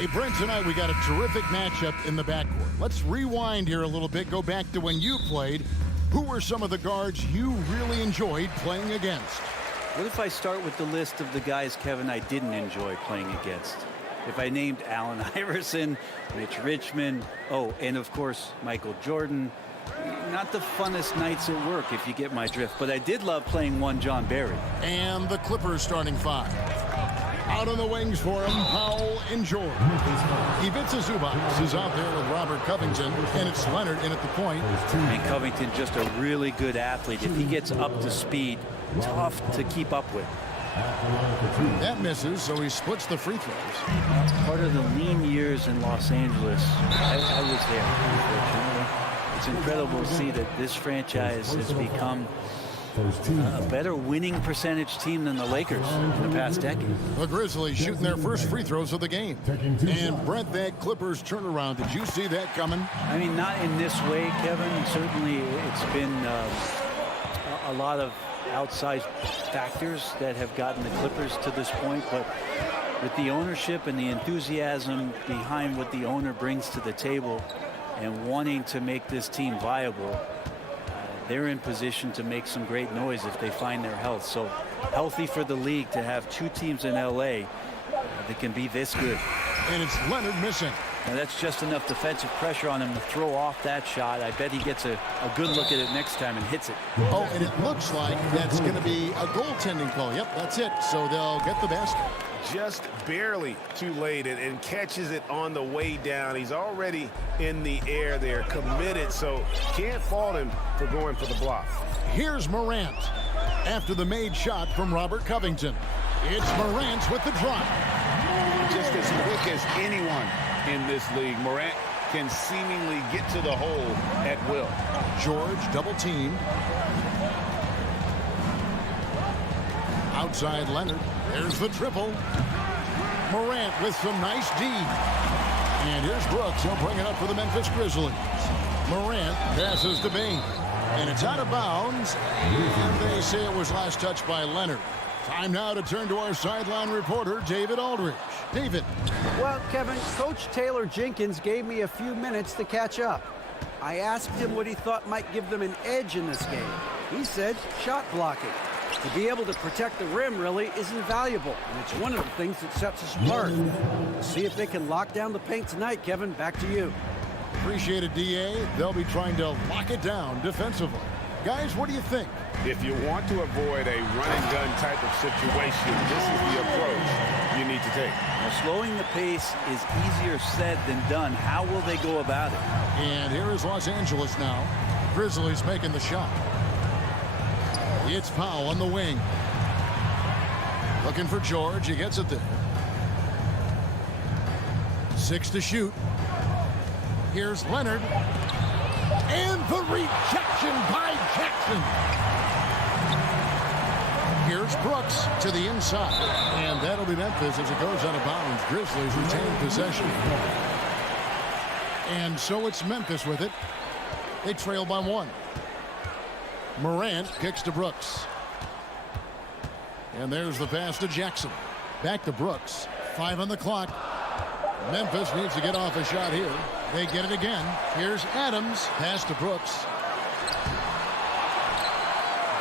Hey, Brent, tonight we got a terrific matchup in the backcourt. Let's rewind here a little bit, go back to when you played. Who were some of the guards you really enjoyed playing against? What if I start with the list of the guys, Kevin, I didn't enjoy playing against? If I named Allen Iverson, Mitch Richmond, oh, and of course, Michael Jordan. Not the funnest nights at work, if you get my drift, but I did love playing one John Barry. And the Clippers starting five. Out on the wings for him, Powell and George. Ivica Zubac is out there with Robert Covington, and it's Leonard in at the point. And Covington, just a really good athlete. If he gets up to speed, tough to keep up with. That misses, so he splits the free throws. Part of the lean years in Los Angeles, I was there, unfortunately. It's incredible to see that this franchise has become a better winning percentage team than the Lakers in the past decade. The Grizzlies shooting their first free throws of the game. And Brent, that Clippers turnaround, did you see that coming? I mean, not in this way, Kevin. Certainly it's been a lot of outside factors that have gotten the Clippers to this point, but with the ownership and the enthusiasm behind what the owner brings to the table and wanting to make this team viable, they're in position to make some great noise if they find their health. So healthy for the league to have two teams in LA that can be this good. And it's Leonard missing. And that's just enough defensive pressure on him to throw off that shot. I bet he gets a good look at it next time and hits it. Oh, and it looks like that's going to be a goaltending call. Yep, that's it. So they'll get the basket. Just barely too late and catches it on the way down. He's already in the air there, committed, so can't fault him for going for the block. Here's Morant after the made shot from Robert Covington. It's Morant with the drop. Just as quick as anyone in this league, Morant can seemingly get to the hole at will. George double teamed. Outside Leonard. There's the triple. Morant with some nice D. And here's Brooks. He'll bring it up for the Memphis Grizzlies. Morant passes to Bain. And it's out of bounds. And they say it was last touched by Leonard. Time now to turn to our sideline reporter, David Aldridge. David. Well, Kevin, Coach Taylor Jenkins gave me a few minutes to catch up. I asked him what he thought might give them an edge in this game. He said shot blocking. To be able to protect the rim really is invaluable, and it's one of the things that sets us apart. We'll see if they can lock down the paint tonight, Kevin. Back to you. Appreciate it, DA. They'll be trying to lock it down defensively. Guys, what do you think? If you want to avoid a run-and-gun type of situation, this is the approach you need to take. Now, slowing the pace is easier said than done. How will they go about it? And here is Los Angeles now. Grizzlies making the shot. It's Powell on the wing. Looking for George. He gets it there. 6 to shoot. Here's Leonard. And the rejection by Jackson. Here's Brooks to the inside. And that'll be Memphis as it goes out of bounds. Grizzlies retain possession. And so it's Memphis with it. They trail by 1. Morant kicks to Brooks. And there's the pass to Jackson. Back to Brooks. 5 on the clock. Memphis needs to get off a shot here. They get it again. Here's Adams. Pass to Brooks.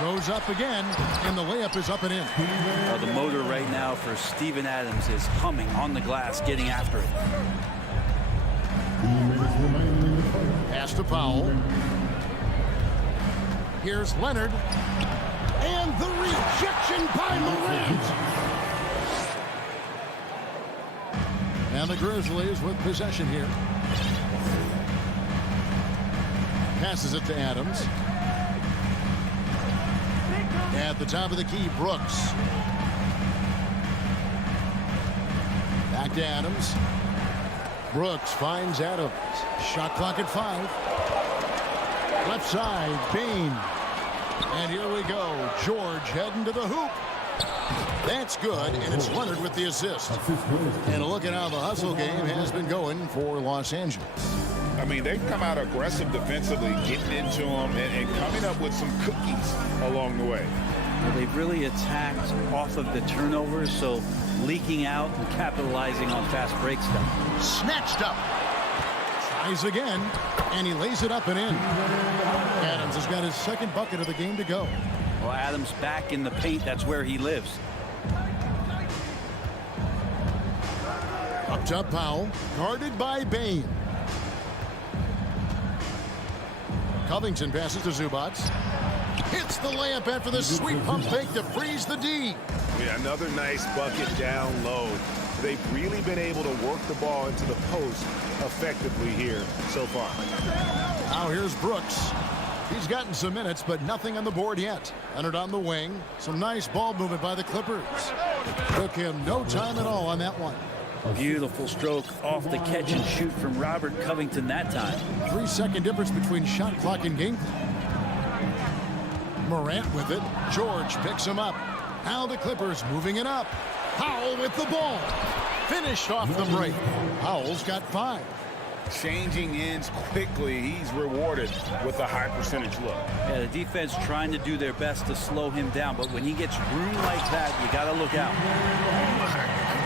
Goes up again, and the layup is up and in. The motor right now for Steven Adams is humming on the glass, getting after it. Pass to Powell. Here's Leonard. And the rejection by Morant. And the Grizzlies with possession here. Passes it to Adams. At the top of the key, Brooks. Back to Adams. Brooks finds Adams. Shot clock at 5. Left side, Bain. And here we go. George heading to the hoop. That's good, and it's Leonard with the assist. And look at how the hustle game has been going for Los Angeles. I mean, they've come out aggressive defensively, getting into them and coming up with some cookies along the way. Well, they've really attacked off of the turnovers, so leaking out and capitalizing on fast break stuff. Snatched up. Tries again, and he lays it up and in. Adams has got his second bucket of the game to go. Well, Adams back in the paint. That's where he lives. Up top, Powell, guarded by Bain. Covington passes to Zubac. Hits the layup after the sweet pump fake to freeze the D. Yeah, another nice bucket down low. They've really been able to work the ball into the post effectively here so far. Now here's Brooks. He's gotten some minutes, but nothing on the board yet. Leonard on the wing. Some nice ball movement by the Clippers. Took him no time at all on that one. Beautiful stroke off the catch and shoot from Robert Covington that time. 3-second difference between shot clock and game clock. Morant with it. George picks him up. Now the Clippers moving it up. Powell with the ball. Finished off the break. Powell's got 5. Changing ends quickly. He's rewarded with a high percentage look. Yeah, the defense trying to do their best to slow him down, but when he gets room like that, you got to look out. My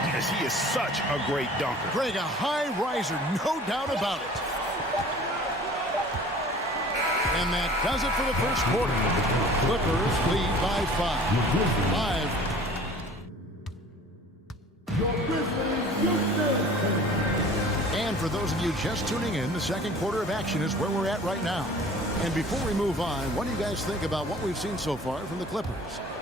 goodness, he is such a great dunker. Greg, a high riser, no doubt about it. And that does it for the first quarter. Clippers lead by 5. And for those of you just tuning in, the second quarter of action is where we're at right now. And before we move on, what do you guys think about what we've seen so far from the Clippers?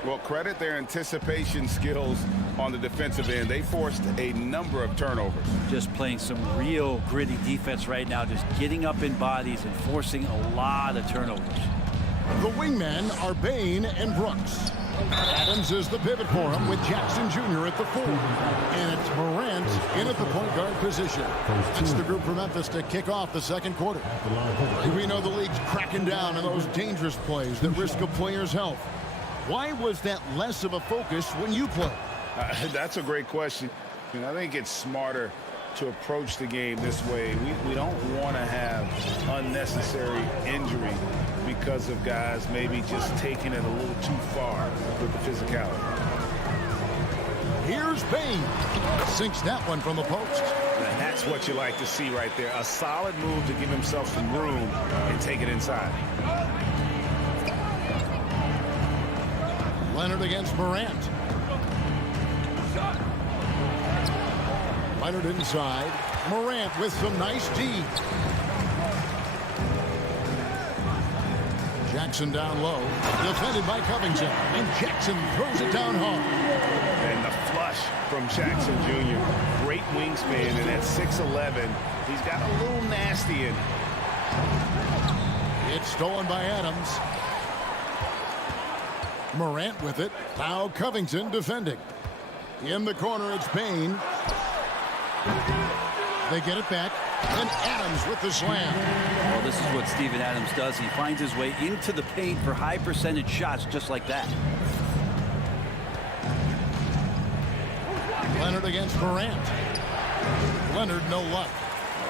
Well, credit their anticipation skills on the defensive end. They forced a number of turnovers. Just playing some real gritty defense right now, just getting up in bodies and forcing a lot of turnovers. The wingmen are Bain and Brooks. Adams is the pivot for him with Jackson Jr. at the 4. And it's Morant in at the point guard position. That's the group from Memphis to kick off the second quarter. We know the league's cracking down on those dangerous plays that risk a player's health. Why was that less of a focus when you play? That's a great question. I think it's smarter to approach the game this way. We don't want to have unnecessary injury because of guys maybe just taking it a little too far with the physicality. Here's Bain. Sinks that one from the post. And that's what you like to see right there. A solid move to give himself some room and take it inside. Leonard against Morant. Leonard inside. Morant with some nice D. Jackson down low. Defended by Covington. And Jackson throws it down hard. And the flush from Jackson Jr. Great wingspan, and at 6'11", he's got a little nasty in it. It's stolen by Adams. Morant with it. Now Covington defending. In the corner, it's Bain. They get it back. And Adams with the slam. Well, this is what Steven Adams does. He finds his way into the paint for high percentage shots just like that. Leonard against Morant. Leonard, no luck.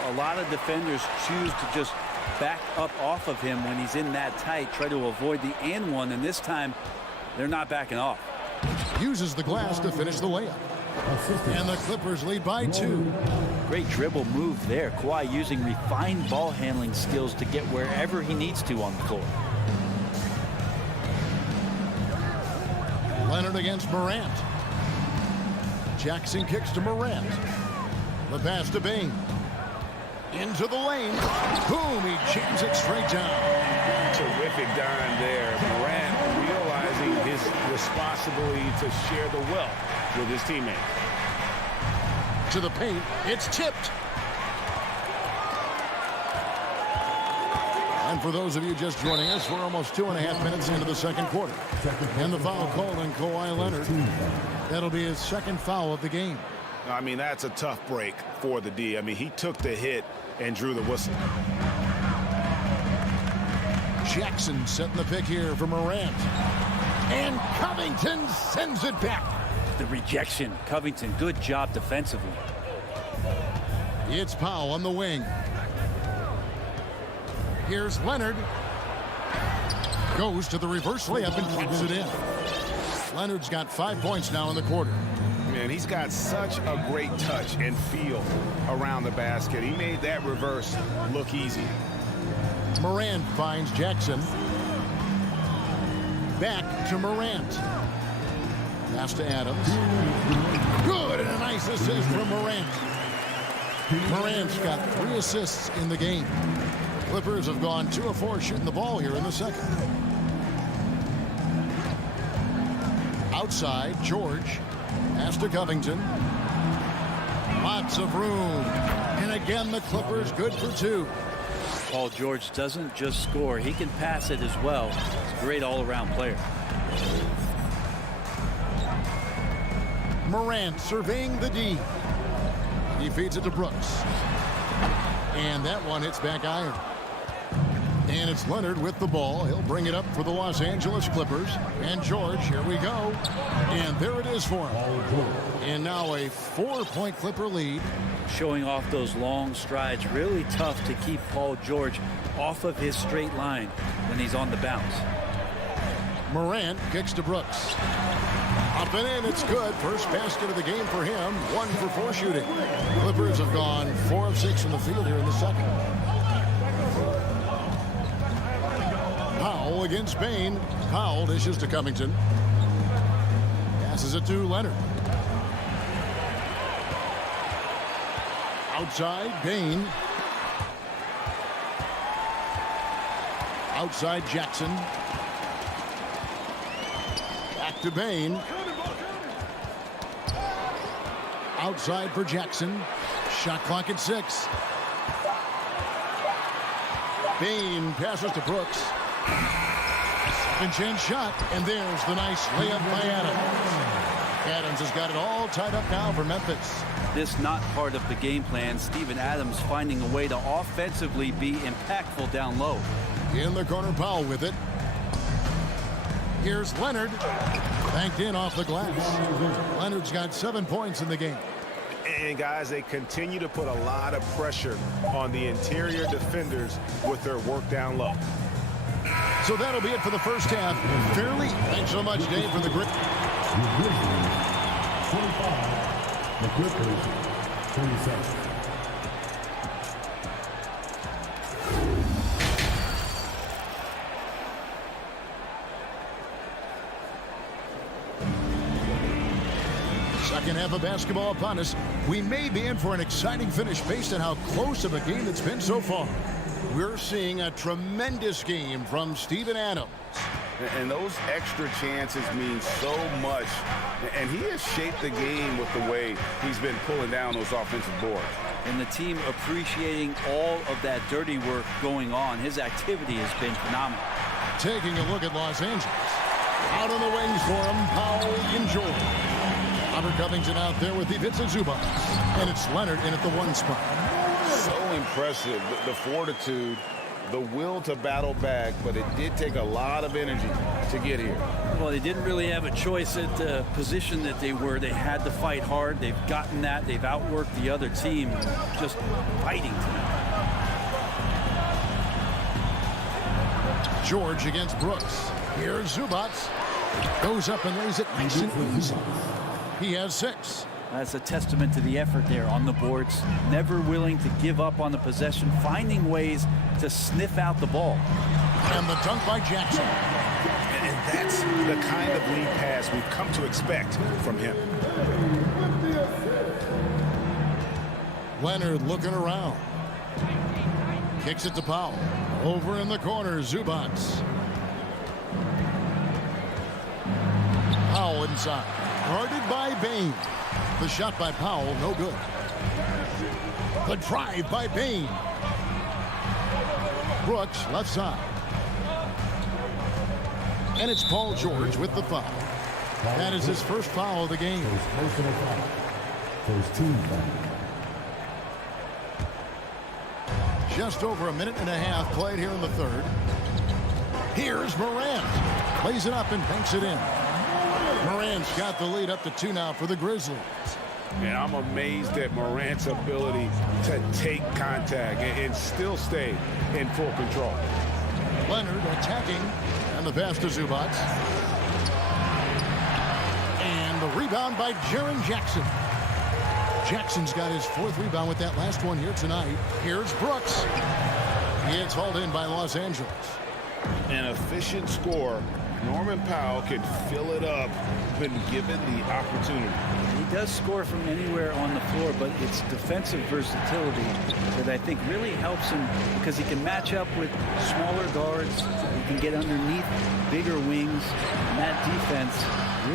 A lot of defenders choose to just back up off of him when he's in that tight, try to avoid the and one, and this time they're not backing off. Uses the glass to finish the layup. And the Clippers lead by 2. Great dribble move there. Kawhi using refined ball handling skills to get wherever he needs to on the floor. Leonard against Morant. Jackson kicks to Morant. The pass to Bain. Into the lane. Boom, he jams it straight down. Terrific dime there. Morant realizing his responsibility to share the wealth with his teammate. To the paint, it's tipped. And for those of you just joining us, we're almost 2.5 minutes into the second quarter. And the foul called on Kawhi Leonard. That'll be his second foul of the game. I mean, that's a tough break for the D. I mean, he took the hit and drew the whistle. Jackson setting the pick here for Morant. And Covington sends it back. The rejection. Covington, good job defensively. It's Powell on the wing. Here's Leonard. Goes to the reverse layup and keeps it in. Leonard's got 5 points now in the quarter. Man, he's got such a great touch and feel around the basket. He made that reverse look easy. Morant finds Jackson. Back to Morant. Pass to Adams. Good, and a nice assist from Morant. Morant's got 3 assists in the game. Clippers have gone 2 of 4 shooting the ball here in the second. Outside, George. Pass to Covington. Lots of room. And again, the Clippers good for 2. Paul George doesn't just score. He can pass it as well. He's a great all-around player. Morant surveying the D. He feeds it to Brooks. And that one hits back iron. And it's Leonard with the ball. He'll bring it up for the Los Angeles Clippers. And George, here we go. And there it is for him. And now a 4-point Clipper lead. Showing off those long strides. Really tough to keep Paul George off of his straight line when he's on the bounce. Morant kicks to Brooks. Up and in, it's good. First basket of the game for him. 1 for 4 shooting. Clippers have gone 4 of 6 from the field here in the second. Powell against Bain. Powell dishes to Covington. Passes it to Leonard. Outside, Bain. Outside, Jackson. Back to Bain. Outside for Jackson. Shot clock at 6. Bain passes to Brooks. Second chance shot, and there's the nice layup by Adams. Adams has got it all tied up now for Memphis. This not part of the game plan. Steven Adams finding a way to offensively be impactful down low. In the corner, Powell with it. Here's Leonard. Banked in off the glass. Leonard's got 7 points in the game. And guys, they continue to put a lot of pressure on the interior defenders with their work down low. So that'll be it for the first half. Fairly. Thanks so much, Dave, for the grip. The Grizzlies 25, the Clippers 27. Second half of basketball upon us. We may be in for an exciting finish based on how close of a game it's been so far. We're seeing a tremendous game from Steven Adams. And those extra chances mean so much. And he has shaped the game with the way he's been pulling down those offensive boards. And the team appreciating all of that dirty work going on. His activity has been phenomenal. Taking a look at Los Angeles. Out on the wings for him, Powell and George. Robert Covington out there with the Vince Zubac. And it's Leonard in at the 1 spot. So impressive, the fortitude, the will to battle back, but it did take a lot of energy to get here. Well, they didn't really have a choice at the position that they were. They had to fight hard. They've gotten that. They've outworked the other team, just fighting tonight. George against Brooks. Here's Zubac. Goes up and lays it nice and easy. He has 6. That's a testament to the effort there on the boards. Never willing to give up on the possession, finding ways to sniff out the ball. And the dunk by Jackson. And that's the kind of lead pass we've come to expect from him. Leonard looking around. Kicks it to Powell. Over in the corner, Zubac. Powell inside. Guarded by Bain. The shot by Powell, no good. The drive by Bain. Brooks, left side. And it's Paul George with the foul. That is his first foul of the game. Personal foul. First team foul. Just over a minute and a half played here in the third. Here's Morant. Lays it up and banks it in. Morant's got the lead up to 2 now for the Grizzlies. And I'm amazed at Morant's ability to take contact and still stay in full control. Leonard attacking, and the pass to Zubac. Rebound by Jaren Jackson. Jackson's got his 4th rebound with that last one here tonight. Here's Brooks. It's hauled in by Los Angeles. An efficient scorer. Norman Powell can fill it up when given the opportunity. He does score from anywhere on the floor, but it's defensive versatility that I think really helps him because he can match up with smaller guards. He can get underneath bigger wings, and that defense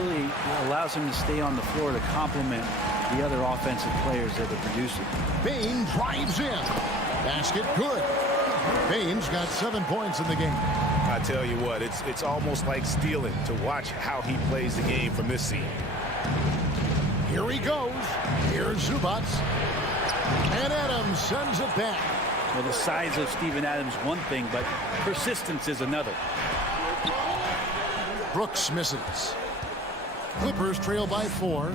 really allows him to stay on the floor to complement the other offensive players that are producing. Bane drives in. Basket good. Bane's got 7 points in the game. I tell you what, it's almost like stealing to watch how he plays the game from this seat. Here he goes. Here's Zubac. And Adams sends it back. Well, the size of Steven Adams one thing, but persistence is another. Brooks misses. Clippers trail by 4.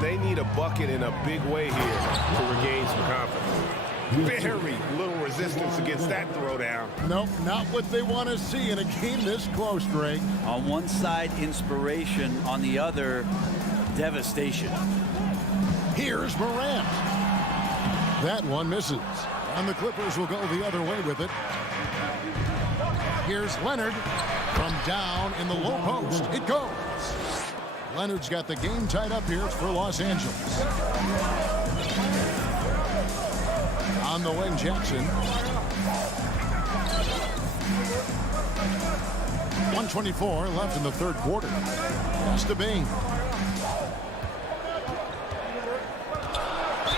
They need a bucket in a big way here to regain some confidence. Very little resistance against that throwdown. Nope, not what they want to see in a game this close, Greg. On one side, inspiration. On the other, devastation. Here's Morant. That one misses. And the Clippers will go the other way with it. Here's Leonard from down in the low post. It goes. Leonard's got the game tied up here for Los Angeles. On the wing, Jackson. 1:24 left in the 3rd quarter. Pass to Bane.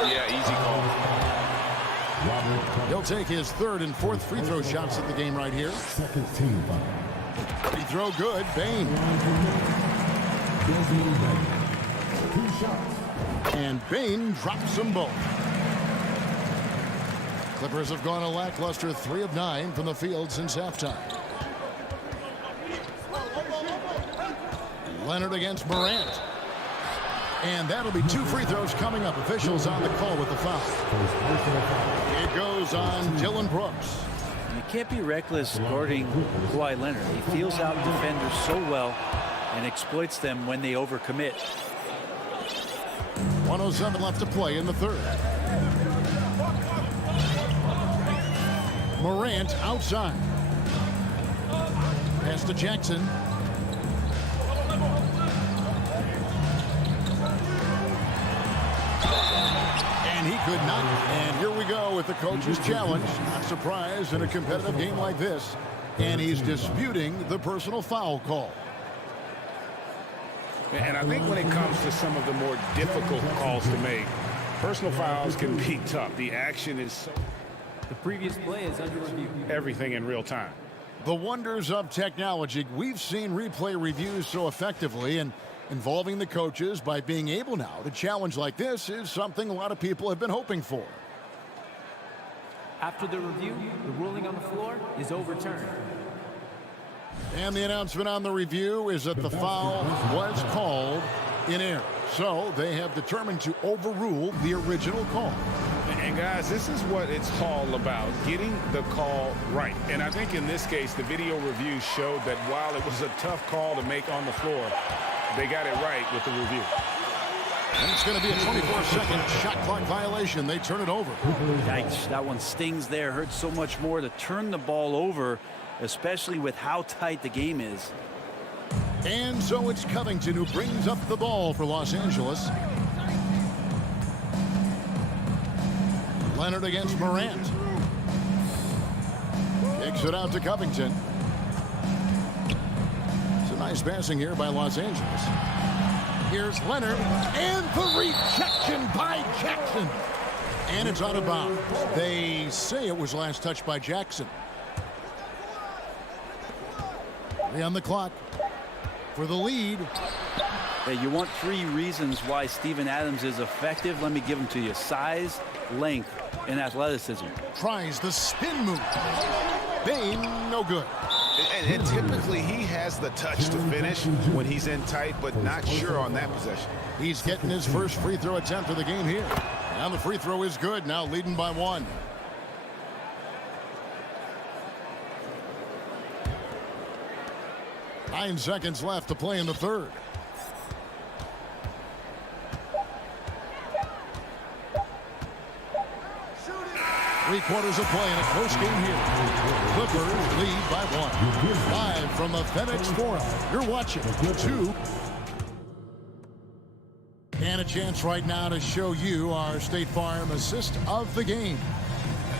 Yeah, easy call. He'll take his 3rd and 4th free throw shots at the game right here. Second team foul. Free throw good. Bane. 2 shots. And Bane drops them both. Clippers have gone a lackluster 3 of 9 from the field since halftime. Leonard against Morant. And that'll be 2 free throws coming up. Officials on the call with the foul. It goes on Dillon Brooks. You can't be reckless guarding Kawhi Leonard. He feels out defenders so well and exploits them when they overcommit. 1:07 left to play in the 3rd. Morant outside. Pass to Jackson. And he could not. And here we go with the coach's challenge. Not surprised in a competitive game like this. And he's disputing the personal foul call. And I think when it comes to some of the more difficult calls to make, personal fouls can be tough. The action is so... The previous play is under review. Everything in real time. The wonders of technology. We've seen replay reviews so effectively, and involving the coaches by being able now to challenge like this is something a lot of people have been hoping for. After the review, the ruling on the floor is overturned. And the announcement on the review is that the foul was called in error. So they have determined to overrule the original call. And guys, this is what it's all about, getting the call right. And I think in this case, the video review showed that while it was a tough call to make on the floor, they got it right with the review. And it's going to be a 24-second shot clock violation. They turn it over. Yikes, that one stings there. Hurts so much more to turn the ball over, especially with how tight the game is. And so it's Covington who brings up the ball for Los Angeles. Leonard against Morant. Kicks it out to Covington. It's a nice passing here by Los Angeles. Here's Leonard, and the rejection by Jackson. And it's out of bounds. They say it was last touched by Jackson. 3 on the clock for the lead. Hey, you want 3 reasons why Steven Adams is effective? Let me give them to you. Size, length, and athleticism. Tries the spin move. Bane, no good. And typically he has the touch to finish when he's in tight, but not sure on that possession. He's getting his first free throw attempt of the game here. And the free throw is good, now leading by 1. Nine seconds left to play in the 3rd. 3/4 of play in a close game here. Clippers lead by 1. Live from the FedEx Forum, you're watching 2. And a chance right now to show you our State Farm assist of the game.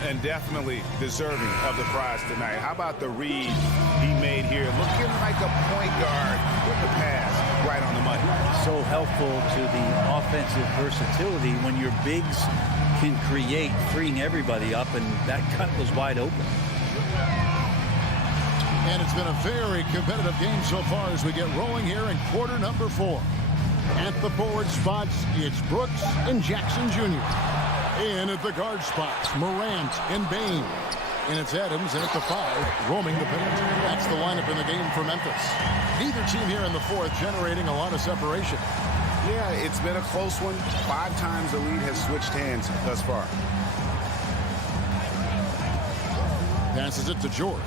And definitely deserving of the prize tonight. How about the read he made here? Looking like a point guard with the pass right on the money. So helpful to the offensive versatility when your bigs can create, freeing everybody up, and that cut was wide open. And it's been a very competitive game so far as we get rolling here in quarter number 4. At the forward spots, it's Brooks and Jackson Jr. In at the guard spots, Morant and Bain. And it's Adams, and at the 5, roaming the paint. That's the lineup in the game for Memphis. Neither team here in the 4th generating a lot of separation. Yeah, it's been a close one. 5 times the lead has switched hands thus far. Passes it to George.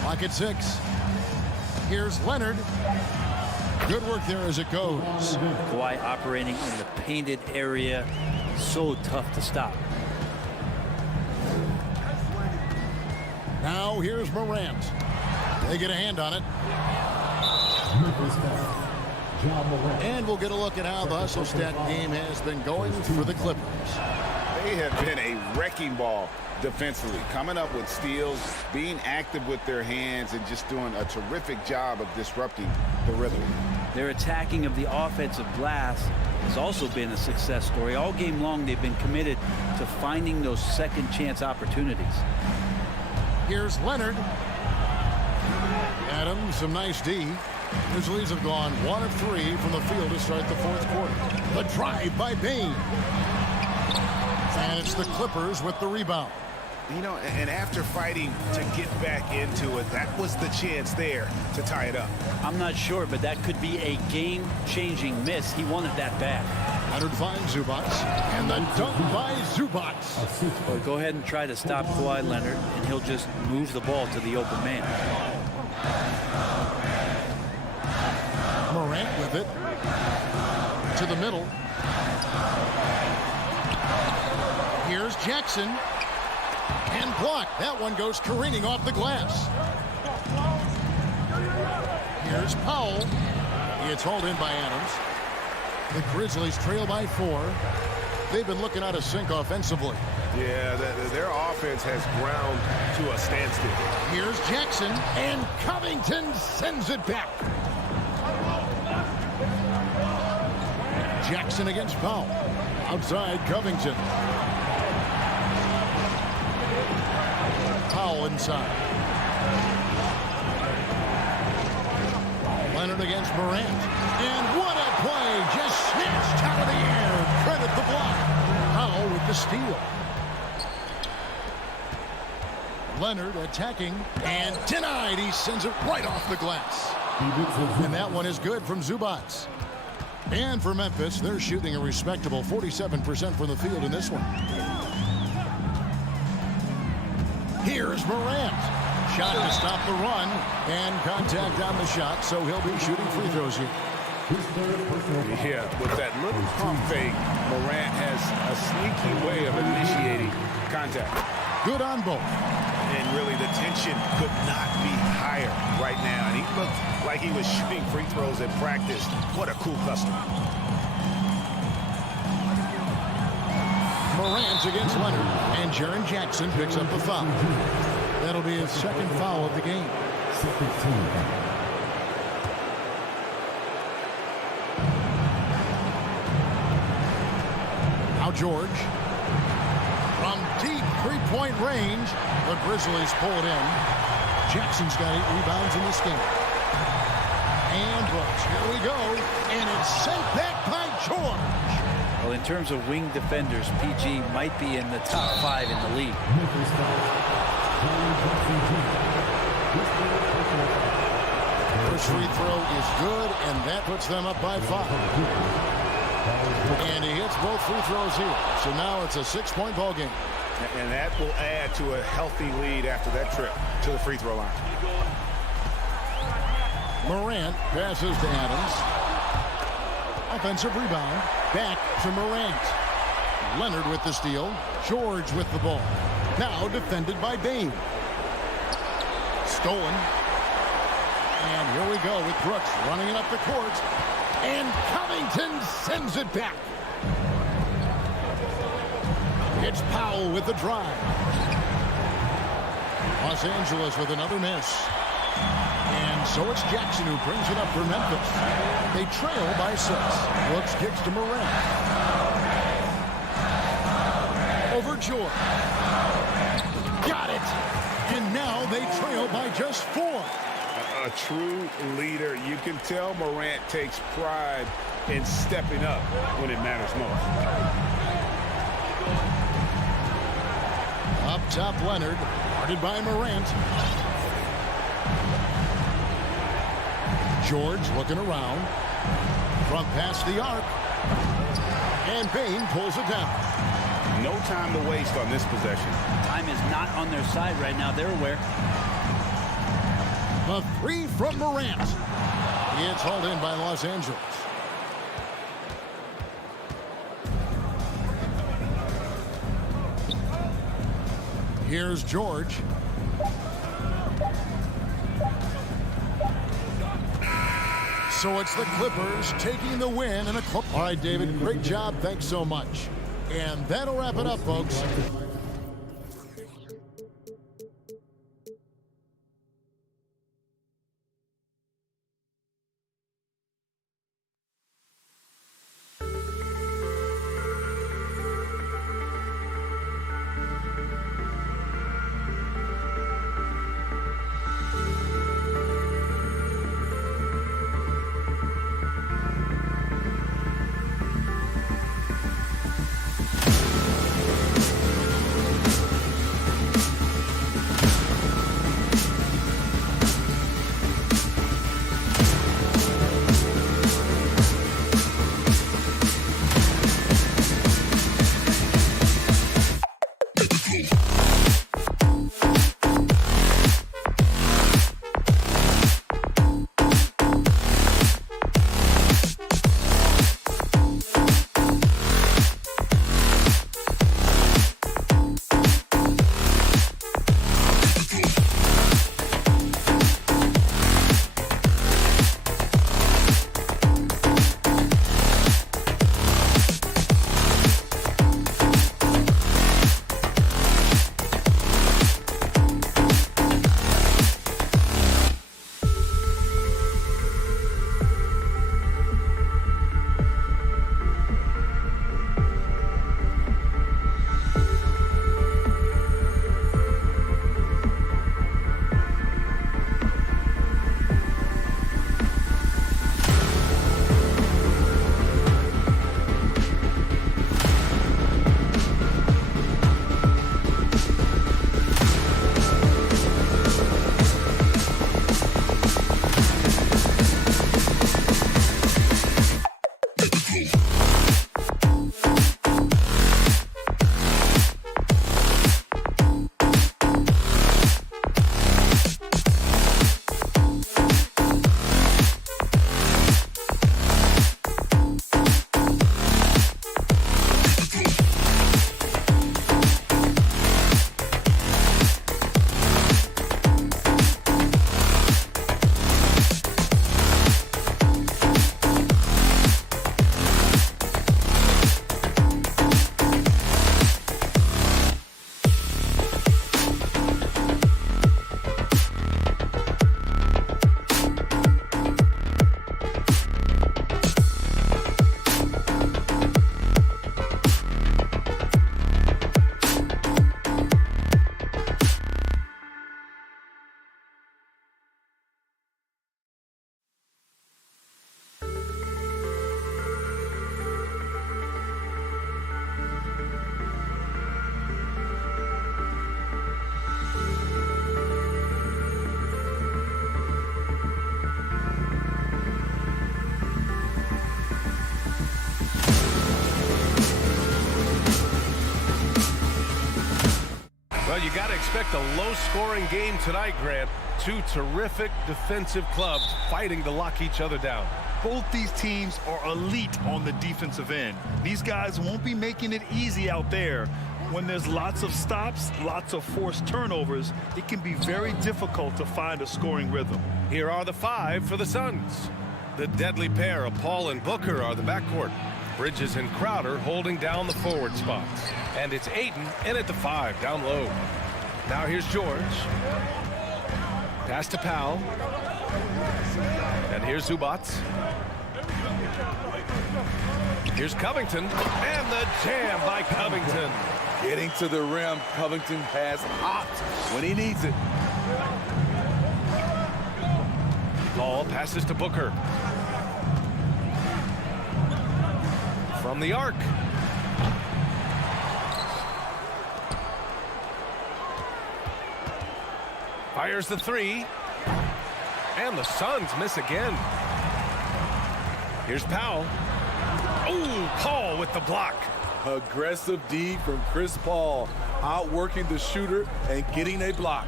Clock at 6. Here's Leonard. Good work there as it goes. Kawhi operating in the painted area. So tough to stop. Now here's Morant. They get a hand on it. And we'll get a look at how the hustle stat game has been going for the Clippers. They have been a wrecking ball defensively, coming up with steals, being active with their hands, and just doing a terrific job of disrupting the rhythm. Their attacking of the offensive glass has also been a success story. All game long, they've been committed to finding those second chance opportunities. Here's Leonard. Adams, some nice D. Grizzlies have gone 1 of 3 from the field to start the 4th quarter. The drive by Bain. And it's the Clippers with the rebound. You know, and after fighting to get back into it, that was the chance there to tie it up. I'm not sure, but that could be a game-changing miss. He wanted that bad. Leonard finds Zubats. And the dunk by Zubats. Well, go ahead and try to stop Kawhi Leonard, and he'll just move the ball to the open man. Morant with it. To the middle. Here's Jackson. And blocked. That one goes careening off the glass. Here's Powell. It's hauled in by Adams. The Grizzlies trail by 4. They've been looking out of sync offensively. Yeah, their offense has ground to a standstill. Here's Jackson. And Covington sends it back. Jackson against Powell. Outside Covington. Powell inside. Leonard against Morant. And what a play! Just snatched out of the air. Credit the block. Powell with the steal. Leonard attacking and denied. He sends it right off the glass. And that one is good from Zubats. And for Memphis, they're shooting a respectable 47% from the field in this one. Here's Morant. Shot to stop the run. And contact on the shot, so he'll be shooting free throws here. Yeah, with that little pump fake, Morant has a sneaky way of initiating contact. Good on both. And really, the tension could not be higher right now. And he looked like he was shooting free throws at practice. What a cool customer. Morant against Leonard, and Jaren Jackson picks up the foul. That'll be his 2nd foul of the game. Now George. From deep 3-point range, the Grizzlies pull it in. Jackson's got 8 rebounds in this game. And Brooks, here we go. And it's sent back by George. Well, in terms of wing defenders, PG might be in the top 5 in the league. First free throw is good, and that puts them up by 5. And he hits both free throws here. So now it's a 6-point ball game. And that will add to a healthy lead after that trip to the free throw line. Morant passes to Adams. Offensive rebound. Back to Morant. Leonard with the steal. George with the ball. Now defended by Bain. Stolen. And here we go with Brooks running it up the court. And Covington sends it back. It's Powell with the drive. Los Angeles with another miss. And so it's Jackson who brings it up for Memphis. They trail by 6. Brooks kicks to Morant. Over George. Got it. And now they trail by just 4. A true leader. You can tell Morant takes pride in stepping up when it matters most. Up top, Leonard. Guarded by Morant. George looking around. From past the arc. And Bain pulls it down. No time to waste on this possession. Time is not on their side right now. They're aware. The 3 from Morant. It's hauled in by Los Angeles. Here's George. So it's the Clippers taking the win in a close. All right, David, great job. Thanks so much. And that'll wrap it up, folks. Well, you got to expect a low-scoring game tonight, Grant. Two terrific defensive clubs fighting to lock each other down. Both these teams are elite on the defensive end. These guys won't be making it easy out there. When there's lots of stops, lots of forced turnovers, it can be very difficult to find a scoring rhythm. Here are the five for the Suns. The deadly pair of Paul and Booker are the backcourt. Bridges and Crowder holding down the forward spots. And it's Ayton in at the 5 down low. Now here's George. Pass to Powell. And here's Zubats. Here's Covington. And the jam by Covington. Getting to the rim, Covington has hopped when he needs it. Paul passes to Booker. From the arc. Fires the 3. And the Suns miss again. Here's Powell. Oh, Paul with the block. Aggressive D from Chris Paul, outworking the shooter and getting a block.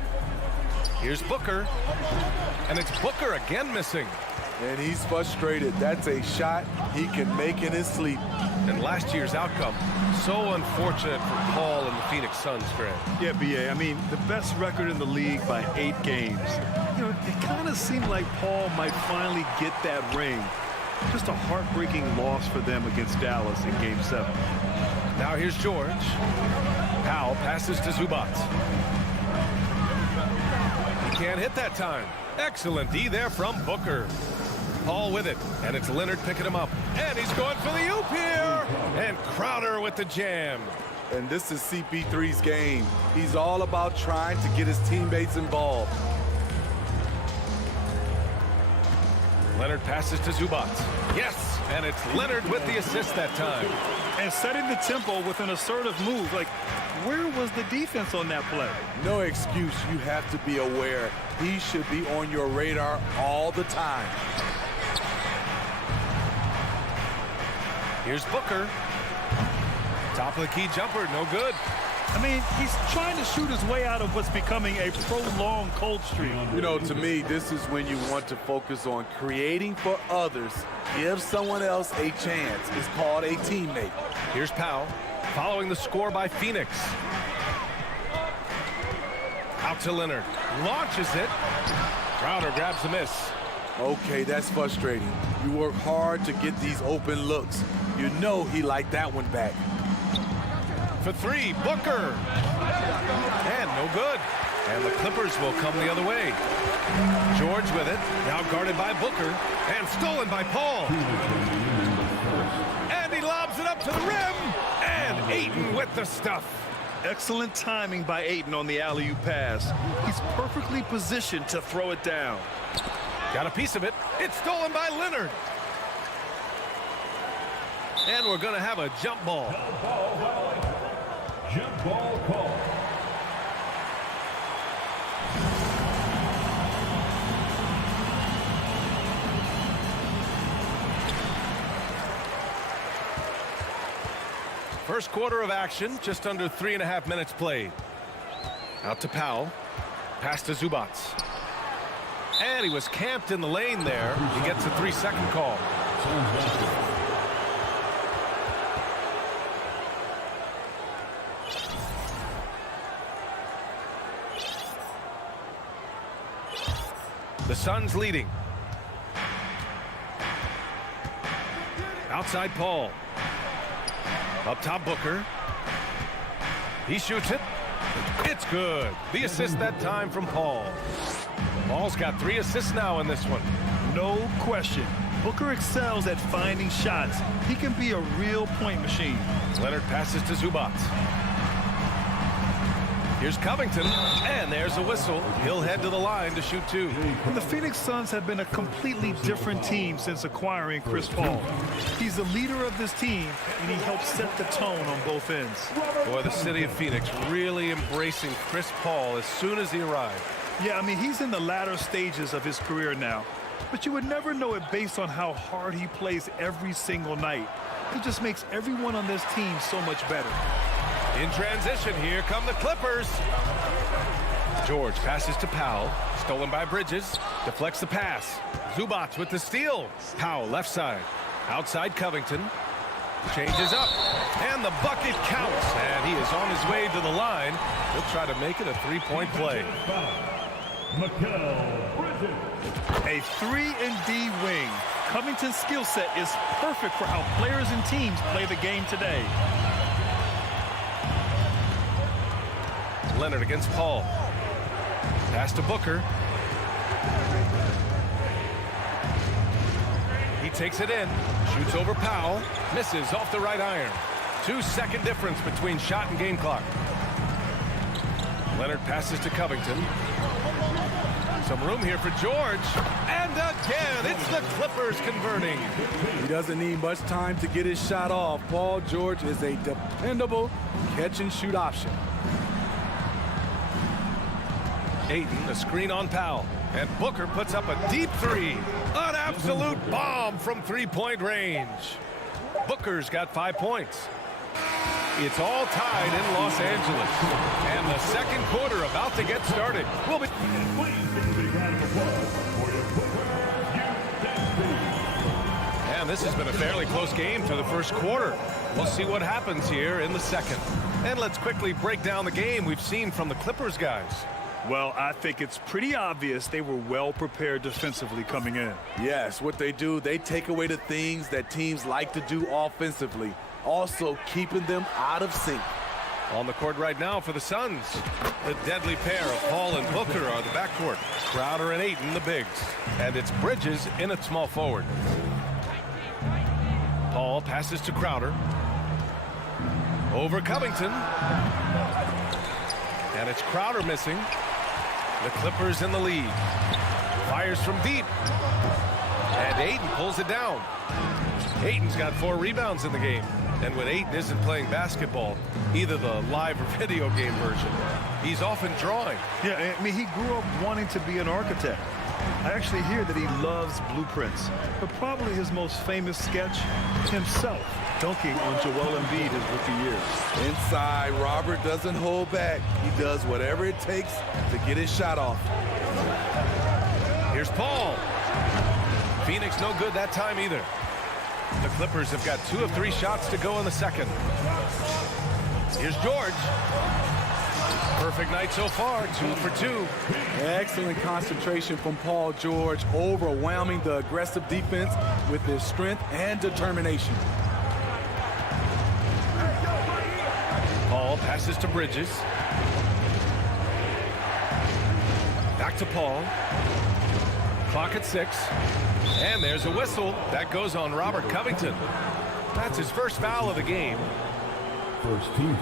Here's Booker. And it's Booker again missing. And he's frustrated. That's a shot he can make in his sleep. And last year's outcome, so unfortunate for Paul and the Phoenix Suns, Greg. Yeah, B.A., I mean, the best record in the league by 8 games. You know, it kind of seemed like Paul might finally get that ring. Just a heartbreaking loss for them against Dallas in Game 7. Now here's George. Powell passes to Zubats. He can't hit that time. Excellent D there from Booker. Paul with it, and it's Leonard picking him up. And he's going for the oop here. And Crowder with the jam. And this is CP3's game. He's all about trying to get his teammates involved. Leonard passes to Zubats. Yes, and it's Leonard with the assist that time. And setting the tempo with an assertive move. Like, where was the defense on that play? No excuse. You have to be aware. He should be on your radar all the time. Here's Booker. Top of the key jumper, no good. I mean, he's trying to shoot his way out of what's becoming a prolonged cold streak. You know, to me, this is when you want to focus on creating for others. Give someone else a chance. It's called a teammate. Here's Powell, following the score by Phoenix. Out to Leonard. Launches it. Crowder grabs the miss. Okay, that's frustrating. You work hard to get these open looks. You know he liked that one back. For 3, Booker. And no good. And the Clippers will come the other way. George with it, now guarded by Booker, and stolen by Paul. And he lobs it up to the rim, and Ayton with the stuff. Excellent timing by Ayton on the alley-oop pass. He's perfectly positioned to throw it down. Got a piece of it. It's stolen by Leonard. And we're going to have a jump ball. Jump ball call. First quarter of action, just under 3.5 minutes played. Out to Powell. Pass to Zubats. And he was camped in the lane there. He gets a 3-second call. The Suns leading. Outside Paul. Up top Booker. He shoots it. It's good. The assist that time from Paul. Paul's got 3 assists now in this one. No question. Booker excels at finding shots. He can be a real point machine. Leonard passes to Zubats. Here's Covington, and there's a whistle. He'll head to the line to shoot 2. And the Phoenix Suns have been a completely different team since acquiring Chris Paul. He's the leader of this team, and he helps set the tone on both ends. Boy, the city of Phoenix really embracing Chris Paul as soon as he arrived. Yeah, I mean, he's in the latter stages of his career now. But you would never know it based on how hard he plays every single night. He just makes everyone on this team so much better. In transition, here come the Clippers. George passes to Powell. Stolen by Bridges. Deflects the pass. Zubac with the steal. Powell left side. Outside Covington. Changes up. And the bucket counts. And he is on his way to the line. He'll try to make it a three-point play. A 3-and-D wing. Covington's skill set is perfect for how players and teams play the game today. Leonard against Paul. Pass to Booker. He takes it in. Shoots over Powell. Misses off the right iron. 2-second difference between shot and game clock. Leonard passes to Covington. Some room here for George. And again, it's the Clippers converting. He doesn't need much time to get his shot off. Paul George is a dependable catch-and-shoot option. Ayton, a screen on Powell. And Booker puts up a deep three. An absolute bomb from three-point range. Booker's got 5 points. It's all tied in Los Angeles. And the second quarter about to get started. We'll be... And this has been a fairly close game to the first quarter. We'll see what happens here in the second. And let's quickly break down the game we've seen from the Clippers guys. Well, I think it's pretty obvious they were well prepared defensively coming in. Yes, what they do, they take away the things that teams like to do offensively, also keeping them out of sync. On the court right now for the Suns, the deadly pair of Paul and Booker are the backcourt. Crowder and Ayton, the bigs. And it's Bridges in at small forward. Paul passes to Crowder. Over Covington. And it's Crowder missing. The Clippers in the lead. Fires from deep. And Ayton pulls it down. Ayton's got 4 rebounds in the game. And when Ayton isn't playing basketball, either the live or video game version, he's often drawing. Yeah, I mean, he grew up wanting to be an architect. I actually hear that he loves blueprints, but probably his most famous sketch, himself dunking on Joel Embiid his rookie year. Inside, Robert doesn't hold back. He does whatever it takes to get his shot off. Here's Paul. Phoenix no good that time either. The Clippers have got 2 of 3 shots to go in the second. Here's George. Perfect night so far, 2 for 2. Excellent concentration from Paul George, overwhelming the aggressive defense with his strength and determination. Paul passes to Bridges. Back to Paul. Clock at 6. And there's a whistle. That goes on Robert Covington. That's his first foul of the game. First team.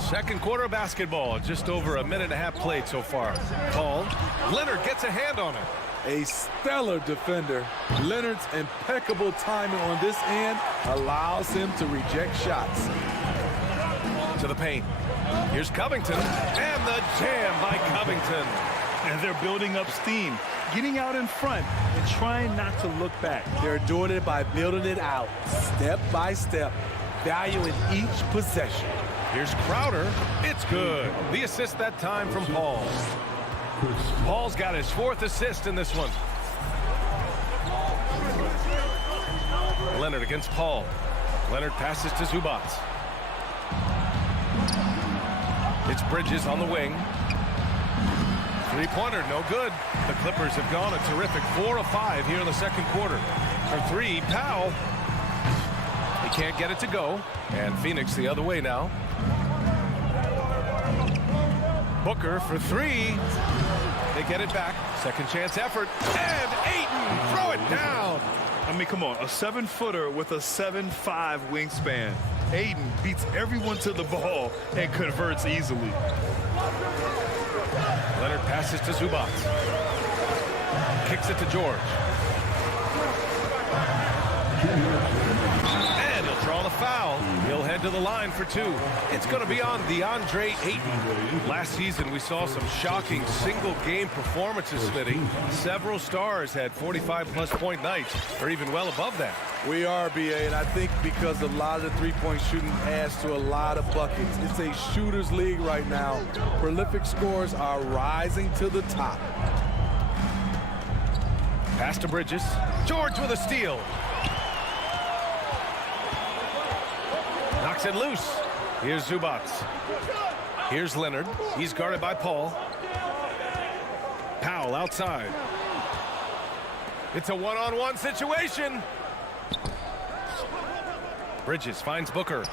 Second quarter of basketball. Just over a minute and a half played so far. Paul. Leonard gets a hand on it. A stellar defender. Leonard's impeccable timing on this end allows him to reject shots. To the paint. Here's Covington. And the jam by Covington. And they're building up steam, getting out in front and trying not to look back. They're doing it by building it out, step by step, valuing each possession. Here's Crowder. It's good. The assist that time from Paul. Paul's got his 4th assist in this one. Leonard against Paul. Leonard passes to Zubac. It's Bridges on the wing. Three-pointer, no good. The Clippers have gone a terrific 4 of 5 here in the second quarter. For 3, Powell. He can't get it to go. And Phoenix the other way now. Booker for 3. They get it back. Second chance effort. And Ayton, throw it down. I mean, come on, a 7-footer with a 7'5" wingspan. Ayton beats everyone to the ball and converts easily. Leonard passes to Zubac. Kicks it to George. And he'll draw the foul. He'll head to the line for 2. It's going to be on DeAndre Ayton. Last season, we saw some shocking single-game performances, Smitty. Several stars had 45-plus point nights, or even well above that. We are, BA, and I think because a lot of the three-point shooting adds to a lot of buckets. It's a shooter's league right now. Prolific scores are rising to the top. Pass to Bridges. George with a steal. Knocks it loose. Here's Zubac. Here's Leonard. He's guarded by Paul. Powell outside. It's a one-on-one situation. Bridges finds Booker.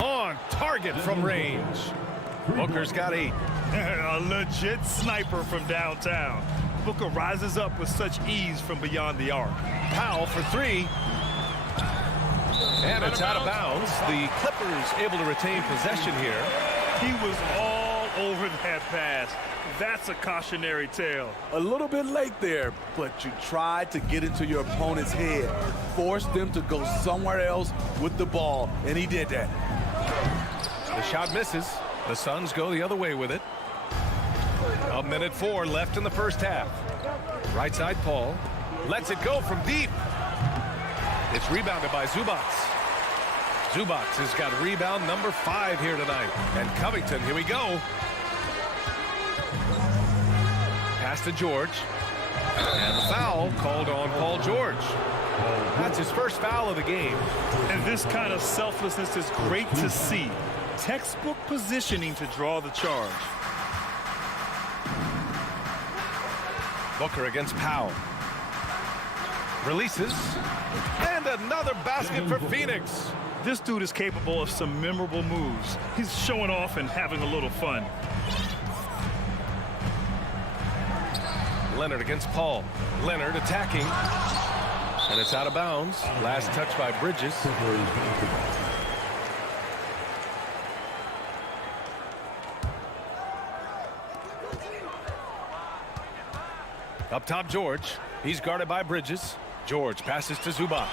On target from range. Booker's got 8. A legit sniper from downtown. Booker rises up with such ease from beyond the arc. Powell for 3. And it's out of bounds. The Clippers able to retain possession here. He was all over that pass. That's a cautionary tale. A little bit late there, but you tried to get into your opponent's head. Force them to go somewhere else with the ball, and he did that. The shot misses. The Suns go the other way with it. 1:04 left in the first half. Right side Paul. Lets it go from deep. It's rebounded by Zubac. Zubac has got rebound number 5 here tonight. And Covington, here we go. Pass to George. And the foul called on Paul George. That's his first foul of the game. And this kind of selflessness is great to see. Textbook positioning to draw the charge. Booker against Powell. Releases. And another basket for Phoenix. This dude is capable of some memorable moves. He's showing off and having a little fun. Leonard against Paul. Leonard attacking. And it's out of bounds. Last touch by Bridges. Up top, George. He's guarded by Bridges. George passes to Zubac.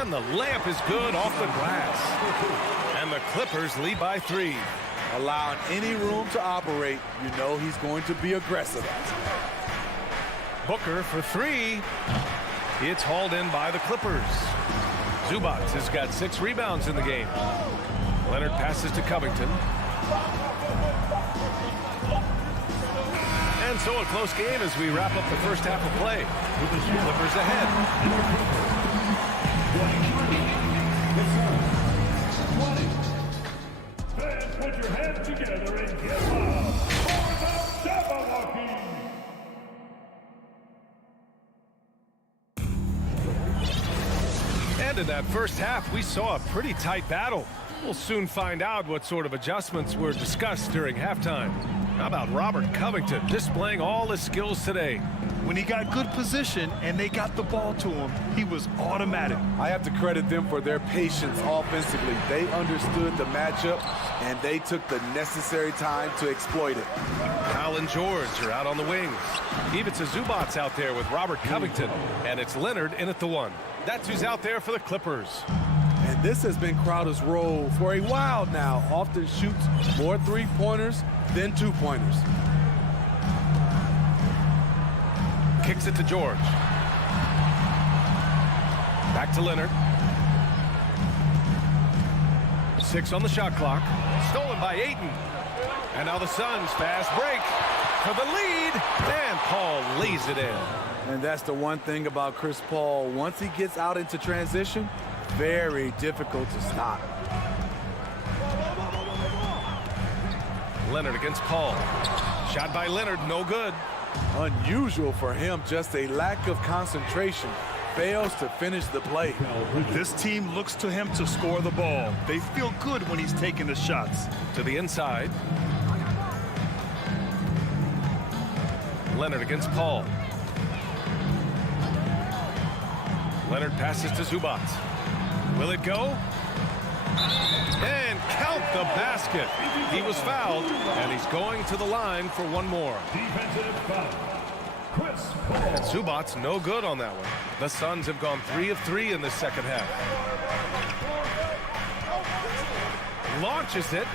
And the layup is good off the glass. And the Clippers lead by 3. Allowing any room to operate, you know he's going to be aggressive. Booker for 3. It's hauled in by the Clippers. Zubac has got 6 rebounds in the game. Leonard passes to Covington. And so a close game as we wrap up the first half of play. Clippers ahead. Fans, put your hands together and get loud for the Jabberwocky! And in that first half, we saw a pretty tight battle. We'll soon find out what sort of adjustments were discussed during halftime. How about Robert Covington displaying all his skills today? When he got good position and they got the ball to him, he was automatic. I have to credit them for their patience offensively. They understood the matchup, and they took the necessary time to exploit it. Powell and George are out on the wings. Even Zubac out there with Robert Covington, and it's Leonard in at the 1. That's who's out there for the Clippers. And this has been Crowder's role for a while now. Often shoots more three-pointers than two-pointers. Kicks it to George. Back to Leonard. 6 on the shot clock. Stolen by Ayton. And now the Suns fast break for the lead. And Paul lays it in. And that's the one thing about Chris Paul. Once he gets out into transition, very difficult to stop. Leonard against Paul. Shot by Leonard, no good. Unusual for him, just a lack of concentration. Fails to finish the play. This team looks to him to score the ball. They feel good when he's taking the shots. To the inside. Leonard against Paul. Leonard passes to Zubac. Will it go? And count the basket. He was fouled, and he's going to the line for one more. Defensive foul. Chris Paul. And Zubac's no good on that one. The Suns have gone 3 of 3 in the second half. launches it.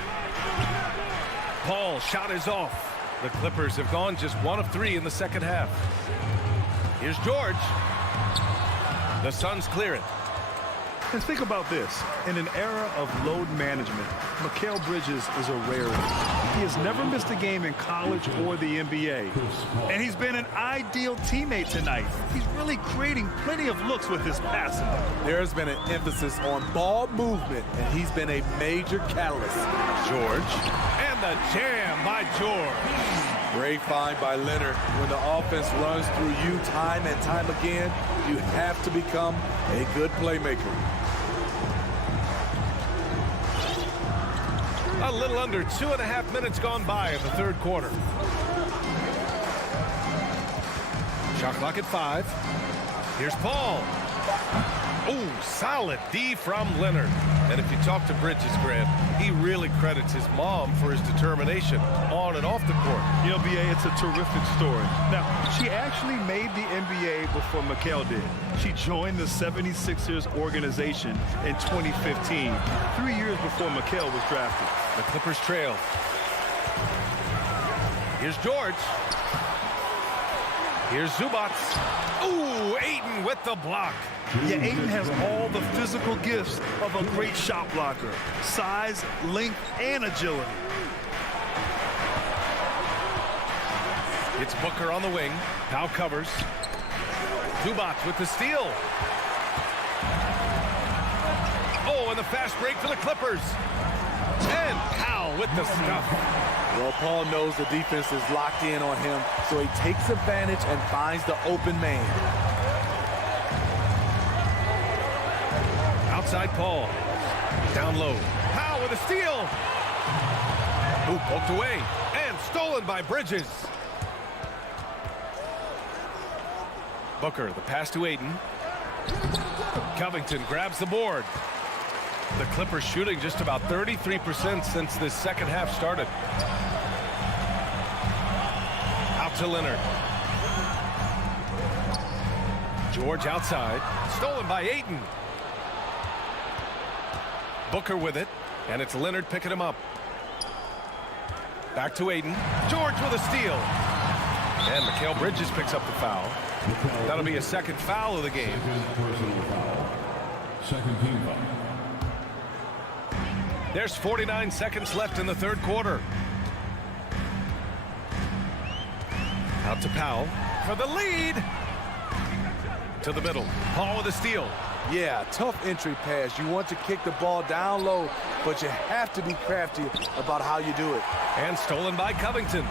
Paul shot is off. The Clippers have gone just 1 of 3 in the second half. Here's George. The Suns clear it. And think about this. In an era of load management, Mikal Bridges is a rarity. He has never missed a game in college or the NBA. And he's been an ideal teammate tonight. He's really creating plenty of looks with his passing. There's been an emphasis on ball movement, and he's been a major catalyst. George. And the jam by George. Great find by Leonard. When the offense runs through you time and time again, you have to become a good playmaker. A little under 2.5 minutes gone by in the third quarter. Shot clock at 5. Here's Paul. Oh, solid D from Leonard. And if you talk to Bridges, Grant, he really credits his mom for his determination on and off the court. You know, BA, it's a terrific story. Now, she actually made the NBA before Mikal did. She joined the 76ers organization in 2015, 3 years before Mikal was drafted. The Clippers trail. Here's George. Here's Zubac. Ooh, Ayton with the block. Yeah, Ayton has all the physical gifts of a great shot blocker. Size, length, and agility. It's Booker on the wing. Powell covers. Zubac with the steal. Oh, and the fast break for the Clippers. And Powell with the stuff. Well, Paul knows the defense is locked in on him, so he takes advantage and finds the open man. Outside Paul. Down low. Powell with a steal. Ooh, poked away. And stolen by Bridges. Booker, the pass to Ayton. Covington grabs the board. The Clippers shooting just about 33% since this second half started. Out to Leonard. George outside. Stolen by Ayton. Booker with it, and it's Leonard picking him up. Back to Ayton. George with a steal. And Mikal Bridges picks up the foul. That'll be a second foul of the game. Second team foul. There's 49 seconds left in the third quarter. Out to Powell for the lead. To the middle. Paul with a steal. Yeah, tough entry pass. You want to kick the ball down low, but you have to be crafty about how you do it. And stolen by Covington.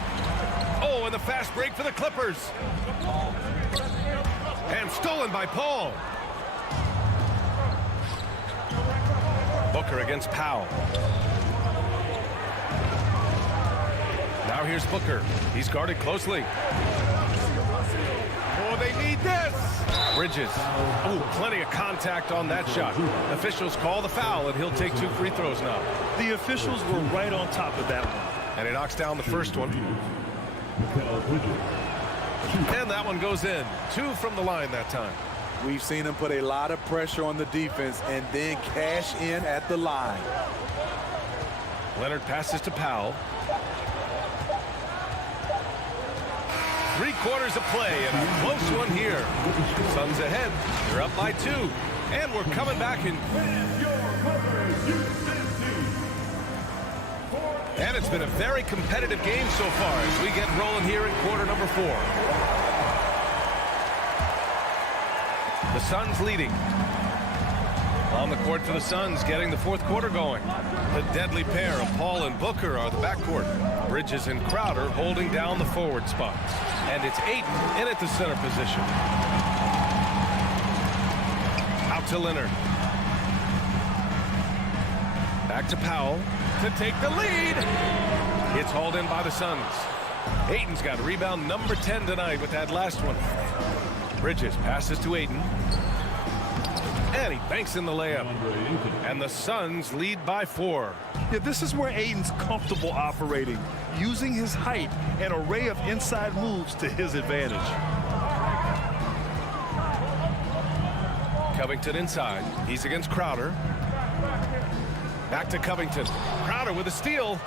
Oh, and the fast break for the Clippers. And stolen by Paul. Booker against Powell. Now here's Booker. He's guarded closely. Oh, they need this. Bridges. Oh, plenty of contact on that shot. Officials call the foul, and he'll take 2 free throws now. The officials were right on top of that one. And he knocks down the first one. And that one goes in. 2 from the line that time. We've seen him put a lot of pressure on the defense and then cash in at the line. Leonard passes to Powell. 3/4 of play and a close one here. Suns ahead. They're up by 2. And we're coming back in. And it's been a very competitive game so far as we get rolling here in quarter number 4. The Suns leading. On the court for the Suns, getting the fourth quarter going. The deadly pair of Paul and Booker are the backcourt. Bridges and Crowder holding down the forward spots. And it's Ayton in at the center position. Out to Leonard. Back to Powell to take the lead. It's hauled in by the Suns. Ayton's got rebound number 10 tonight with that last one. Bridges passes to Ayton. And he banks in the layup. And the Suns lead by 4. Yeah, this is where Ayton's comfortable operating, using his height and array of inside moves to his advantage. Covington inside. He's against Crowder. Back to Covington. Crowder with a steal.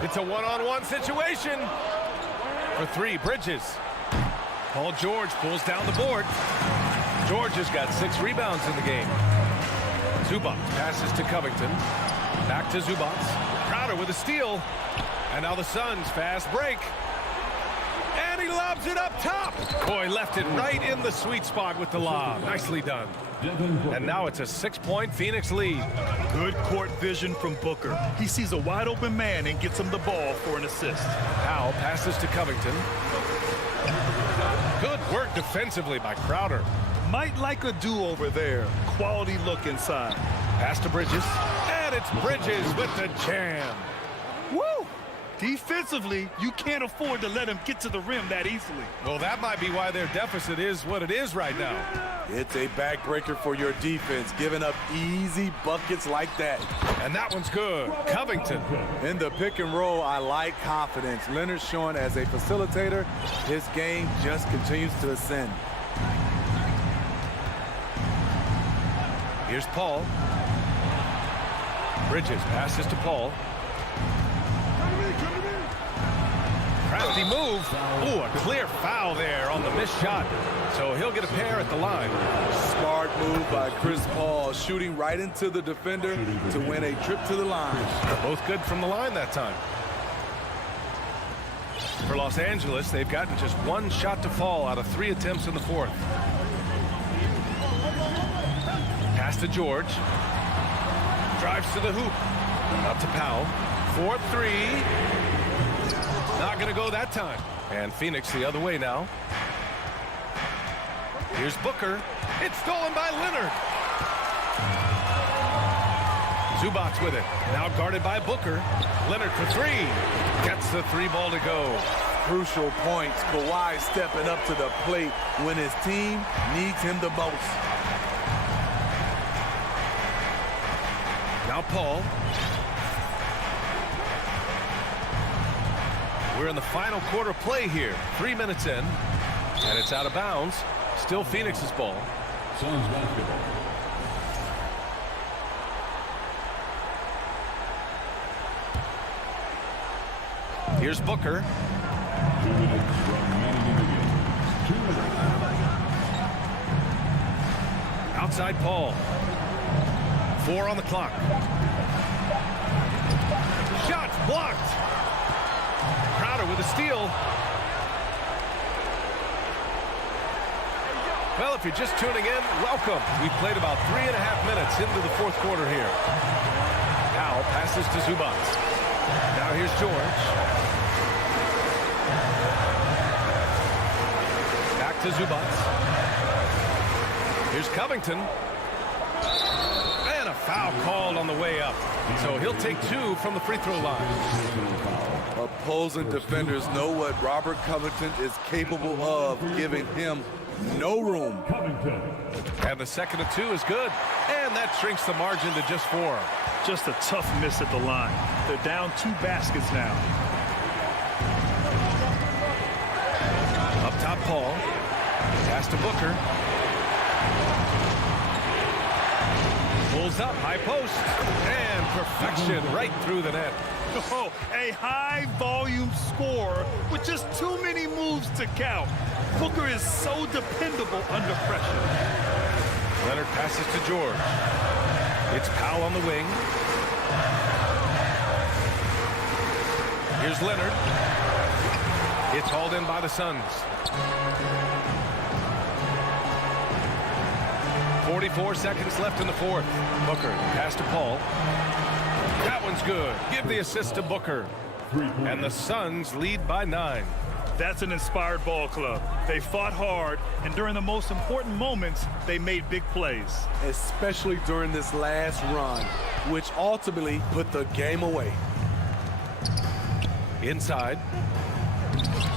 It's a one-on-one situation. For three, Bridges. Paul George pulls down the board. George has got 6 rebounds in the game. Zubac passes to Covington. Back to Zubac. Crowder with a steal. And now the Suns fast break. And he lobs it up top. Boy, left it right in the sweet spot with the lob. Nicely done. And now it's a 6-point Phoenix lead. Good court vision from Booker. He sees a wide open man and gets him the ball for an assist. Powell passes to Covington. Good work defensively by Crowder. Might like a do-over there. Quality look inside. Pass to Bridges. And it's Bridges with the jam. Woo! Defensively, you can't afford to let him get to the rim that easily. Well, that might be why their deficit is what it is right now. It's a backbreaker for your defense, giving up easy buckets like that. And that one's good. Covington. In the pick and roll, I like confidence. Leonard showing as a facilitator, his game just continues to ascend. Here's Paul. Bridges passes to Paul. Crafty move. Ooh, a clear foul there on the missed shot. So he'll get a pair at the line. Smart move by Chris Paul, shooting right into the defender to win a trip to the line. Both good from the line that time. For Los Angeles, they've gotten just 1 shot to fall out of 3 attempts in the fourth. Pass to George. Drives to the hoop. Up to Powell. 4-3. Not going to go that time. And Phoenix the other way now. Here's Booker. It's stolen by Leonard. Zubac with it. Now guarded by Booker. Leonard for 3. Gets the 3 ball to go. Crucial points. Kawhi stepping up to the plate when his team needs him the most. Now Paul. We're in the final quarter play here. 3 minutes in. And it's out of bounds. Still Phoenix's ball. Suns basketball. Here's Booker. 2 minutes remaining in the game. 2 minutes. Outside Paul. 4 on the clock. Shot blocked. Crowder with a steal. Well, if you're just tuning in, welcome. We played about 3.5 minutes into the fourth quarter here. Powell passes to Zubac. Now here's George. Back to Zubac. Here's Covington. And a foul called on the way up. So he'll take 2 from the free throw line. Opposing defenders know what Robert Covington is capable of, giving him no room. And the second of 2 is good. And that shrinks the margin to just 4. Just a tough miss at the line. They're down 2 baskets now. Up top, Paul. Pass to Booker. Pulls up, high post. And perfection right through the net. Oh, a high-volume score with just too many moves to count. Booker is so dependable under pressure. Leonard passes to George. It's Powell on the wing. Here's Leonard. It's hauled in by the Suns. 44 seconds left in the fourth. Booker, pass to Paul. That one's good. Give the assist to Booker. And the Suns lead by 9. That's an inspired ball club. They fought hard, and during the most important moments, they made big plays. Especially during this last run, which ultimately put the game away. Inside.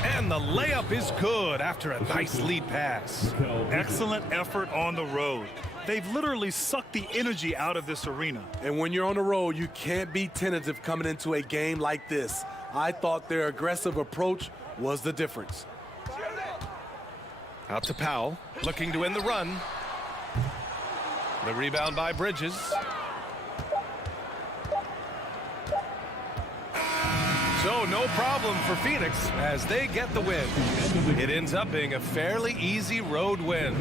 And the layup is good after a nice lead pass. Excellent effort on the road. They've literally sucked the energy out of this arena. And when you're on the road, you can't be tentative coming into a game like this. I thought their aggressive approach was the difference. Out to Powell, looking to end the run. The rebound by Bridges. So no problem for Phoenix as they get the win. It ends up being a fairly easy road win.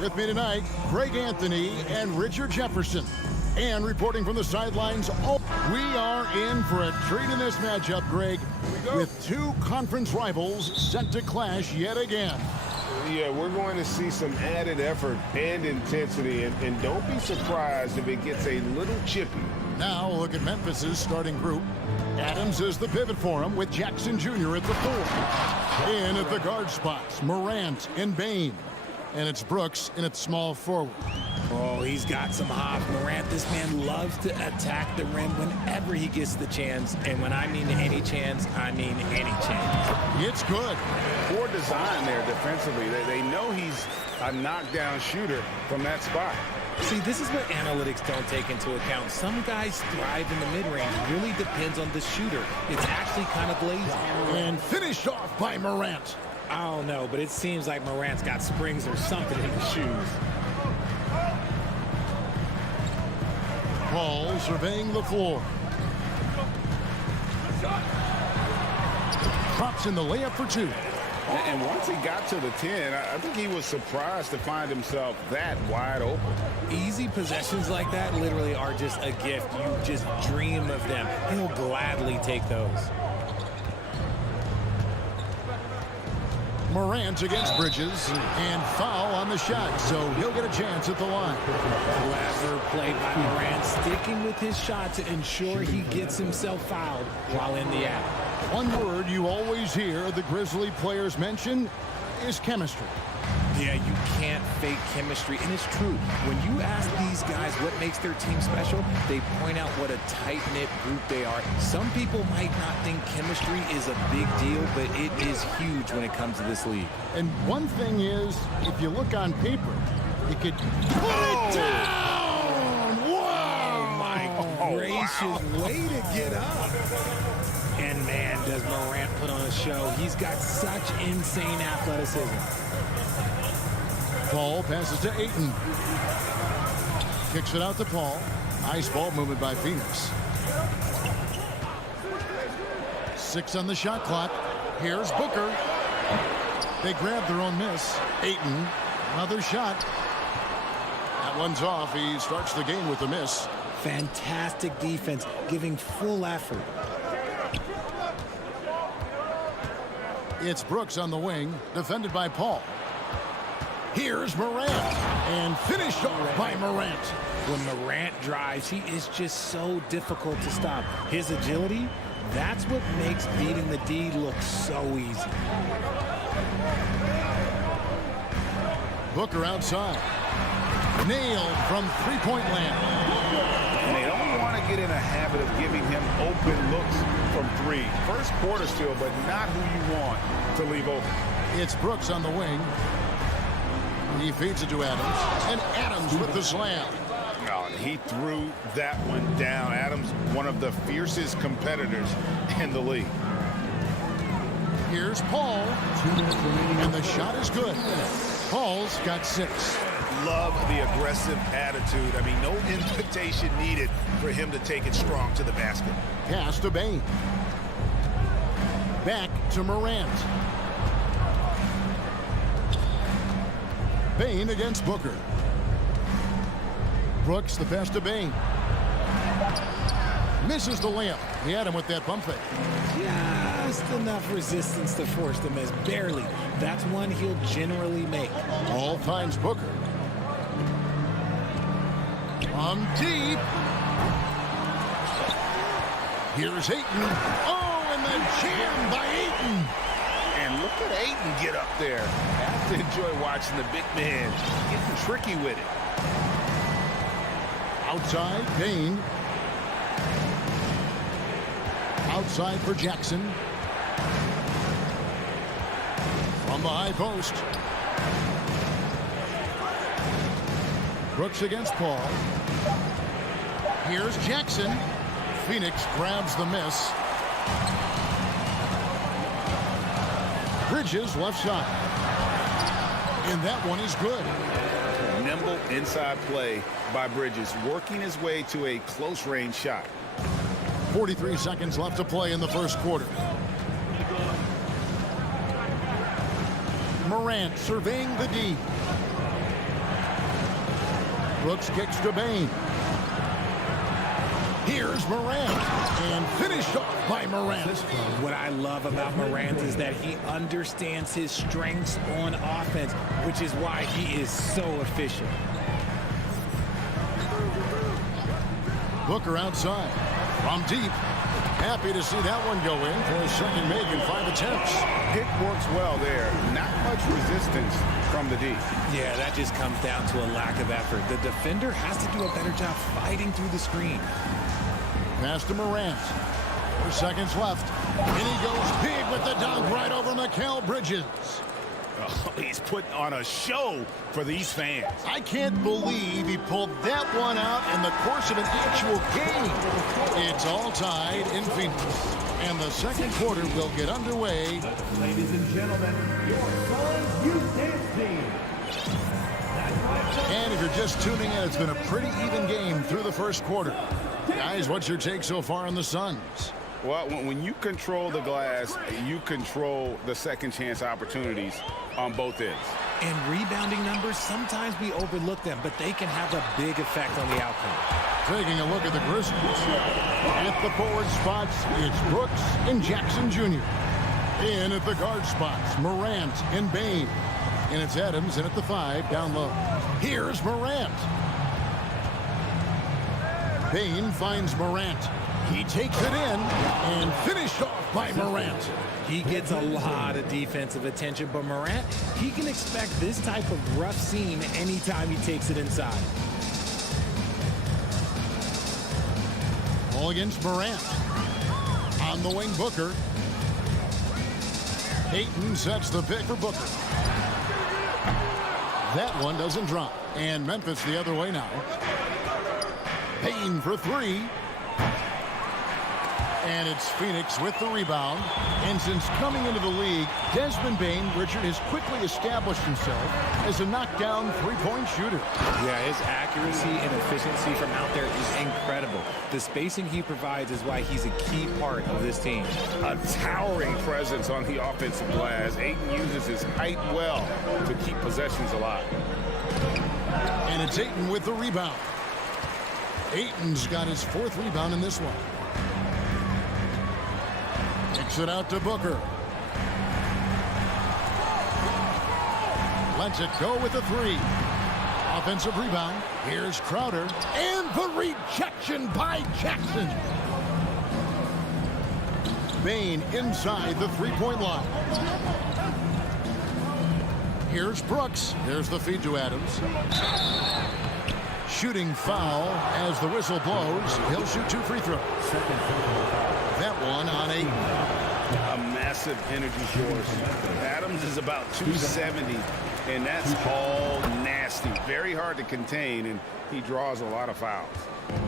With me tonight, Greg Anthony and Richard Jefferson. And reporting from the sidelines, we are in for a treat in this matchup, Greg, with two conference rivals set to clash yet again. Yeah, we're going to see some added effort and intensity, and don't be surprised if it gets a little chippy. Now look at Memphis's starting group. Adams is the pivot for him with Jackson Jr. at the 4. In at the guard spots, Morant and Bain. And it's Brooks in at small forward. Oh, he's got some hops. Morant, this man loves to attack the rim whenever he gets the chance. And when I mean any chance, I mean any chance. It's good. Poor design there defensively. They know he's a knockdown shooter from that spot. See, this is what analytics don't take into account. Some guys thrive in the mid-range. It really depends on the shooter. It's actually kind of lazy. And finished off by Morant. I don't know, but it seems like Morant's got springs or something in his shoes. Paul surveying the floor. Drops in the layup for 2. And once he got to the 10, I think he was surprised to find himself that wide open. Easy possessions like that literally are just a gift. You just dream of them. He'll gladly take those. Morant against Bridges, and foul on the shot, so he'll get a chance at the line. Clever play by Morant, sticking with his shot to ensure he gets himself fouled while in the act. One word you always hear the Grizzly players mention is chemistry. Yeah, you can't fake chemistry, and it's true. When you ask these guys what makes their team special, they point out what a tight-knit group they are. Some people might not think chemistry is a big deal, but it is huge when it comes to this league. And one thing is, if you look on paper, you could put it down! Wow! Oh, my gracious, way to get up. And, man, does Morant put on a show. He's got such insane athleticism. Paul passes to Ayton. Kicks it out to Paul. Nice ball movement by Phoenix. 6 on the shot clock. Here's Booker. They grab their own miss. Ayton, another shot. That one's off. He starts the game with a miss. Fantastic defense, giving full effort. It's Brooks on the wing, defended by Paul. Here's Morant, and finished off by Morant. When Morant drives, he is just so difficult to stop. His agility, that's what makes beating the D look so easy. Booker outside. Nailed from three-point land. And they don't want to get in a habit of giving him open looks from 3. First quarter still, but not who you want to leave open. It's Brooks on the wing. He feeds it to Adams, and Adams with the slam. Oh, and he threw that one down. Adams, one of the fiercest competitors in the league. Here's Paul, and the shot is good. Paul's got 6. Love the aggressive attitude. I mean, no invitation needed for him to take it strong to the basket. Pass to Bain. Back to Morant. Bain against Booker. Brooks the pass to Bain. Misses the layup. He had him with that pump fake. Just enough resistance to force the miss. Barely. That's one he'll generally make. Paul finds Booker. From deep. Here's Ayton. Oh, and the jam by Ayton. And look at Ayton get up there. Have to enjoy watching the big man getting tricky with it. Outside, Bain. Outside for Jackson. From the high post. Brooks against Paul. Here's Jackson. Phoenix grabs the miss. Bridges left side. And that one is good. Nimble inside play by Bridges, working his way to a close range shot. 43 seconds left to play in the first quarter. Morant surveying the D. Brooks kicks to Bain. Here's Morant, and finished off by Morant. What I love about Morant is that he understands his strengths on offense, which is why he is so efficient. Booker outside from deep. Happy to see that one go in for a second make in 5 attempts. Pick works well there. Not much resistance from the D. Yeah, that just comes down to a lack of effort. The defender has to do a better job fighting through the screen. Pass to Morant. 4 seconds left. And he goes big with the dunk right over Mikal Bridges. Oh, he's putting on a show for these fans. I can't believe he pulled that one out in the course of an actual game. It's all tied in Phoenix. And the second quarter will get underway. Ladies and gentlemen, your Suns Houston team. And if you're just tuning in, it's been a pretty even game through the first quarter. Guys, what's your take so far on the Suns? Well, when you control the glass, you control the second chance opportunities on both ends. And rebounding numbers, sometimes we overlook them, but they can have a big effect on the outcome. Taking a look at the Grizzlies. At the forward spots, it's Brooks and Jackson Jr. In at the guard spots, Morant and Bain. And it's Adams in at the 5, down low. Here's Morant. Bain finds Morant. He takes it in and finished off by Morant. He gets a lot of defensive attention, but Morant, he can expect this type of rough scene anytime he takes it inside. Ball against Morant. On the wing, Booker. Ayton sets the pick for Booker. That one doesn't drop. And Memphis the other way now. Bain for 3. And it's Phoenix with the rebound. And since coming into the league, Desmond Bain, Richard, has quickly established himself as a knockdown three-point shooter. Yeah, his accuracy and efficiency from out there is incredible. The spacing he provides is why he's a key part of this team. A towering presence on the offensive glass. Ayton uses his height well to keep possessions alive. And it's Ayton with the rebound. Ayton's got his 4th rebound in this one. Kicks it out to Booker. Lets it go with a 3. Offensive rebound. Here's Crowder. And the rejection by Jackson. Bain inside the 3-point line. Here's Brooks. There's the feed to Adams. Shooting foul as the whistle blows. He'll shoot 2 free throws. That one on 8. A massive energy source. Adams is about 270, and that's all nasty. Very hard to contain, and he draws a lot of fouls.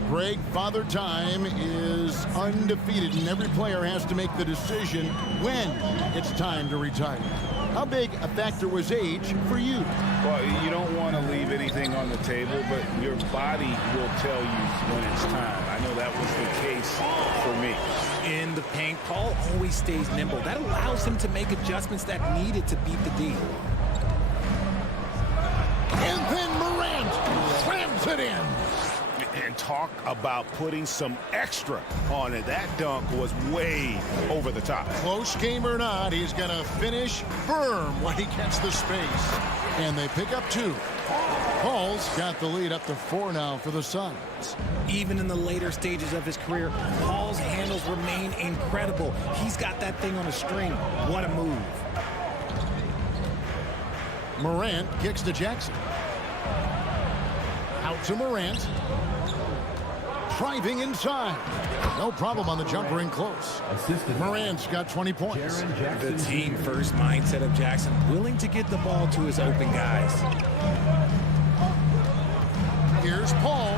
Greg, Father Time is undefeated, and every player has to make the decision when it's time to retire. How big a factor was age for you? Well, you don't want to leave anything on the table, but your body will tell you when it's time. I know that was the case for me. In the paint, Paul always stays nimble. That allows him to make adjustments that needed to beat the D. And then Morant slams it in. And talk about putting some extra on it. That dunk was way over the top. Close game or not, he's going to finish firm when he gets the space. And they pick up 2. Paul's got the lead up to 4 now for the Suns. Even in the later stages of his career, Paul's handles remain incredible. He's got that thing on a string. What a move. Morant kicks to Jackson. Out to Morant. Driving inside. No problem on the jumper in close. Morant's got 20 points. The team first mindset of Jackson, willing to get the ball to his open guys. Here's Paul.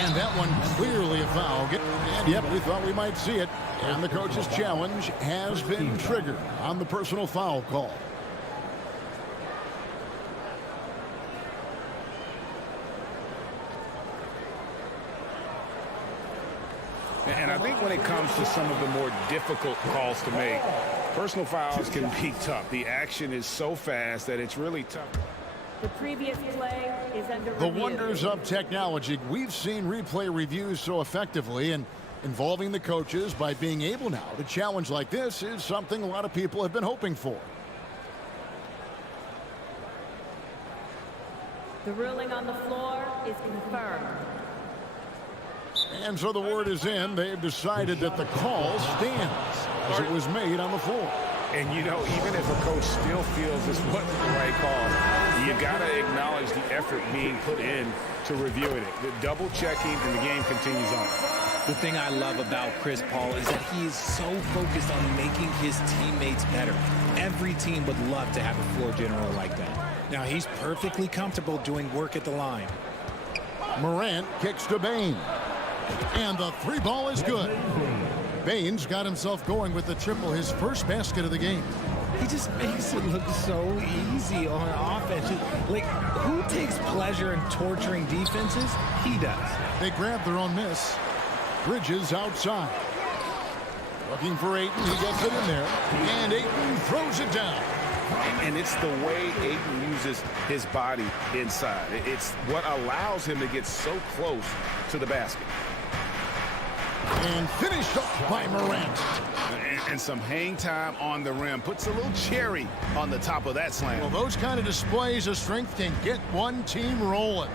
And that one clearly a foul. And yep, we thought we might see it. And the coach's challenge has been triggered on the personal foul call. And I think when it comes to some of the more difficult calls to make, personal fouls can be tough. The action is so fast that it's really tough. The previous play is under The review. wonders of technology. We've seen replay reviews so effectively, and involving the coaches by being able now to challenge like this is something a lot of people have been hoping for. The ruling on the floor is confirmed. And so the word is in. They've decided that the call stands as it was made on the floor. And, you know, even if a coach still feels this wasn't the right call, you got to acknowledge the effort being put in to reviewing it. The double checking, and the game continues on. The thing I love about Chris Paul is that he is so focused on making his teammates better. Every team would love to have a floor general like that. Now, he's perfectly comfortable doing work at the line. Morant kicks to Bane. And the three ball is good. Bane's got himself going with the triple, his first basket of the game. He just makes it look so easy on offense. Like, who takes pleasure in torturing defenses? He does. They grab their own miss. Bridges outside. Looking for Ayton. He gets it in there. And Ayton throws it down. And it's the way Ayton uses his body inside. It's what allows him to get so close to the basket. And finished up by Morant. And some hang time on the rim. Puts a little cherry on the top of that slam. Well, those kind of displays of strength can get one team rolling.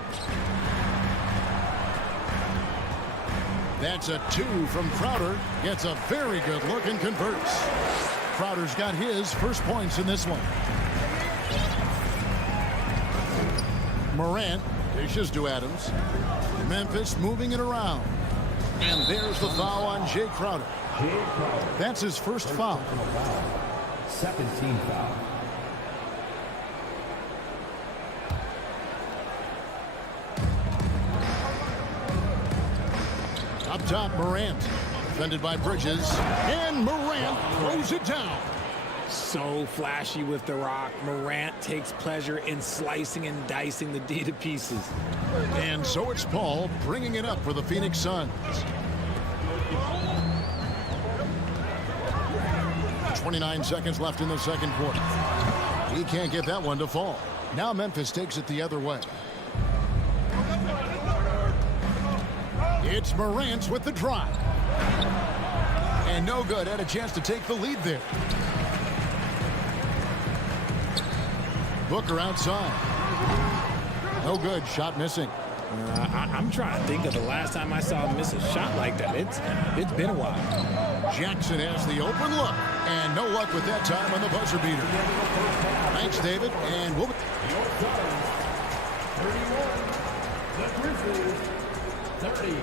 That's a 2 from Crowder. Gets a very good look and converts. Crowder's got his first points in this one. Morant dishes to Adams. Memphis moving it around. And there's the foul on Jay Crowder. That's his first foul. Second team foul. Up top, Morant. Defended by Bridges. And Morant throws it down. So flashy with the rock. Morant takes pleasure in slicing and dicing the D to pieces. And so it's Paul bringing it up for the Phoenix Suns. 29 seconds left in the second quarter. He can't get that one to fall. Now Memphis takes it the other way. It's Morant with the drive. And no good. Had a chance to take the lead there. Booker outside. No good. Shot missing. I'm trying to think of the last time I saw him miss a shot like that. It's been a while. Jackson has the open look. And no luck with that time on the buzzer beater. Thanks, David. And we'll... 31. The Grizzlies, 30.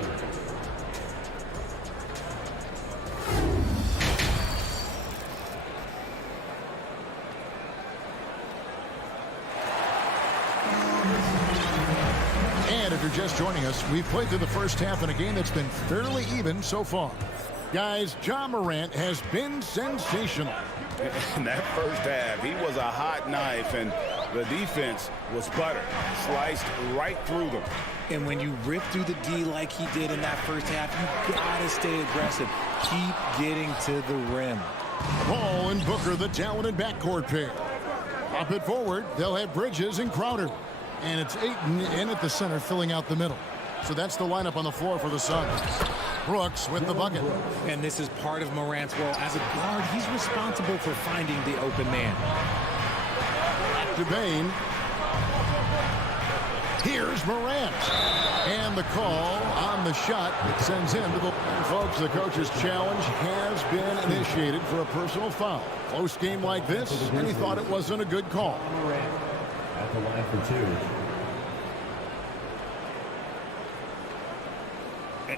And if you're just joining us, we've played through the first half in a game that's been fairly even so far. Guys, Ja Morant has been sensational. In that first half, he was a hot knife, and the defense was butter. Sliced right through them. And when you rip through the D like he did in that first half, you gotta stay aggressive. Keep getting to the rim. Paul and Booker, the talented backcourt pair. Up it forward, they'll have Bridges and Crowder. And it's Ayton in at the center, filling out the middle. So that's the lineup on the floor for the Suns. Brooks with the bucket. And this is part of Morant's role. As a guard, he's responsible for finding the open man. To Bane. Here's Morant. And the call on the shot sends him to the... And folks, the coach's challenge has been initiated for a personal foul. Close game like this, and he thought it wasn't a good call. Morant at the line for 2.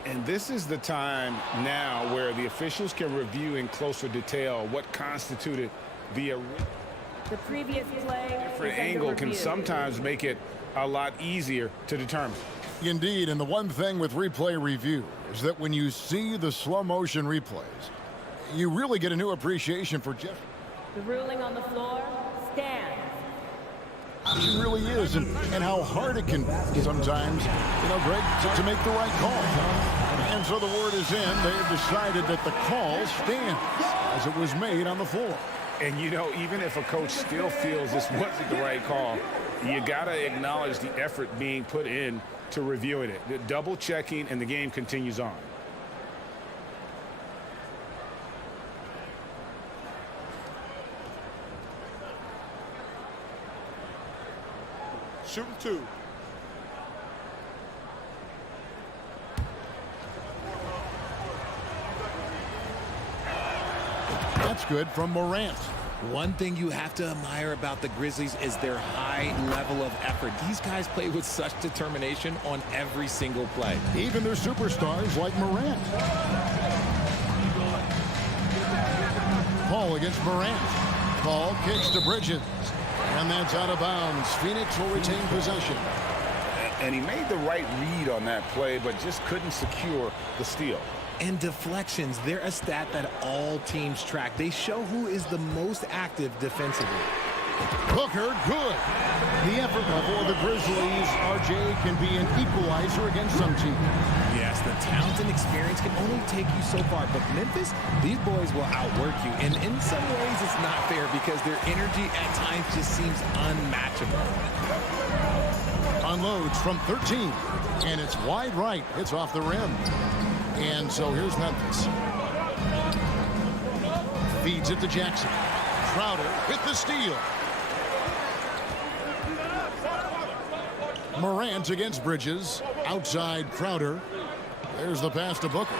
And this is the time now where the officials can review in closer detail what constituted the previous play. different angle can sometimes make it a lot easier to determine. Indeed, and the one thing with replay review is that when you see the slow motion replays, you really get a new appreciation for Jeff. The ruling on the floor stands. He really is, and how hard it can be sometimes, Greg, to make the right call. And so the word is in. They have decided that the call stands as it was made on the floor. And, even if a coach still feels this wasn't the right call, You got to acknowledge the effort being put in to reviewing it. The double checking, and the game continues on. Shooting 2. That's good from Morant. One thing you have to admire about the Grizzlies is their high level of effort. These guys play with such determination on every single play. Even their superstars like Morant. Paul against Morant. Paul kicks to Bridges. And that's out of bounds. Phoenix will retain possession. And he made the right read on that play, but just couldn't secure the steal. And deflections, they're a stat that all teams track. They show who is the most active defensively. Booker, good. The effort level of the Grizzlies, RJ, can be an equalizer against some teams. Yes, the talent and experience can only take you so far, but Memphis, these boys will outwork you. And in some ways, it's not fair because their energy at times just seems unmatchable. Unloads from 13, and it's wide right. It's off the rim. And so here's Memphis. Feeds it to Jackson. Crowder with the steal. Morant against Bridges. Outside Crowder. There's the pass to Booker.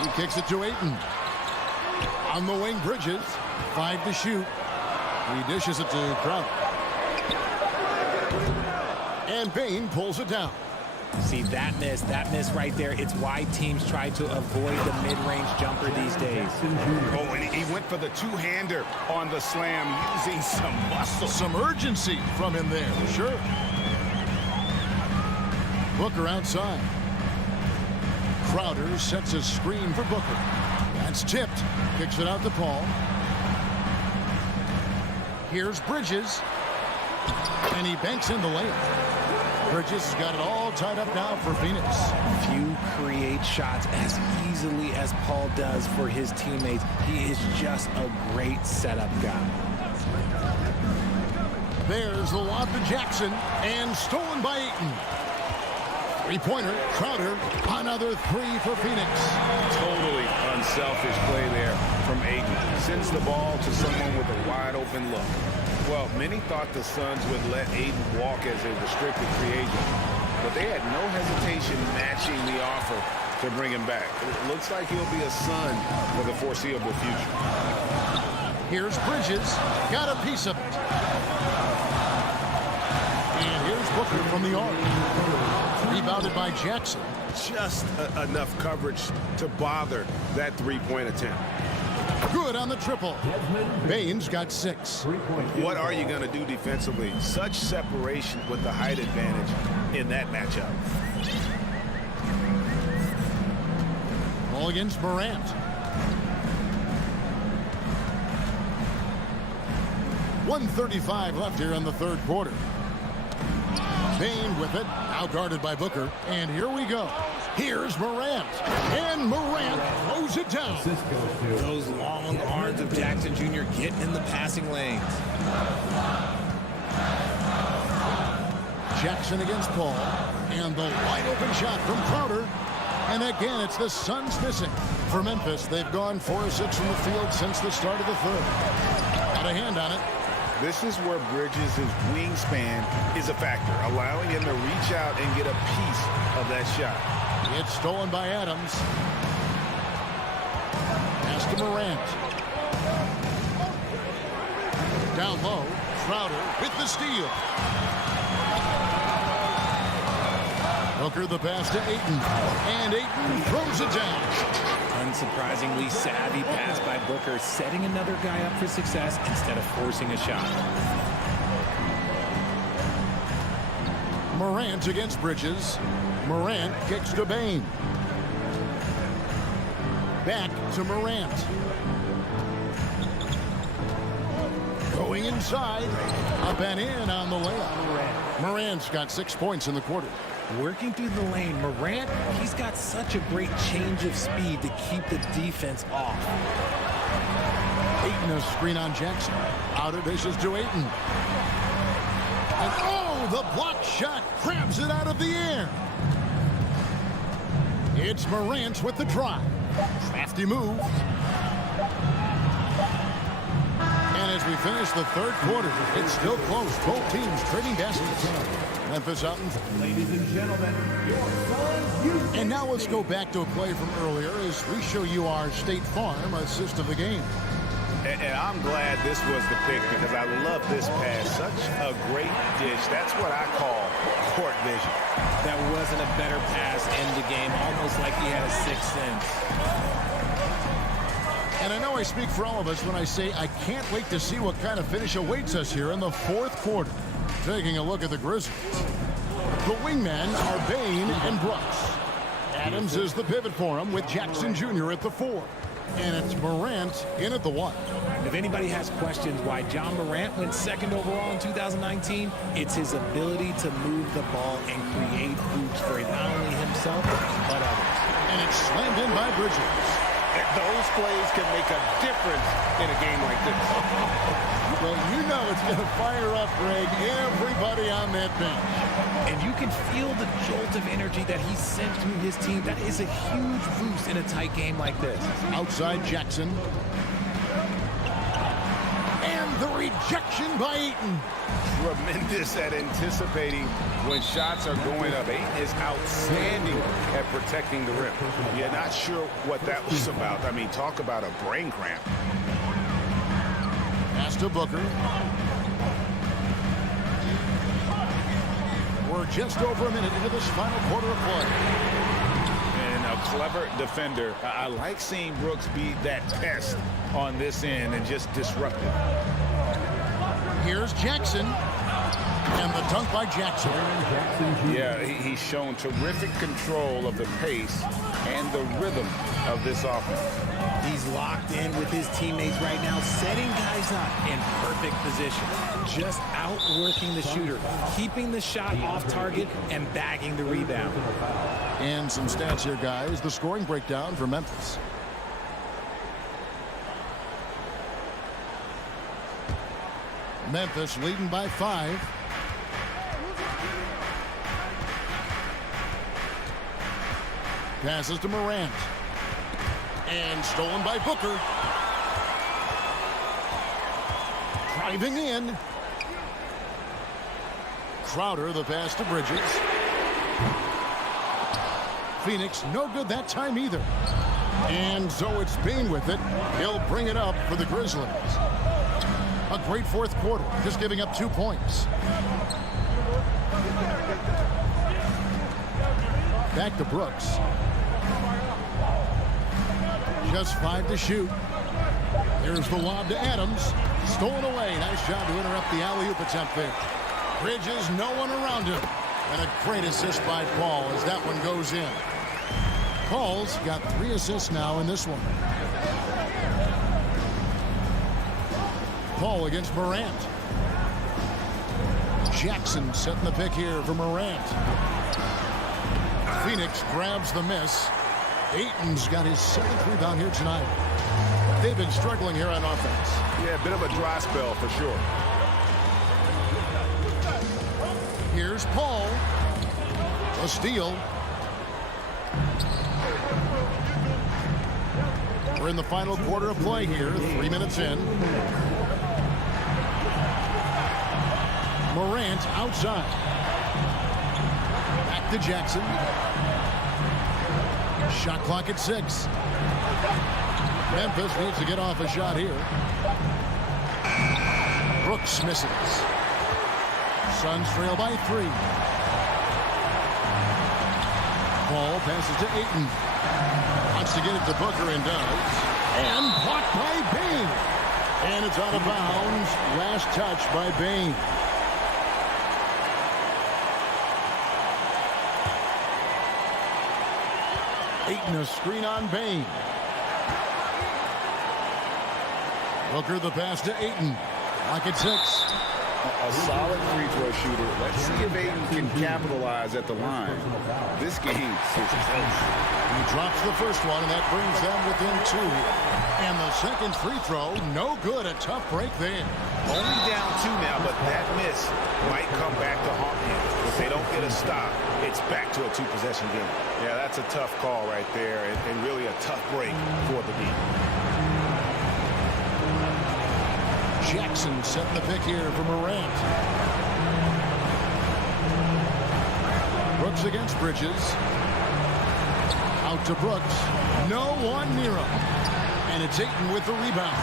He kicks it to Ayton. On the wing, Bridges. 5 to shoot. He dishes it to Crowder. And Bain pulls it down. See, that miss right there, it's why teams try to avoid the mid-range jumper these days. Oh, and he went for the two-hander on the slam, using some muscle. Some urgency from him there, sure. Booker outside. Crowder sets a screen for Booker. That's tipped. Kicks it out to Paul. Here's Bridges. And he banks in the layup. Bridges has got it all tied up now for Phoenix. Few create shots as easily as Paul does for his teammates. He is just a great setup guy. There's the lob to Jackson, and stolen by Ayton. Three-pointer, Crowder, another 3 for Phoenix. Totally unselfish play there from Ayton. Sends the ball to someone with a wide-open look. Well, many thought the Suns would let Ayton walk as a restricted free agent, but they had no hesitation matching the offer to bring him back. It looks like he'll be a Sun for the foreseeable future. Here's Bridges, got a piece of it. And here's Booker from the arc. Rebounded by Jackson. Just enough coverage to bother that three-point attempt. Good on the triple. Bain's got 6. What are you going to do defensively? Such separation with the height advantage in that matchup. Ball against Morant. .135 left here in the third quarter. Bain with it, now guarded by Booker. And here we go. Here's Morant. And Morant throws it down. Those long arms of Jackson Jr. getting in the passing lanes. Jackson against Paul. And the wide open shot from Crowder. And again, it's the Suns missing. For Memphis, they've gone 4 of 6 from the field since the start of the third. Got a hand on it. This is where Bridges' wingspan is a factor, allowing him to reach out and get a piece of that shot. It's stolen by Adams. Pass to Morant. Down low, Crowder with the steal. Booker the pass to Ayton. And Ayton throws it down. Unsurprisingly savvy pass by Booker, setting another guy up for success instead of forcing a shot. Morant against Bridges. Morant kicks to Bain. Back to Morant. Going inside. Up and in on the layup. Morant's got 6 points in the quarter. Working through the lane, Morant, he's got such a great change of speed to keep the defense off. Ayton a screen on Jackson. Out of dishes to Ayton. And oh, the block shot grabs it out of the air. It's Morant with the drive. Crafty move. And as we finish the third quarter, it's still close. Both teams trading baskets. Memphis out in front. Ladies and gentlemen, your son, And now let's go back to a play from earlier as we show you our State Farm assist of the game. And I'm glad this was the pick because I love this pass. Such a great dish. That's what I call court vision. That wasn't a better pass in the game, almost like he had a sixth sense. And I know I speak for all of us when I say I can't wait to see what kind of finish awaits us here in the fourth quarter. Taking a look at the Grizzlies. The wingmen are Bain and Brooks. Adams is the pivot for him with Jackson Jr. at the 4. And it's Morant in at the 1. If anybody has questions why John Morant went second overall in 2019, it's his ability to move the ball and create hoops for not only himself, but others. And it's slammed in by Bridges. Those plays can make a difference in a game like this. Well, you know it's going to fire up, Greg, everybody on that bench. And you can feel the jolt of energy that he sent through his team. That is a huge boost in a tight game like this. Outside Jackson. And the rejection by Ayton. Tremendous at anticipating when shots are going up. Ayton is outstanding at protecting the rim. You're not sure what that was about. I mean, talk about a brain cramp. Pass to Booker. We're just over a minute into this final quarter of play. And a clever defender. I like seeing Brooks be that pest on this end and just disrupt it. Here's Jackson. And the dunk by Jackson. Yeah, he's shown terrific control of the pace and the rhythm of this offense. He's locked in with his teammates right now, setting guys up in perfect position. Just outworking the shooter, keeping the shot off target, and bagging the rebound. And some stats here, guys. The scoring breakdown for Memphis. Memphis leading by 5. Passes to Morant. And stolen by Booker. Driving in. Crowder, the pass to Bridges. Phoenix, no good that time either. And so it's Bain with it. He'll bring it up for the Grizzlies. A great fourth quarter, just giving up 2 points. Back to Brooks. Just 5 to shoot. Here's the lob to Adams. Stolen away. Nice job to interrupt the alley-oop attempt there. Bridges, no one around him. And a great assist by Paul as that one goes in. Paul's got 3 assists now in this one. Paul against Morant. Jackson setting the pick here for Morant. Phoenix grabs the miss. Ayton's got his 7th rebound here tonight. They've been struggling here on offense. Yeah, a bit of a dry spell for sure. Here's Paul. A steal. We're in the final quarter of play here. 3 minutes in. Morant outside. Back to Jackson. Shot clock at 6. Memphis needs to get off a shot here. Brooks misses. Suns trail by 3. Paul passes to Ayton. Wants to get it to Booker and does. And blocked by Bain. And it's out of bounds. Last touch by Bain. Ayton a screen on Bain. Booker the pass to Ayton. Lock at 6. A solid free throw shooter. Let's see if Aiden can capitalize at the line. This game is close. He drops the first one, and that brings them within 2. And the second free throw, no good. A tough break there. Only down 2 now, but that miss might come back to haunt him. If they don't get a stop, it's back to a 2-possession game. Yeah, that's a tough call right there, and really a tough break for the team. Jackson setting the pick here for Morant. Brooks against Bridges. Out to Brooks. No one near him. And it's Ayton with the rebound.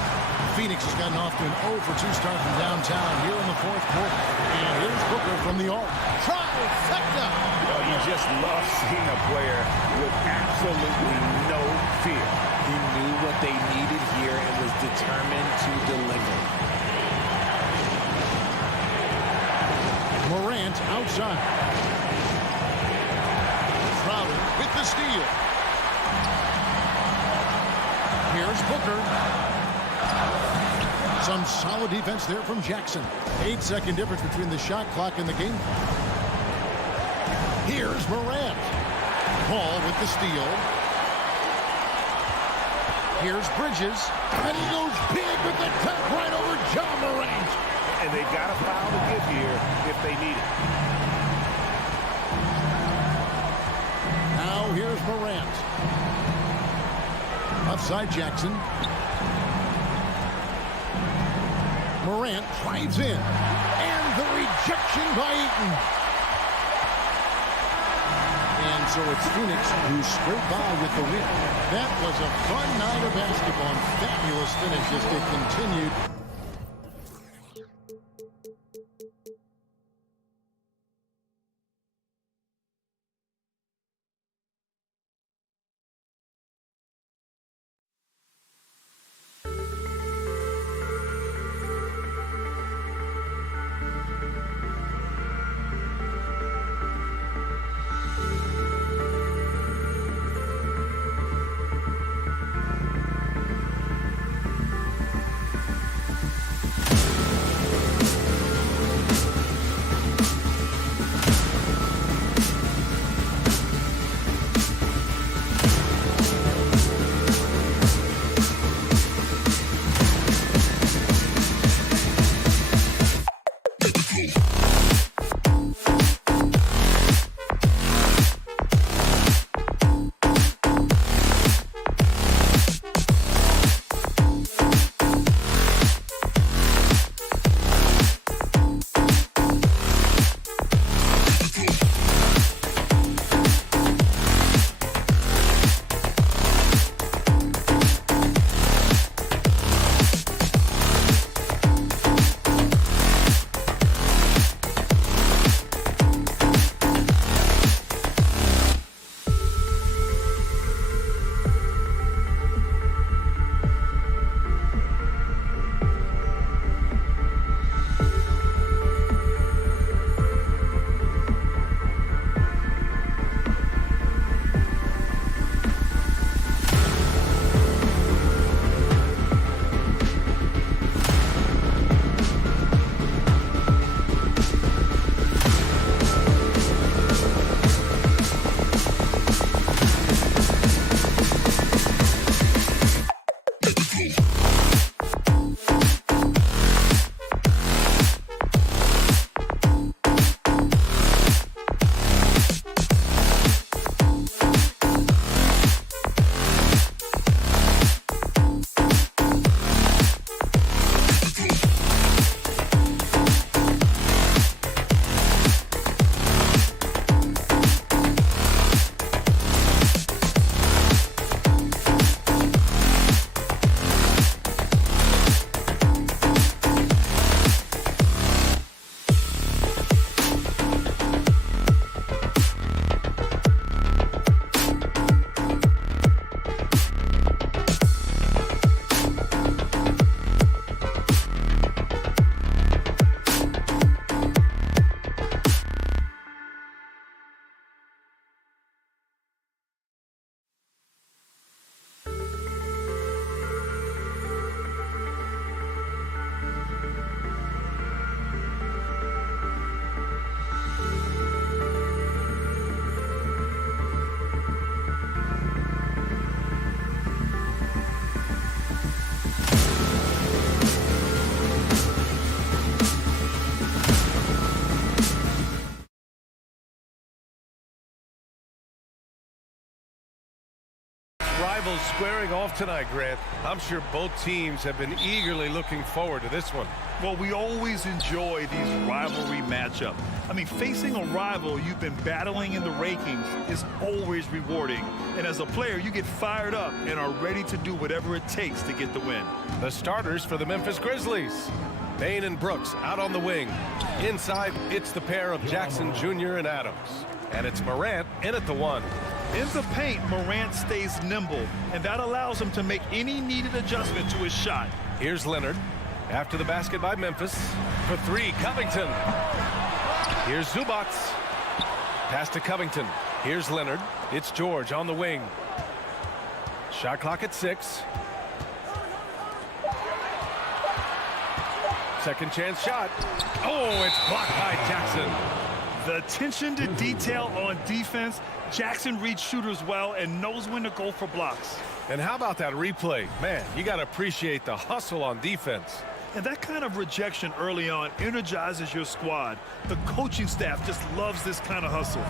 Phoenix has gotten off to an 0 for 2 start from downtown here in the 4th quarter. And here's Booker from the arc. Trifecta! Well, you just love seeing a player with absolutely no fear. He knew what they needed here and was determined to deliver. Morant outside. Crowder with the steal. Here's Booker. Some solid defense there from Jackson. 8-second difference between the shot clock and the game clock. Here's Morant. Paul with the steal. Here's Bridges. And he goes big with the tap right over John Morant. And they've got a foul to give here if they need it. Now here's Morant. Outside Jackson. Morant drives in. And the rejection by Ayton. And so it's Phoenix who scraped by with the win. That was a fun night of basketball and fabulous finish as they continued. rivals squaring off tonight, Grant. I'm sure both teams have been eagerly looking forward to this one. Well, we always enjoy these rivalry matchups. I mean, facing a rival you've been battling in the rankings is always rewarding. And as a player, you get fired up and are ready to do whatever it takes to get the win. The starters for the Memphis Grizzlies. Bain and Brooks out on the wing. Inside, it's the pair of Jackson Jr. and Adams. And it's Morant in at the 1. In the paint, Morant stays nimble, and that allows him to make any needed adjustment to his shot. Here's Leonard. After the basket by Memphis. For 3, Covington. Here's Zubac. Pass to Covington. Here's Leonard. It's George on the wing. Shot clock at 6. Second chance shot. Oh, it's blocked by Jackson. The attention to detail on defense. Jackson reads shooters well and knows when to go for blocks. And how about that replay? Man, you got to appreciate the hustle on defense. And that kind of rejection early on energizes your squad. The coaching staff just loves this kind of hustle.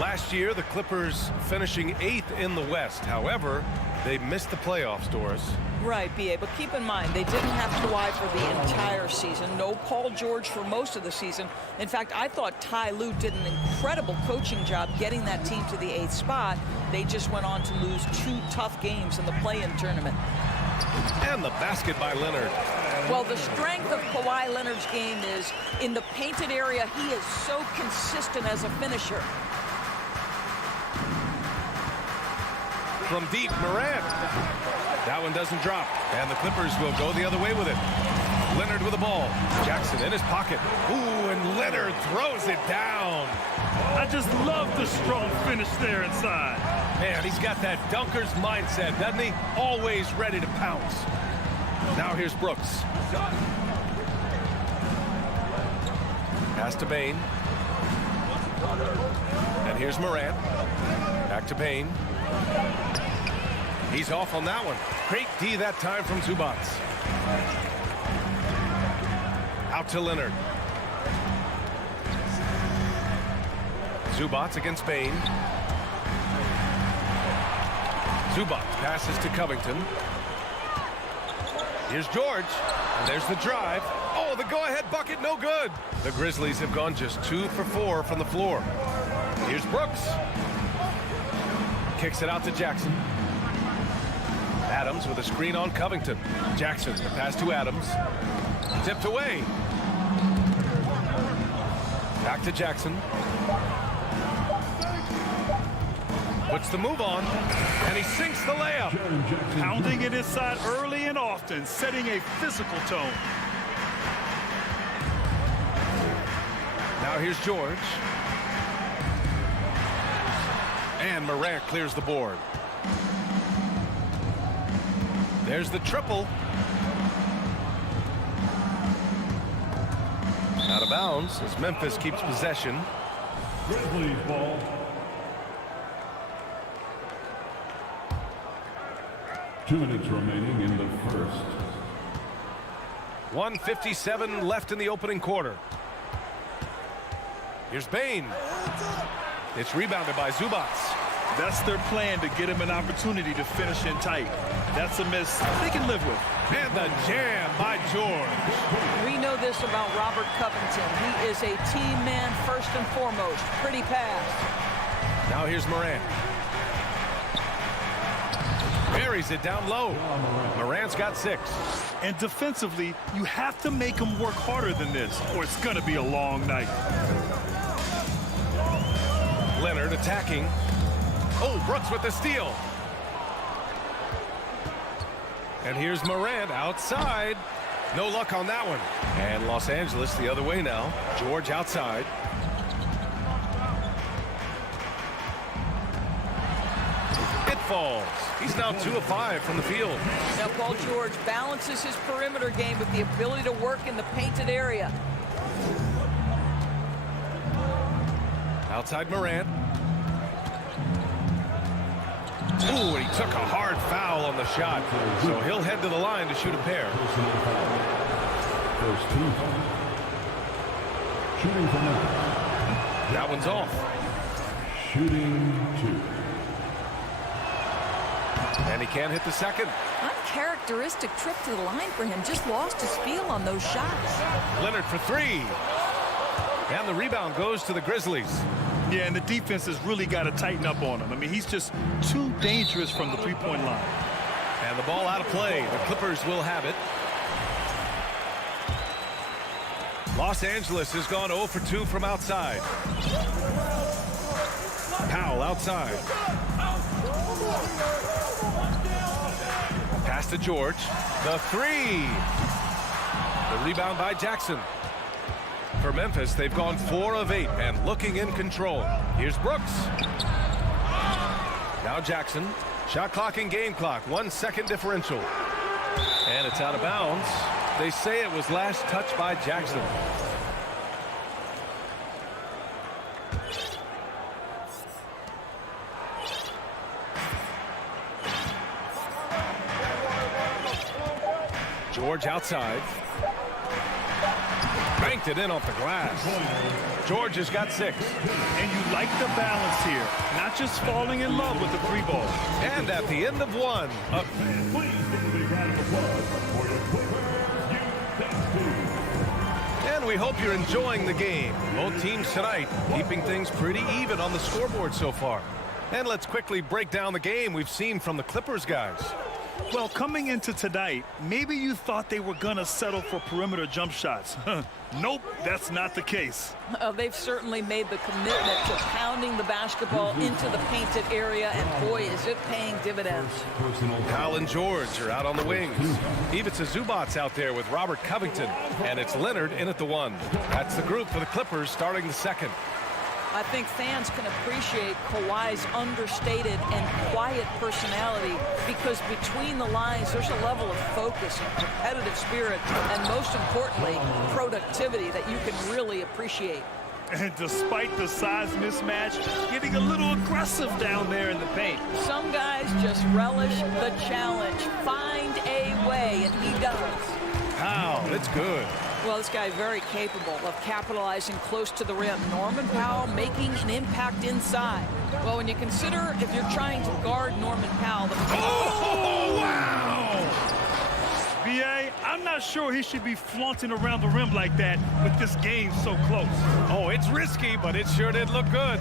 Last year, the Clippers finishing 8th in the West. However, they missed the playoffs, Doris. Right, B.A., but keep in mind, they didn't have Kawhi for the entire season. No Paul George for most of the season. In fact, I thought Ty Lue did an incredible coaching job getting that team to the 8th spot. They just went on to lose 2 tough games in the play-in tournament. And the basket by Leonard. Well, the strength of Kawhi Leonard's game is in the painted area, he is so consistent as a finisher. From deep, Morant. That one doesn't drop, and the Clippers will go the other way with it. Leonard with the ball. Jackson in his pocket. Ooh, and Leonard throws it down. I just love the strong finish there inside. Man, he's got that dunker's mindset, doesn't he? Always ready to pounce. Now here's Brooks. Pass to Bain. And here's Morant. Back to Bain. He's off on that one. Great D that time from Zubac. Out to Leonard. Zubac against Bain. Zubac passes to Covington. Here's George. And there's the drive. Oh, the go-ahead bucket, no good. The Grizzlies have gone just 2 for 4 from the floor. Here's Brooks. Kicks it out to Jackson. Adams with a screen on Covington. Jackson, the pass to Adams. Tipped away. Back to Jackson. Puts the move on, and he sinks the layup. Pounding it inside early and often, setting a physical tone. Now here's George. And Morant clears the board. There's the triple. Out of bounds as Memphis keeps possession. Grizzlies ball. Two minutes remaining in the first. 1:57 left in the opening quarter. Here's Bain. It's rebounded by Zubac. That's their plan, to get him an opportunity to finish in tight. That's a miss they can live with. And the jam by George. We know this about Robert Covington. He is a team man first and foremost. Pretty pass. Now here's Morant. Buries it down low. Morant's got 6. And defensively, you have to make him work harder than this, or it's going to be a long night. Leonard attacking. Oh, Brooks with the steal. And here's Morant outside. No luck on that one. And Los Angeles the other way now. George outside. It falls. He's now 2 of 5 from the field. Now Paul George balances his perimeter game with the ability to work in the painted area. Outside Morant. Ooh, and he took a hard foul on the shot. So he'll head to the line to shoot a pair. First team. Shooting from That one's off. Shooting 2. And he can't hit the second. Uncharacteristic trip to the line for him. Just lost his feel on those shots. Leonard for three. And the rebound goes to the Grizzlies. Yeah, and the defense has really got to tighten up on him. I mean, he's just too dangerous from the three-point line. And the ball out of play. The Clippers will have it. Los Angeles has gone 0 for 2 from outside. Powell outside. Pass to George. The three. The rebound by Jackson. For Memphis, they've gone 4 of 8 and looking in control. Here's Brooks. Now Jackson. Shot clock and game clock. 1 second differential. And it's out of bounds. They say it was last touched by Jackson. George outside. Banked it in off the glass. George has got 6. And you like the balance here. Not just falling in love with the three ball. And at the end of 1. And we hope you're enjoying the game. Both teams tonight keeping things pretty even on the scoreboard so far. And let's quickly break down the game we've seen from the Clippers guys. Well, coming into tonight, maybe you thought they were going to settle for perimeter jump shots. Nope, that's not the case. They've certainly made the commitment to pounding the basketball into the painted area, and boy, is it paying dividends. Kyle and George are out on the wings. Ivica Zubac's out there with Robert Covington, and it's Leonard in at the 1. That's the group for the Clippers starting the second. I think fans can appreciate Kawhi's understated and quiet personality, because between the lines there's a level of focus and competitive spirit, and most importantly, productivity that you can really appreciate. And despite the size mismatch, getting a little aggressive down there in the paint. Some guys just relish the challenge. Find a way, and he does. Wow, that's good. Well, this guy very capable of capitalizing close to the rim. Norman Powell making an impact inside. Well, when you consider if you're trying to guard Norman Powell. Oh, wow! B.A., I'm not sure he should be flaunting around the rim like that with this game so close. Oh, it's risky, but it sure did look good.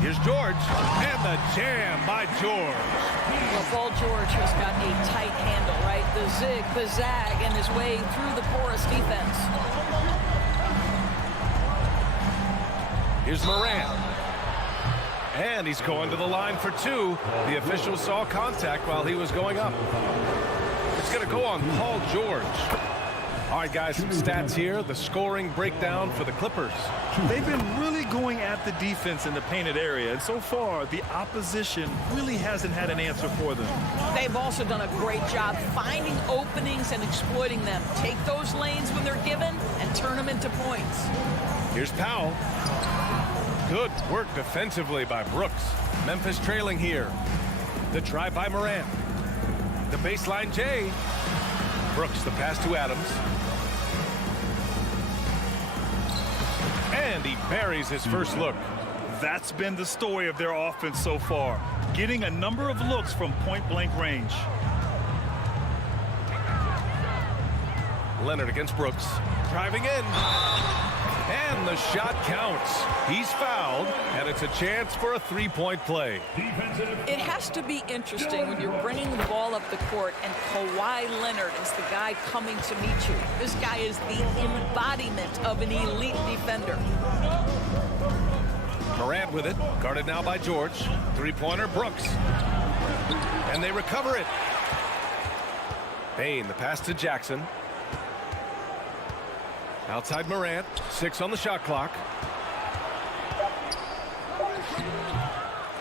Here's George, and the jam by George. Well, Paul George has got a tight handle, right? The zig, the zag, and his way through the porous defense. Here's Morant. And he's going to the line for 2. The official saw contact while he was going up. It's going to go on Paul George. All right, guys, some stats here. The scoring breakdown for the Clippers. They've been really going at the defense in the painted area, and so far, the opposition really hasn't had an answer for them. They've also done a great job finding openings and exploiting them. Take those lanes when they're given and turn them into points. Here's Powell. Good work defensively by Brooks. Memphis trailing here. The drive by Morant. The baseline J. Brooks, the pass to Adams. And he buries his first look. That's been the story of their offense so far, getting a number of looks from point-blank range. Leonard against Brooks. Driving in. And the shot counts. He's fouled, and it's a chance for a three-point play. It has to be interesting when you're bringing the ball up the court and Kawhi Leonard is the guy coming to meet you. This guy is the embodiment of an elite defender. Morant with it, guarded now by George. Three-pointer, Brooks. And they recover it. Payne, the pass to Jackson. Outside Morant, 6 on the shot clock.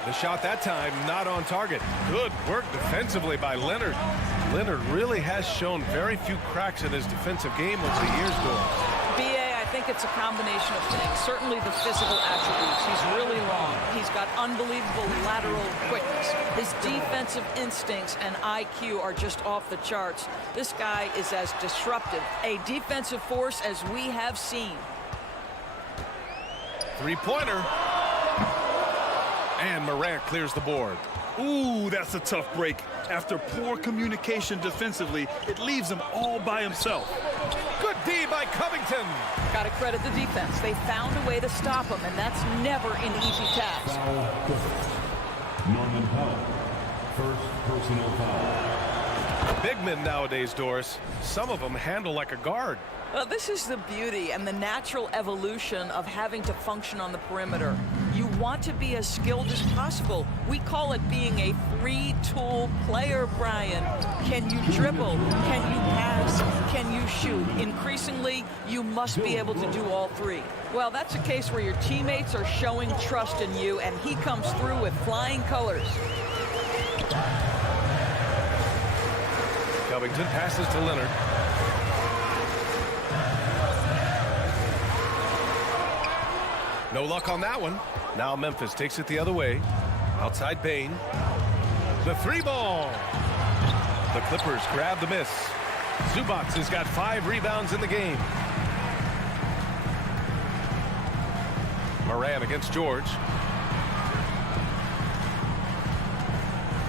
The shot that time not on target. Good work defensively by Leonard. Leonard really has shown very few cracks in his defensive game over the years, Doyle. B.A., I think it's a combination of things. Certainly the physical attributes. He's really long. He's got unbelievable lateral quickness. His defensive instincts and IQ are just off the charts. This guy is as disruptive a defensive force as we have seen. Three-pointer. And Morant clears the board. Ooh, that's a tough break. After poor communication defensively, it leaves him all by himself. Good D by Covington. Got to credit the defense. They found a way to stop him, and that's never an easy task. Norman Powell, first personal foul. Big men nowadays, Doris, some of them handle like a guard. Well, this is the beauty and the natural evolution of having to function on the perimeter. You want to be as skilled as possible. We call it being a three-tool player, Brian. Can you dribble? Can you pass? Can you shoot? Increasingly, you must be able to do all three. Well, that's a case where your teammates are showing trust in you, and he comes through with flying colors. Covington passes to Leonard. No luck on that one. Now Memphis takes it the other way. Outside Bane. The three ball. The Clippers grab the miss. Zubac has got 5 rebounds in the game. Moran against George.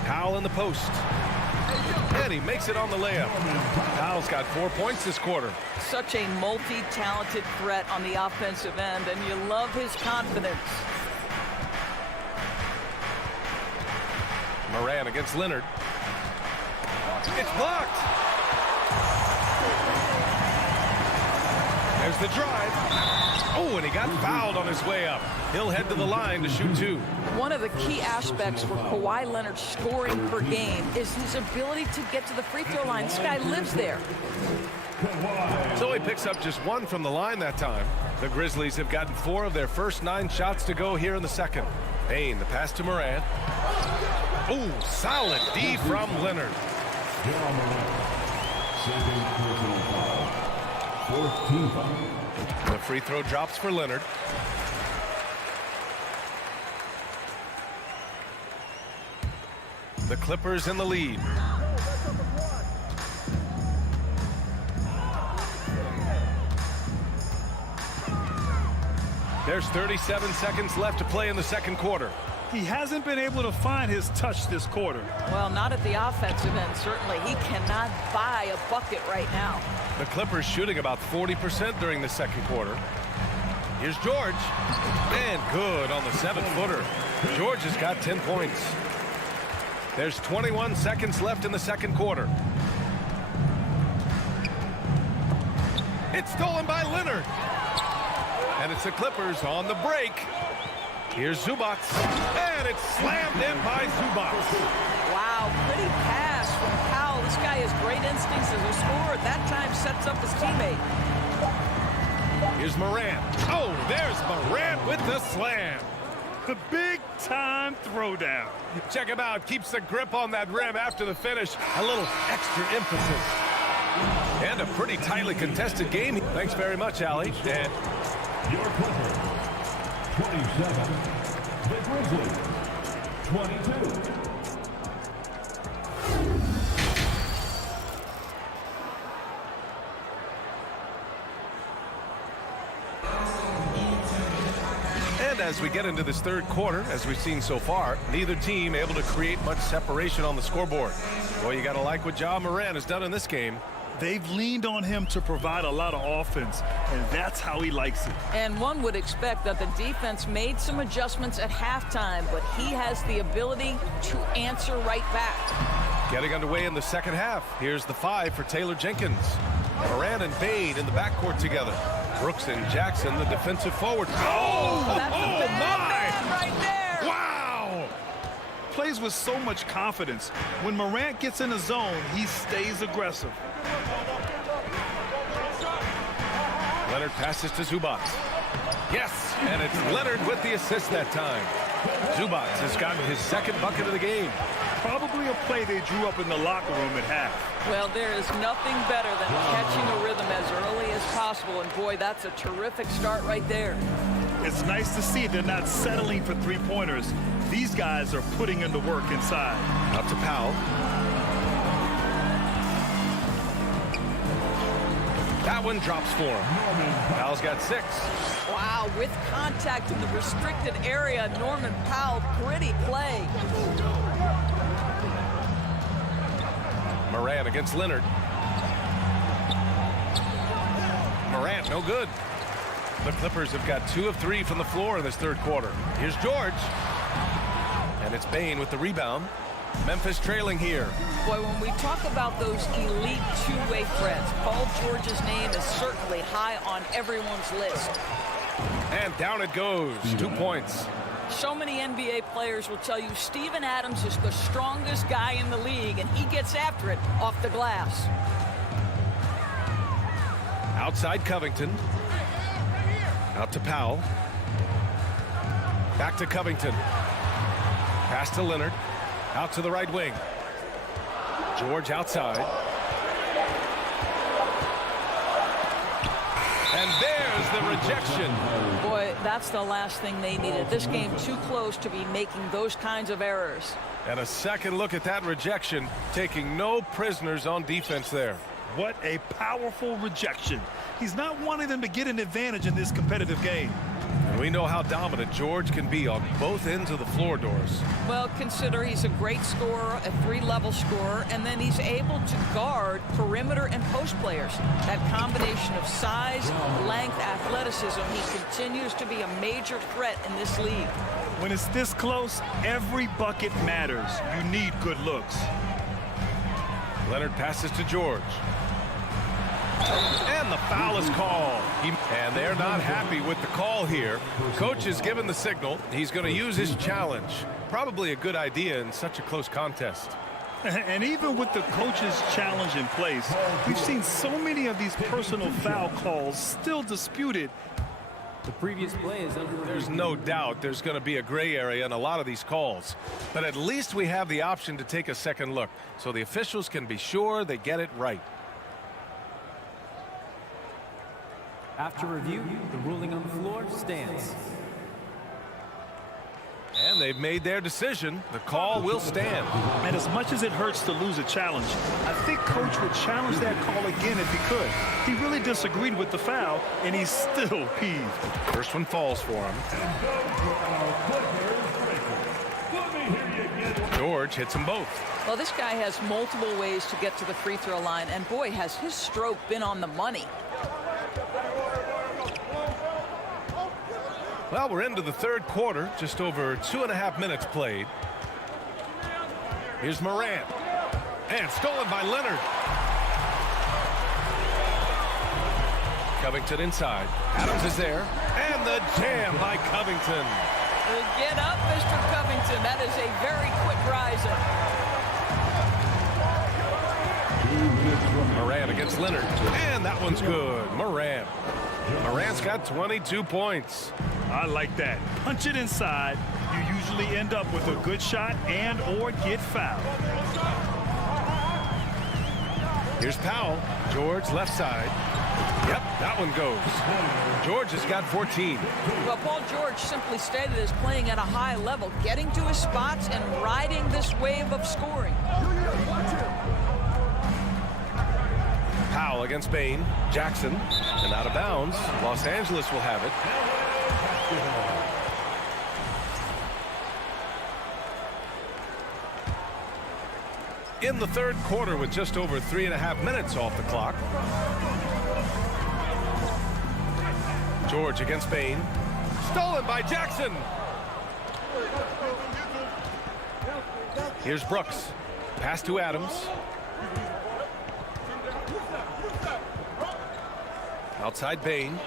Powell in the post. And he makes it on the layup. Powell's got 4 points this quarter. Such a multi-talented threat on the offensive end, and you love his confidence. Moran against Leonard. It's blocked. There's the drive. Oh, and he got fouled on his way up. He'll head to the line to shoot 2. One of the key aspects for Kawhi Leonard's scoring per game is his ability to get to the free throw line. This guy lives there. So he picks up just 1 from the line that time. The Grizzlies have gotten 4 of their first 9 shots to go here in the second. Payne, the pass to Morant. Ooh, solid D from Leonard. Second personal foul. 4th team foul. The free throw drops for Leonard. The Clippers in the lead. There's 37 seconds left to play in the second quarter. He hasn't been able to find his touch this quarter. Well, not at the offensive end, certainly. He cannot buy a bucket right now. The Clippers shooting about 40% during the second quarter. Here's George. And good on the 7-footer. George has got 10 points. There's 21 seconds left in the second quarter. It's stolen by Leonard. And it's the Clippers on the break. Here's Zubac. And it's slammed in by Zubac. Wow, pretty pass from Powell. This guy has great instincts as a scorer. That time sets up his teammate. Here's Morant. Oh, there's Morant with the slam. The big-time throwdown. Check him out. Keeps the grip on that rim after the finish. A little extra emphasis. And a pretty tightly contested game. Thanks very much, Allie. And your Clippers, 27. The Grizzlies, 22. And as we get into this third quarter, as we've seen so far, neither team able to create much separation on the scoreboard. Well, you got to like what Ja Morant has done in this game. They've leaned on him to provide a lot of offense, and that's how he likes it. And one would expect that the defense made some adjustments at halftime, but he has the ability to answer right back. Getting underway in the second half. Here's the 5 for Taylor Jenkins. Moran and Bane in the backcourt together. Brooks and Jackson, the defensive forward. Oh, that's a bad man right there. Wow! Plays with so much confidence. When Morant gets in the zone, he stays aggressive. Leonard passes to Zubac. Yes, and it's Leonard with the assist that time. Zubac has gotten his second bucket of the game. Probably a play they drew up in the locker room at half. Well, there is nothing better than catching a rhythm as early as possible, and boy, that's a terrific start right there. It's nice to see they're not settling for three-pointers. These guys are putting in the work inside. Up to Powell. That one drops for him. Powell's got 6. Wow, with contact in the restricted area, Norman Powell, pretty play. Morant against Leonard. Morant, no good. The Clippers have got 2 of 3 from the floor in this third quarter. Here's George. And it's Bane with the rebound. Memphis trailing here. Boy, when we talk about those elite two-way threats, Paul George's name is certainly high on everyone's list. And down it goes. 2 points. So many NBA players will tell you Steven Adams is the strongest guy in the league, and he gets after it off the glass. Outside Covington. Out to Powell. Back to Covington. Pass to Leonard. Out to the right wing. George outside. And there's the rejection. Boy, that's the last thing they needed. This game too close to be making those kinds of errors. And a second look at that rejection, taking no prisoners on defense there. What a powerful rejection. He's not wanting them to get an advantage in this competitive game. And we know how dominant George can be on both ends of the floor, Doris. Well, consider he's a great scorer, a 3-level scorer, and then he's able to guard perimeter and post players. That combination of size, length, athleticism, he continues to be a major threat in this league. When it's this close, every bucket matters. You need good looks. Leonard passes to George. And the foul is called. And they're not happy with the call here. Coach has given the signal. He's going to use his challenge. Probably a good idea in such a close contest. And even with the coach's challenge in place, we've seen so many of these personal foul calls still disputed. The previous play is under. There's no doubt there's going to be a gray area in a lot of these calls. But at least we have the option to take a second look, so the officials can be sure they get it right. After review, the ruling on the floor stands. And they've made their decision. The call will stand. And as much as it hurts to lose a challenge, I think Coach would challenge that call again if he could. He really disagreed with the foul, and he's still peeved. First one falls for him. George hits them both. Well, this guy has multiple ways to get to the free throw line, and boy, has his stroke been on the money. Well, we're into the third quarter, just over 2.5 minutes played. Here's Morant. And stolen by Leonard. Covington inside. Adams is there. And the jam by Covington. Get up, Mr. Covington. That is a very quick riser. Morant against Leonard. And that one's good. Morant. Morant's got 22 points. I like that. Punch it inside. You usually end up with a good shot and or get fouled. Here's Powell. George left side. Yep, that one goes. George has got 14. Well, Paul George simply stated as playing at a high level, getting to his spots and riding this wave of scoring. Powell against Bane. Jackson. And out of bounds. Los Angeles will have it. In the third quarter with just over 3.5 minutes off the clock. George against Bane. Stolen by Jackson. Here's Brooks. Pass to Adams. Outside Bane.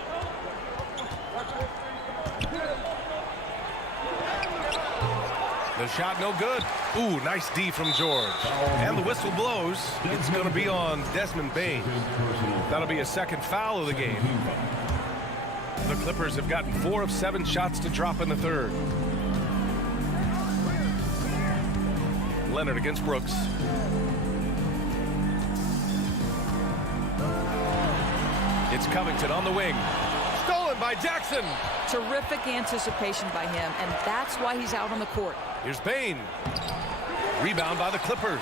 The shot no good. Ooh, nice D from George. And the whistle blows. It's going to be on Desmond Bane. That'll be a second foul of the game. The Clippers have gotten 4 of 7 shots to drop in the third. Leonard against Brooks. It's Covington on the wing. Stolen by Jackson. Terrific anticipation by him, and that's why he's out on the court. Here's Bane. Rebound by the Clippers.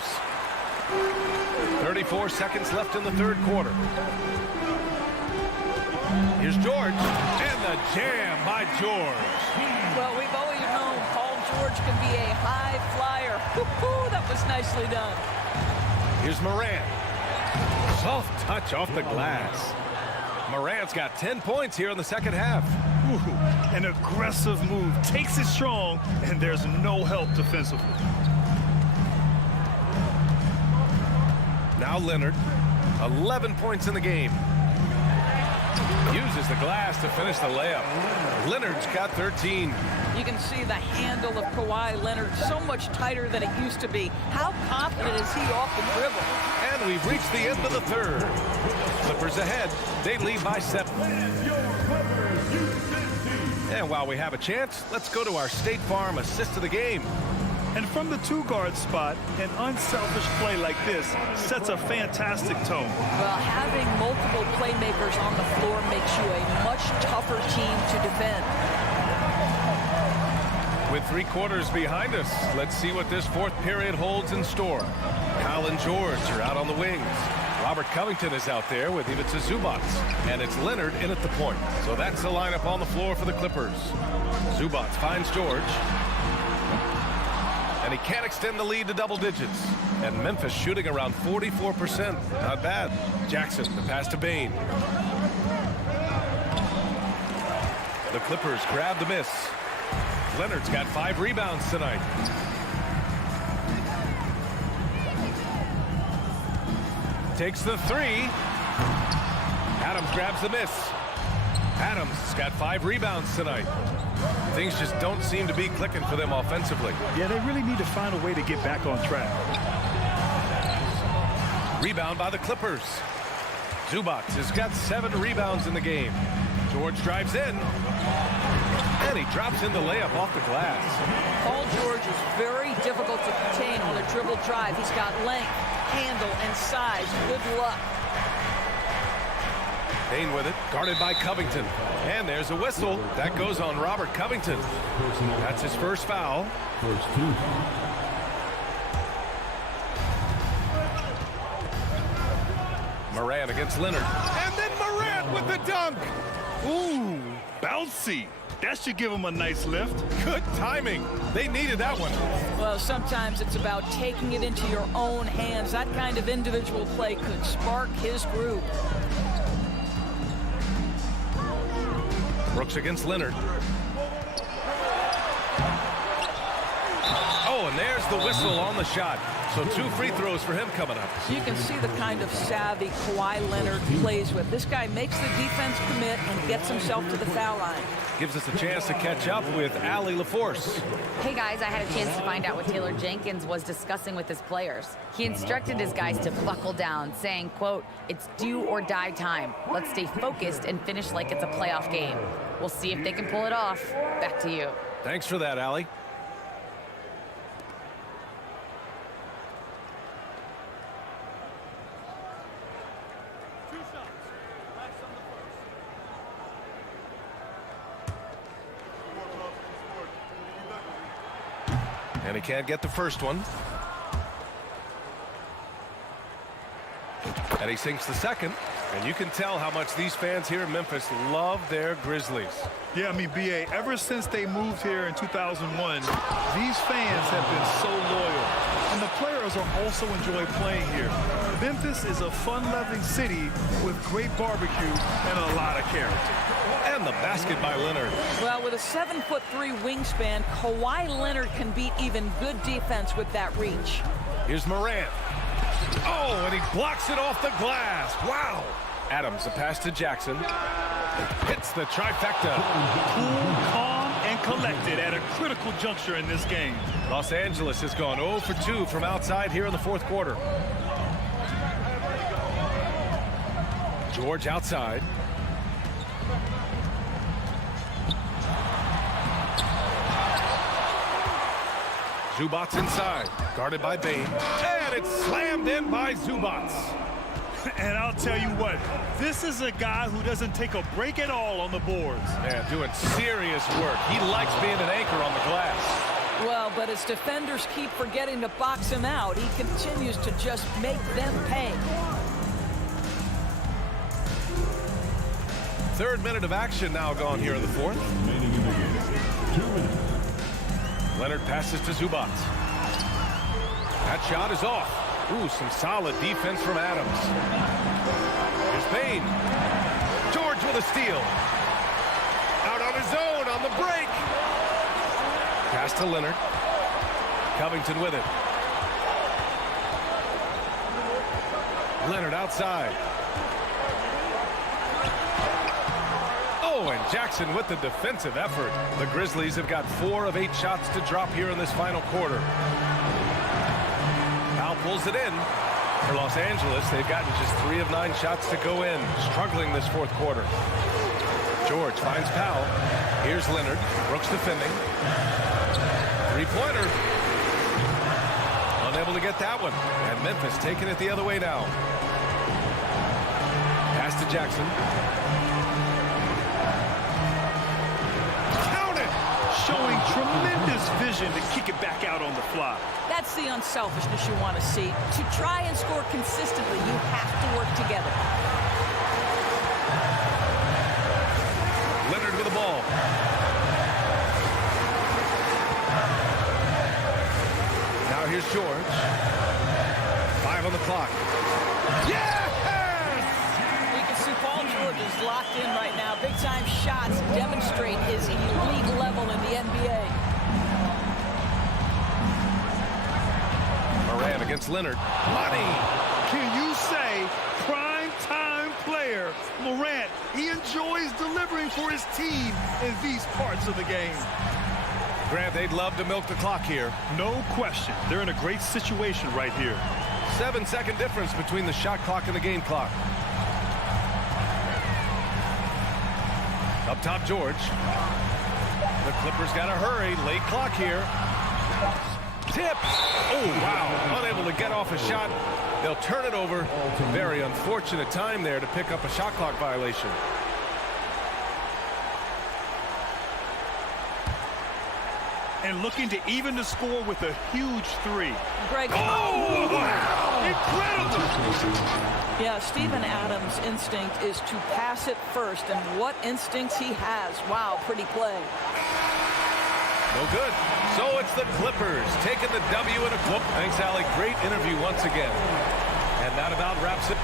34 seconds left in the third quarter. Here's George, and the jam by George. Well, we've always known Paul George can be a high flyer. Woo-hoo, that was nicely done. Here's Morant. Soft touch off the glass. Morant's got 10 points here in the second half. Ooh, an aggressive move. Takes it strong, and there's no help defensively. Now Leonard, 11 points in the game. Uses the glass to finish the layup. Leonard's got 13. You can see the handle of Kawhi Leonard so much tighter than it used to be. How confident is he off the dribble? And we've reached the end of the third. Clippers ahead. They lead by 7. And while we have a chance, let's go to our State Farm assist of the game. And from the two-guard spot, an unselfish play like this sets a fantastic tone. Well, having multiple playmakers on the floor makes you a much tougher team to defend. With 3 quarters behind us, let's see what this fourth period holds in store. Kyle and George are out on the wings. Robert Covington is out there with Ivica Zubac. And it's Leonard in at the point. So that's the lineup on the floor for the Clippers. Zubac finds George. And he can't extend the lead to double digits. And Memphis shooting around 44%. Not bad. Jackson, the pass to Bane. The Clippers grab the miss. Leonard's got 5 rebounds tonight. Takes the 3. Adams grabs the miss. Adams has got 5 rebounds tonight. Things just don't seem to be clicking for them offensively. Yeah, they really need to find a way to get back on track. Rebound by the Clippers. Zubac has got 7 rebounds in the game. George drives in. And he drops in the layup off the glass. Paul George is very difficult to contain on a dribble drive. He's got length, handle, and size. Good luck. Payne with it, guarded by Covington. And there's a whistle. That goes on Robert Covington. That's his first foul. Morant against Leonard. And then Morant with the dunk. Ooh, bouncy. That should give him a nice lift. Good timing. They needed that one. Well, sometimes it's about taking it into your own hands. That kind of individual play could spark his group. Brooks against Leonard. Oh, and there's the whistle on the shot. So 2 free throws for him coming up. You can see the kind of savvy Kawhi Leonard plays with. This guy makes the defense commit and gets himself to the foul line. Gives us a chance to catch up with Allie LaForce. Hey guys, I had a chance to find out what Taylor Jenkins was discussing with his players. He instructed his guys to buckle down, saying, quote, "It's do or die time. Let's stay focused and finish like it's a playoff game. We'll see if they can pull it off." Back to you. Thanks for that, Allie. And he can't get the first one. And he sinks the second. And you can tell how much these fans here in Memphis love their Grizzlies. Yeah, I mean, B.A., ever since they moved here in 2001, these fans have been so loyal. And the players are also enjoy playing here. Memphis is a fun-loving city with great barbecue and a lot of character. And the basket by Leonard. Well, with a 7'3" wingspan, Kawhi Leonard can beat even good defense with that reach. Here's Morant. Oh, and he blocks it off the glass. Wow. Adams, a pass to Jackson. Hits the trifecta. Cool, calm, and collected at a critical juncture in this game. Los Angeles has gone 0 for 2 from outside here in the fourth quarter. George outside. Zubac inside, guarded by Bane. And it's slammed in by Zubac. And I'll tell you what, this is a guy who doesn't take a break at all on the boards. Yeah, doing serious work. He likes being an anchor on the glass. Well, but as defenders keep forgetting to box him out, he continues to just make them pay. Third minute of action now gone here in the fourth. Remaining in the game. 2 minutes. Leonard passes to Zubac. That shot is off. Ooh, some solid defense from Adams. Here's Payne. George with a steal. Out on his own on the break. Pass to Leonard. Covington with it. Leonard outside. Oh, and Jackson with the defensive effort. The Grizzlies have got 4 of 8 shots to drop here in this final quarter. Powell pulls it in. For Los Angeles, they've gotten just 3 of 9 shots to go in. Struggling this fourth quarter. George finds Powell. Here's Leonard. Brooks defending. Three-pointer. Unable to get that one. And Memphis taking it the other way now. Pass to Jackson. Count it! Showing tremendous vision to kick it back out on the fly. That's the unselfishness you want to see. To try and score consistently, you have to work together. Leonard with the ball. Now here's George. 5 on the clock. Yes! You can see Paul George is locked in right now. Big-time shots demonstrate his elite level in the NBA. Moran against Leonard. Money! Can you say prime-time player Morant? He enjoys delivering for his team in these parts of the game. Grant, they'd love to milk the clock here. No question. They're in a great situation right here. 7-second difference between the shot clock and the game clock. Up top, George. The Clippers got to hurry. Late clock here. Tip. Oh, wow. Unable to get off a shot. They'll turn it over. Very unfortunate time there to pick up a shot clock violation. And looking to even the score with a huge 3. Greg. Oh, wow. Incredible. Yeah, Steven Adams' instinct is to pass it first, and what instincts he has. Wow, pretty play. No good. So it's the Clippers taking the W in a whoop. Thanks, Allie. Great interview once again. And that about wraps it.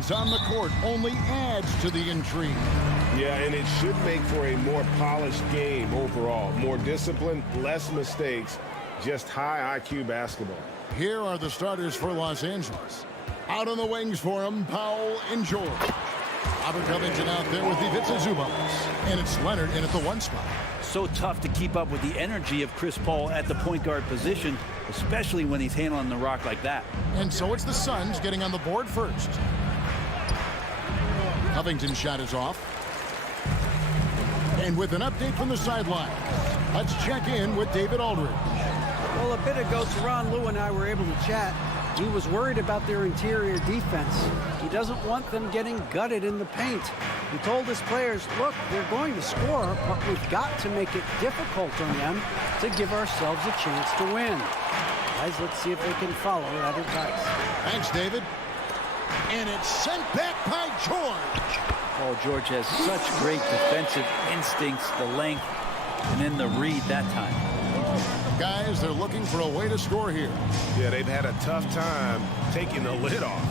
defense on the court only adds to the intrigue. Yeah, and it should make for a more polished game overall. More discipline, less mistakes, just high IQ basketball. Here are the starters for Los Angeles. Out on the wings for him, Powell and George. Robert Covington out there with Ivica Zubac. And it's Leonard in at the 1 spot. So tough to keep up with the energy of Chris Paul at the point guard position, especially when he's handling the rock like that. And so it's the Suns getting on the board first. Covington's shot is off. And with an update from the sideline, let's check in with David Aldridge. Well, a bit ago, Teron Lue and I were able to chat. He was worried about their interior defense. He doesn't want them getting gutted in the paint. He told his players, look, they're going to score, but we've got to make it difficult on them to give ourselves a chance to win. Guys, let's see if they can follow that advice. Thanks, David. And it's sent back by George. Paul George has such great defensive instincts, the length, and then the read that time. Guys, they're looking for a way to score here. Yeah, they've had a tough time taking the lid off.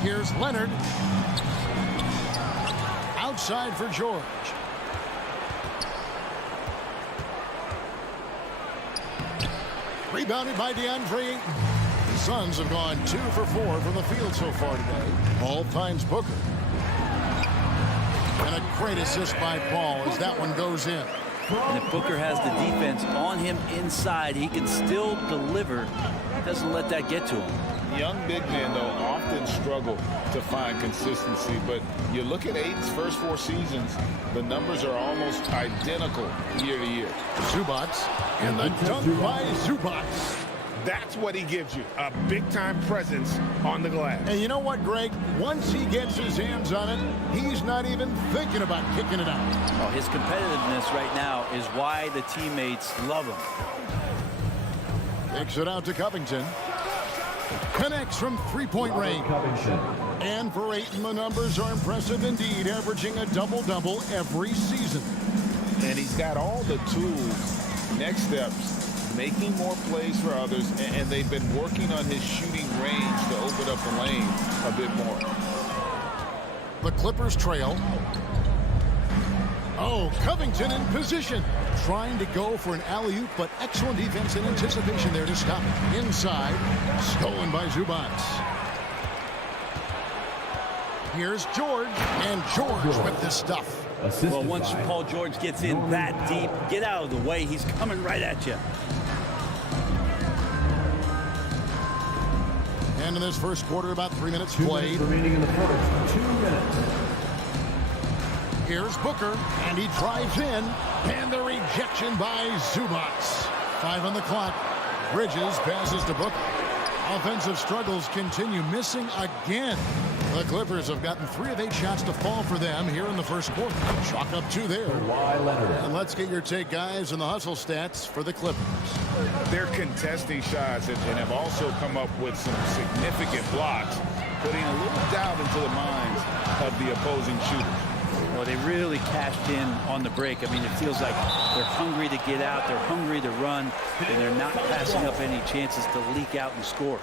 Here's Leonard. Outside for George. Rebounded by DeAndre Ayton. The Suns have gone 2 for 4 from the field so far today. Paul finds Booker. And a great assist by Paul as that one goes in. And if Booker has the defense on him inside, he can still deliver. Doesn't let that get to him. Young big men, though, often struggle to find consistency. But you look at Ayton's first 4 seasons, the numbers are almost identical year to year. Zubac. And the dunk by Zubac. That's what he gives you, a big-time presence on the glass. And you know what, Greg? Once he gets his hands on it, he's not even thinking about kicking it out. Oh, his competitiveness right now is why the teammates love him. Kicks it out to Covington. Connects from 3-point range. And for Ayton, the numbers are impressive indeed, averaging a double-double every season. And he's got all the tools, next steps, making more plays for others, and they've been working on his shooting range to open up the lane a bit more. The Clippers trail. Oh, Covington in position. Trying to go for an alley-oop, but excellent defense and anticipation there to stop it. Inside, stolen by Zubac. Here's George, and George with the stuff. Well, once Paul George gets in that deep, get out of the way. He's coming right at you. And in this first quarter, about 3 minutes played. Remaining in the first, 2 minutes. Here's Booker, and he drives in, and the rejection by Zubac. 5 on the clock. Bridges passes to Booker. Offensive struggles continue, missing again. The Clippers have gotten 3 of 8 shots to fall for them here in the first quarter. Chalk up 2 there. And let's get your take, guys, on the hustle stats for the Clippers. They're contesting shots and have also come up with some significant blocks, putting a little doubt into the minds of the opposing shooters. Well, they really cashed in on the break. I mean, it feels like they're hungry to get out, they're hungry to run, and they're not passing up any chances to leak out and score.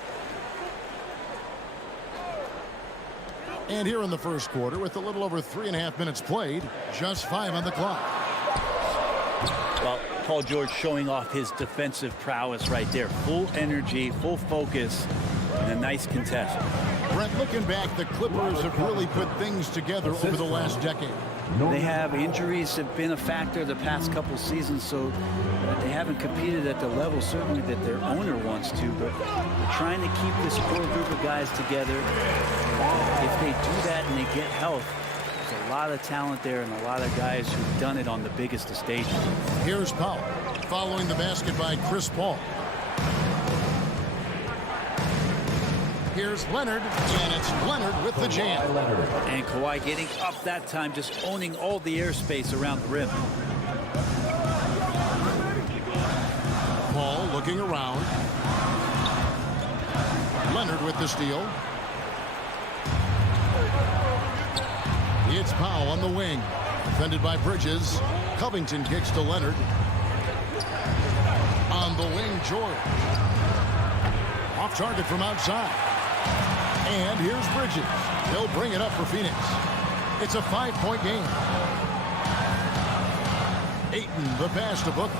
And here in the first quarter, with a little over 3.5 minutes played, just 5 on the clock. Well, Paul George showing off his defensive prowess right there. Full energy, full focus, and a nice contest. Brent, looking back, the Clippers have really put things together over the last decade. They have injuries have been a factor the past couple seasons, so they haven't competed at the level certainly that their owner wants to, but they're trying to keep this core group of guys together. If they do that and they get health, there's a lot of talent there and a lot of guys who've done it on the biggest of stages. Here's Powell, following the basket by Chris Paul. Here's Leonard, and it's Leonard with the jam. And Kawhi getting up that time, just owning all the airspace around the rim. Paul looking around. Leonard with the steal. It's Powell on the wing. Defended by Bridges. Covington kicks to Leonard. On the wing, George. Off target from outside. And here's Bridges. He'll bring it up for Phoenix. It's a 5-point game. Ayton, the pass to Booker.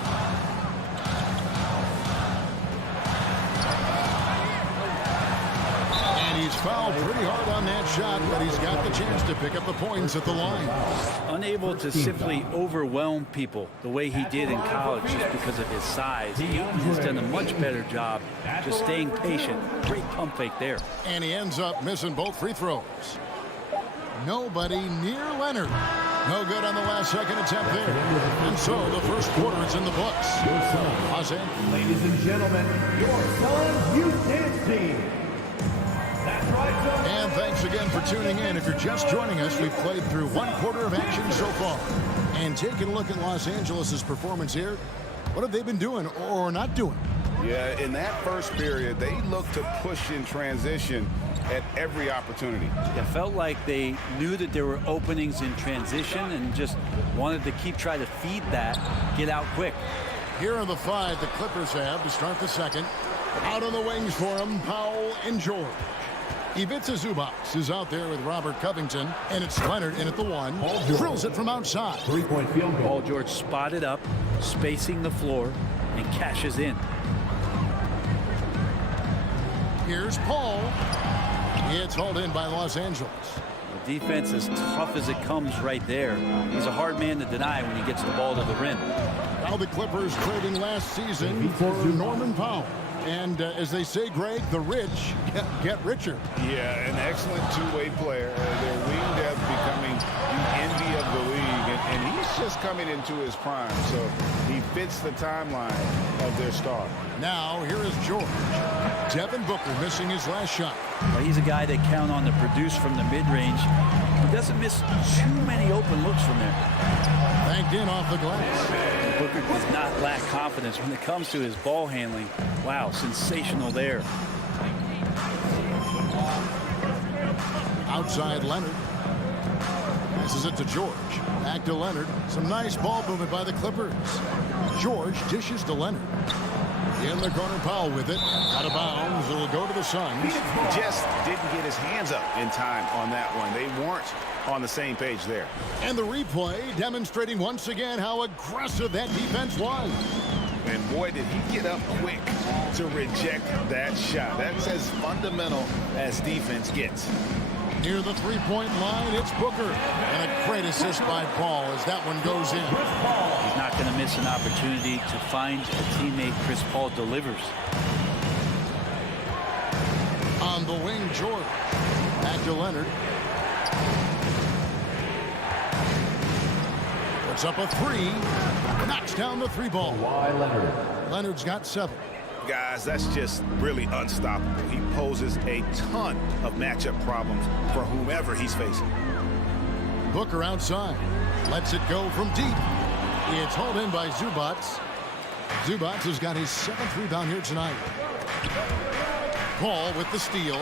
And he's fouled pretty hard on that shot, but he's got the chance to pick up the points at the line. Unable to simply overwhelm people the way he did in college just because of his size. Ayton has done a much better job just staying patient. Great pump fake there. And he ends up missing both free throws. Nobody near Leonard. No good on the last second attempt there. And so the first quarter is in the books. Los Angeles. Ladies and gentlemen, your Suns Youth Dance Team. That's right, Suns. And thanks again for tuning in. If you're just joining us, we've played through one quarter of action so far. And taking a look at Los Angeles' performance here, what have they been doing or not doing? Yeah, in that first period, they looked to push in transition at every opportunity. It felt like they knew that there were openings in transition and just wanted to keep trying to feed that, get out quick. Here are the 5 the Clippers have to start the second. Out on the wings for them, Powell and George. Ivica Zubac is out there with Robert Covington, and it's Leonard in at the 1. Drills it from outside. 3-point field goal. Paul George spotted up, spacing the floor, and cashes in. Here's Paul. It's hauled in by Los Angeles. The defense is tough as it comes right there. He's a hard man to deny when he gets the ball to the rim. Now the Clippers trading last season for Norman Powell. And as they say, Greg, the rich get richer. Yeah, an excellent two-way player. Their wing depth becoming the envy of the league. And he's just coming into his prime. So he fits the timeline of their star. Now here is George. Devin Booker missing his last shot. Well, he's a guy they count on to produce from the mid-range. He doesn't miss too many open looks from there. Banked in off the glass. Booker does not lack confidence when it comes to his ball handling. Wow, sensational there. Outside Leonard. Passes it to George. Back to Leonard. Some nice ball movement by the Clippers. George dishes to Leonard. In the corner, Powell with it. Out of bounds. It'll go to the Suns. He just didn't get his hands up in time on that one. They weren't on the same page there. And the replay demonstrating once again how aggressive that defense was. And boy, did he get up quick to reject that shot. That's as fundamental as defense gets. Near the three-point line, it's Booker. And a great assist by Paul as that one goes in. He's not going to miss an opportunity to find a teammate. Chris Paul delivers. On the wing, George. Back to Leonard. Puts up a 3. Knocks down the 3-ball. Why Leonard? Leonard's got 7. Guys, that's just really unstoppable. He poses a ton of matchup problems for whomever he's facing. Booker outside. Lets it go from deep. It's hauled in by Zubac. Zubac has got his 7th rebound here tonight. Paul with the steal.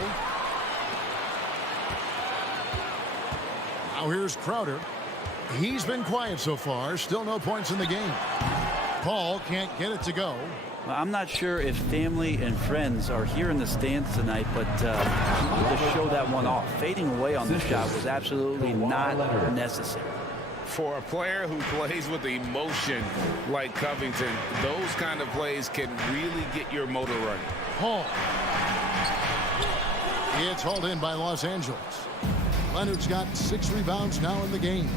Now here's Crowder. He's been quiet so far. Still no points in the game. Paul can't get it to go. I'm not sure if family and friends are here in the stands tonight, but to show that one off. Fading away on the shot was absolutely not necessary. For a player who plays with emotion like Covington, those kind of plays can really get your motor running. Paul. It's hauled in by Los Angeles. Leonard's got 6 rebounds now in the game.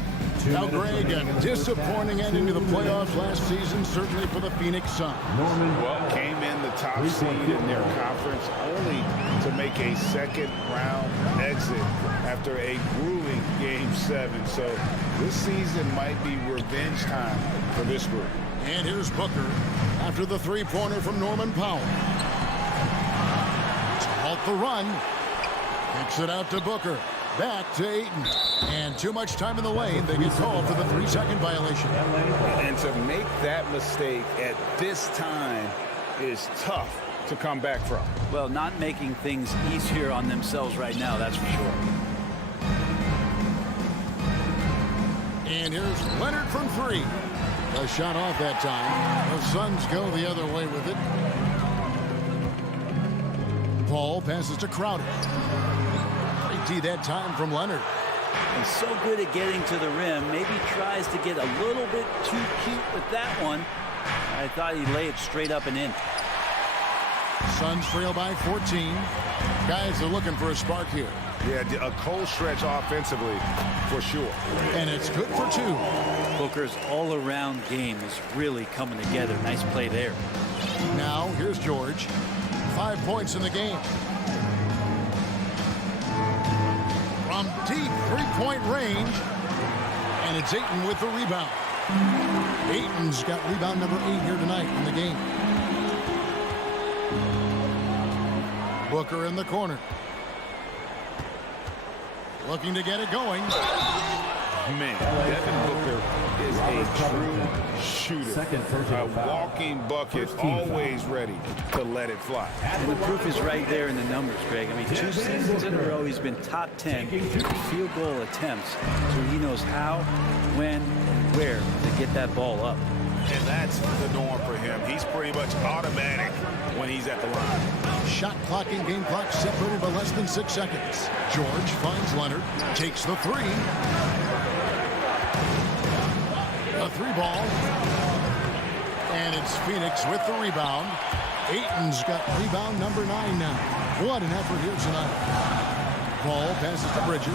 Now, Greg, a disappointing ending to the playoffs last season, certainly for the Phoenix Suns. Well, came in the top seed in their conference only to make a second-round exit after a grueling Game 7. So this season might be revenge time for this group. And here's Booker after the three-pointer from Norman Powell. To halt the run. Kicks it out to Booker. Back to Ayton. And too much time in the lane. They get called for the 3-second violation. And to make that mistake at this time is tough to come back from. Well, not making things easier on themselves right now, that's for sure. And here's Leonard from 3. A shot off that time. The Suns go the other way with it. Paul passes to Crowder. empty that time from Leonard. He's so good at getting to the rim. Maybe tries to get a little bit too cute with that one. I thought he'd lay it straight up and in. Suns trail by 14. Guys are looking for a spark here. Yeah, a cold stretch offensively for sure. And it's good for 2. Booker's all-around game is really coming together. Nice play there. Now, here's George. 5 points in the game. From deep three-point range. And it's Ayton with the rebound. Ayton's got rebound number 8 here tonight in the game. Booker in the corner. Looking to get it going. Man, Devin Booker is a true shooter. A walking bucket, always ready to let it fly. And the proof is right there in the numbers, Greg. I mean, 2 seasons in a row, he's been top 10 field goal attempts. So he knows how, when, and where to get that ball up. And that's the norm for him. He's pretty much automatic when he's at the line. Shot clock and game clock separated by less than 6 seconds. George finds Leonard, takes the 3. A 3 ball. And it's Phoenix with the rebound. Ayton's got rebound number 9 now. What an effort here tonight. Ball passes to Bridges.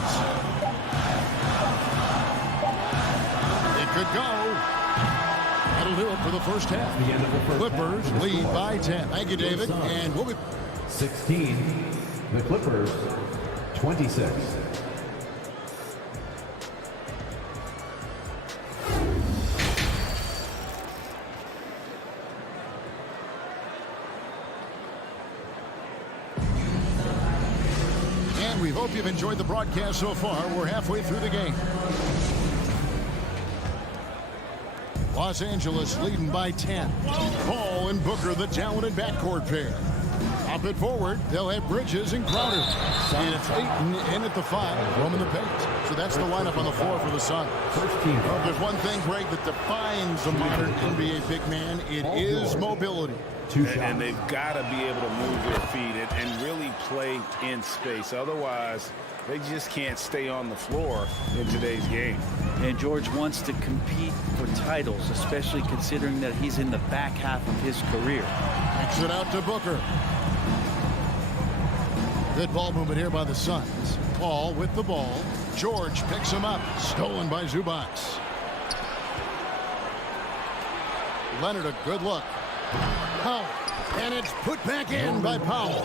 It could go. That'll do it for the first half. Clippers lead by 10. Thank you, David. And we'll be 16. The Clippers 26. And we hope you've enjoyed the broadcast so far. We're halfway through the game. Los Angeles leading by 10. Paul and Booker, the talented backcourt pair. Up it forward, they'll have Bridges and Crowder. And it's Ayton in at the 5, roaming the paint. So that's the lineup on the floor for the Suns. Well, there's one thing, Greg, that defines a modern NBA big man. It is mobility. And they've got to be able to move their feet and really play in space. Otherwise, they just can't stay on the floor in today's game. And George wants to compete for titles, especially considering that he's in the back half of his career. Kicks it out to Booker. Good ball movement here by the Suns. Paul with the ball. George picks him up. Stolen by Zubac. Leonard, a good look. Powell. And it's put back in by Powell.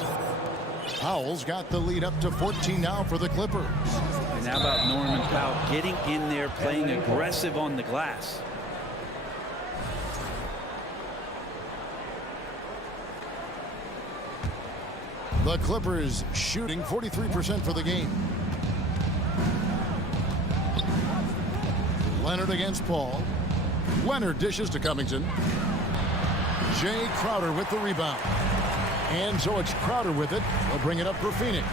Powell's got the lead up to 14 now for the Clippers. And how about Norman Powell getting in there, playing aggressive on the glass? The Clippers shooting 43% for the game. Leonard against Paul. Leonard dishes to Covington. Jay Crowder with the rebound. And so it's Crowder with it. They'll bring it up for Phoenix.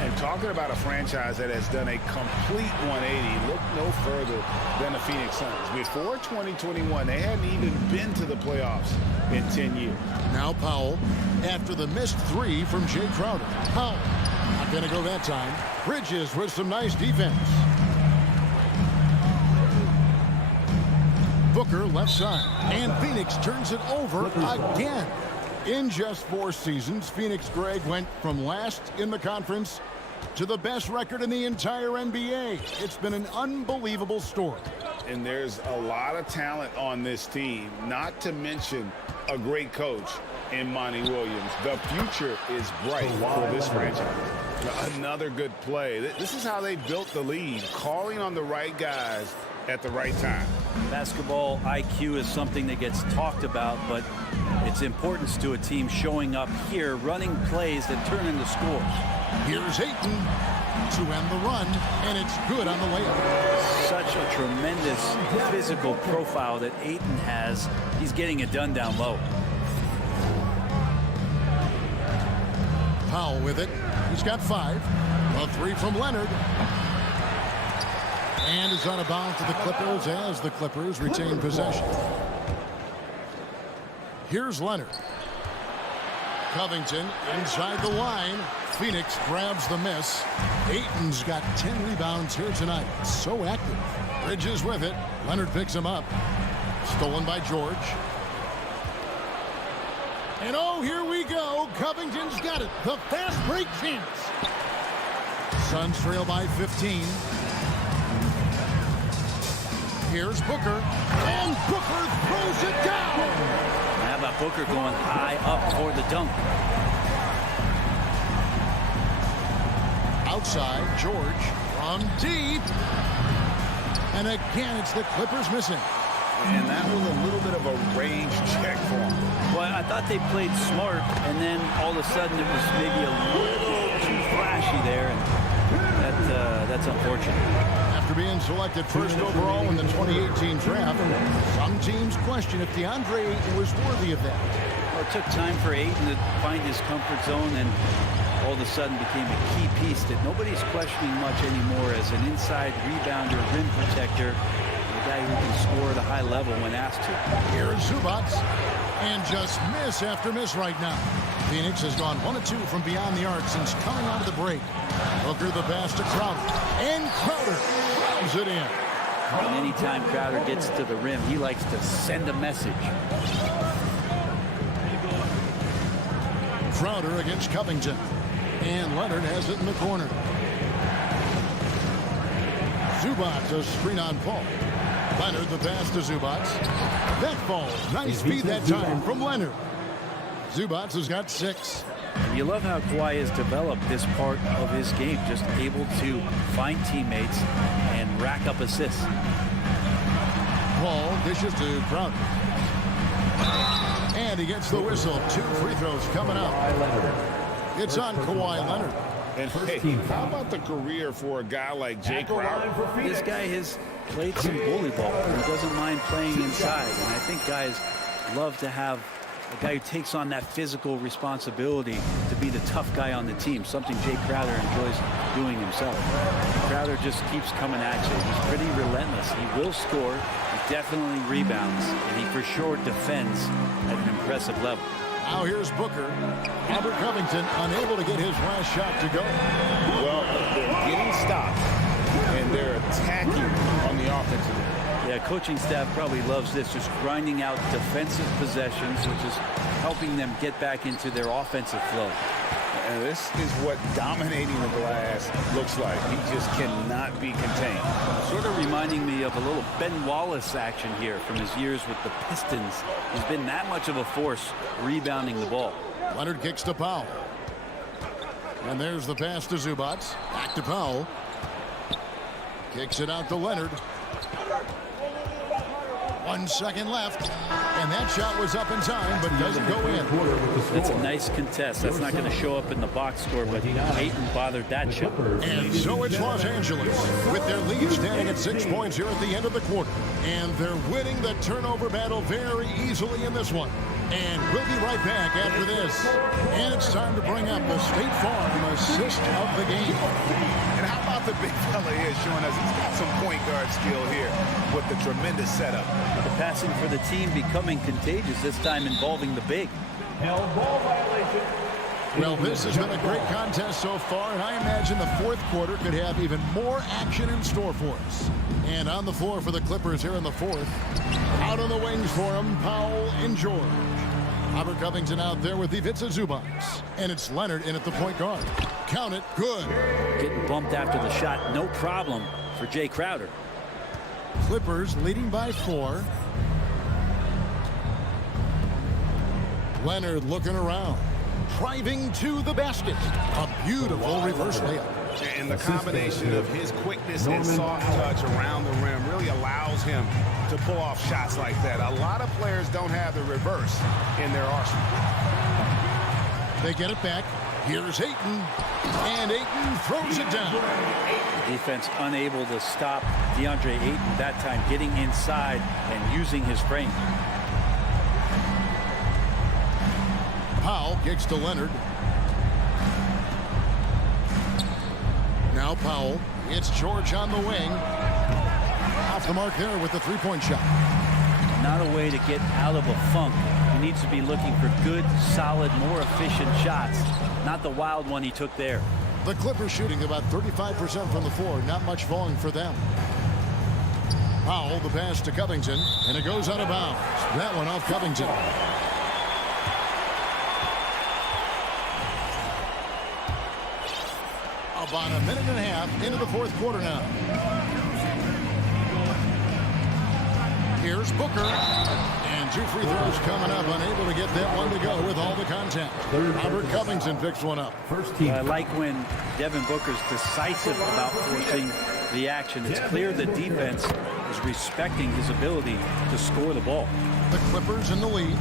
And talking about a franchise that has done a complete 180, look no further than the Phoenix Suns. Before 2021, they hadn't even been to the playoffs in 10 years. Now Powell, after the missed 3 from Jay Crowder. Powell, not going to go that time. Bridges with some nice defense. Booker left side. And Phoenix turns it over again. In just 4 seasons, Phoenix, Greg, went from last in the conference to the best record in the entire NBA. It's been an unbelievable story. And there's a lot of talent on this team, not to mention a great coach in Monty Williams. The future is bright for this franchise. Another good play. This is how they built the lead, calling on the right guys at the right time. Basketball IQ is something that gets talked about, but its importance to a team showing up here, running plays that turn into scores. Here's Ayton to end the run, and it's good on the layup. Such a tremendous physical profile that Ayton has. He's getting it done down low. Powell with it. He's got 5. A 3 from Leonard. And is out of bounds to the Clippers as the Clippers retain possession. Here's Leonard. Covington inside the line. Phoenix grabs the miss. Ayton's got 10 rebounds here tonight. So active. Bridges with it. Leonard picks him up. Stolen by George. And oh, here we go. Covington's got it. The fast break chance. Suns trail by 15. Here's Booker. And Booker throws it down. How about Booker going high up for the dunk? Outside, George from deep. And again, it's the Clippers missing. And that was a little bit of a range check for him. Well, I thought they played smart, and then all of a sudden it was maybe a little too flashy there, and that's unfortunate. After being selected first overall in the 2018 draft, some teams question if DeAndre Ayton was worthy of that. Well, it took time for Ayton to find his comfort zone, and all of a sudden became a key piece that nobody's questioning much anymore as an inside rebounder, rim protector, a guy who can score at a high level when asked to. Here's Zubac, and just miss after miss right now. Phoenix has gone 1 of 2 from beyond the arc since coming out of the break. Booker the pass to Crowder, and Crowder throws it in. And anytime Crowder gets to the rim, he likes to send a message. Crowder against Covington, and Leonard has it in the corner. Zubac a screen on Paul. Leonard the pass to Zubac. That falls. Nice feed that time from Leonard. Zubac has got 6. You love how Kawhi has developed this part of his game, just able to find teammates and rack up assists. Paul dishes to Crowder. And he gets the whistle. 2 free throws coming up. It's on Kawhi Leonard. And hey, how about the career for a guy like Jay Crowder? This guy has played some bully ball and doesn't mind playing inside. And I think guys love to have a guy who takes on that physical responsibility to be the tough guy on the team, something Jay Crowder enjoys doing himself. Crowder just keeps coming at you. He's pretty relentless. He will score. He definitely rebounds. And he for sure defends at an impressive level. Now here's Booker. Robert Covington unable to get his last shot to go. Well, they're getting stopped, and they're attacking on the offensive end. Yeah, coaching staff probably loves this, just grinding out defensive possessions, which is helping them get back into their offensive flow. And this is what dominating the glass looks like. He just cannot be contained. Sort of reminding me of a little Ben Wallace action here from his years with the Pistons. He's been that much of a force rebounding the ball. Leonard kicks to Powell. And there's the pass to Zubac. Back to Powell. Kicks it out to Leonard. 1 second left, and that shot was up in time, but doesn't go in. That's a nice contest. That's not going to show up in the box score, but Ayton bothered that shot. And so it's Los Angeles with their lead standing at 6 points here at the end of the quarter. And they're winning the turnover battle very easily in this one. And we'll be right back after this. And it's time to bring up the State Farm assist of the game. And how about the big fella here showing us he's got some point guard skill here with the tremendous setup. The passing for the team becoming contagious, this time involving the big. Ball violation. Well, this has been a great contest so far, and I imagine the fourth quarter could have even more action in store for us. And on the floor for the Clippers here in the fourth. Out on the wings for them, Powell and George. Robert Covington out there with Ivica Zubac. And it's Leonard in at the point guard. Count it, good. Getting bumped after the shot, no problem for Jay Crowder. Clippers leading by 4. Leonard looking around. Driving to the basket. A beautiful reverse layup. And the combination of his quickness and soft touch around the rim really allows him to pull off shots like that. A lot of players don't have the reverse in their arsenal. They get it back. Here's Ayton. And Ayton throws it down. Defense unable to stop DeAndre Ayton that time, getting inside and using his frame. Powell kicks to Leonard. Now Powell. It's George on the wing. Off the mark there with the three-point shot. Not a way to get out of a funk. He needs to be looking for good, solid, more efficient shots. Not the wild one he took there. The Clippers shooting about 35% from the floor. Not much falling for them. Powell, the pass to Covington, and it goes out of bounds. That one off Covington. About a minute and a half into the fourth quarter now. Here's Booker. And 2 free throws coming up. Unable to get that one to go with all the contact. Robert Covington picks one up. I like when Devin Booker's decisive about forcing the action. It's clear the defense is respecting his ability to score the ball. The Clippers in the lead.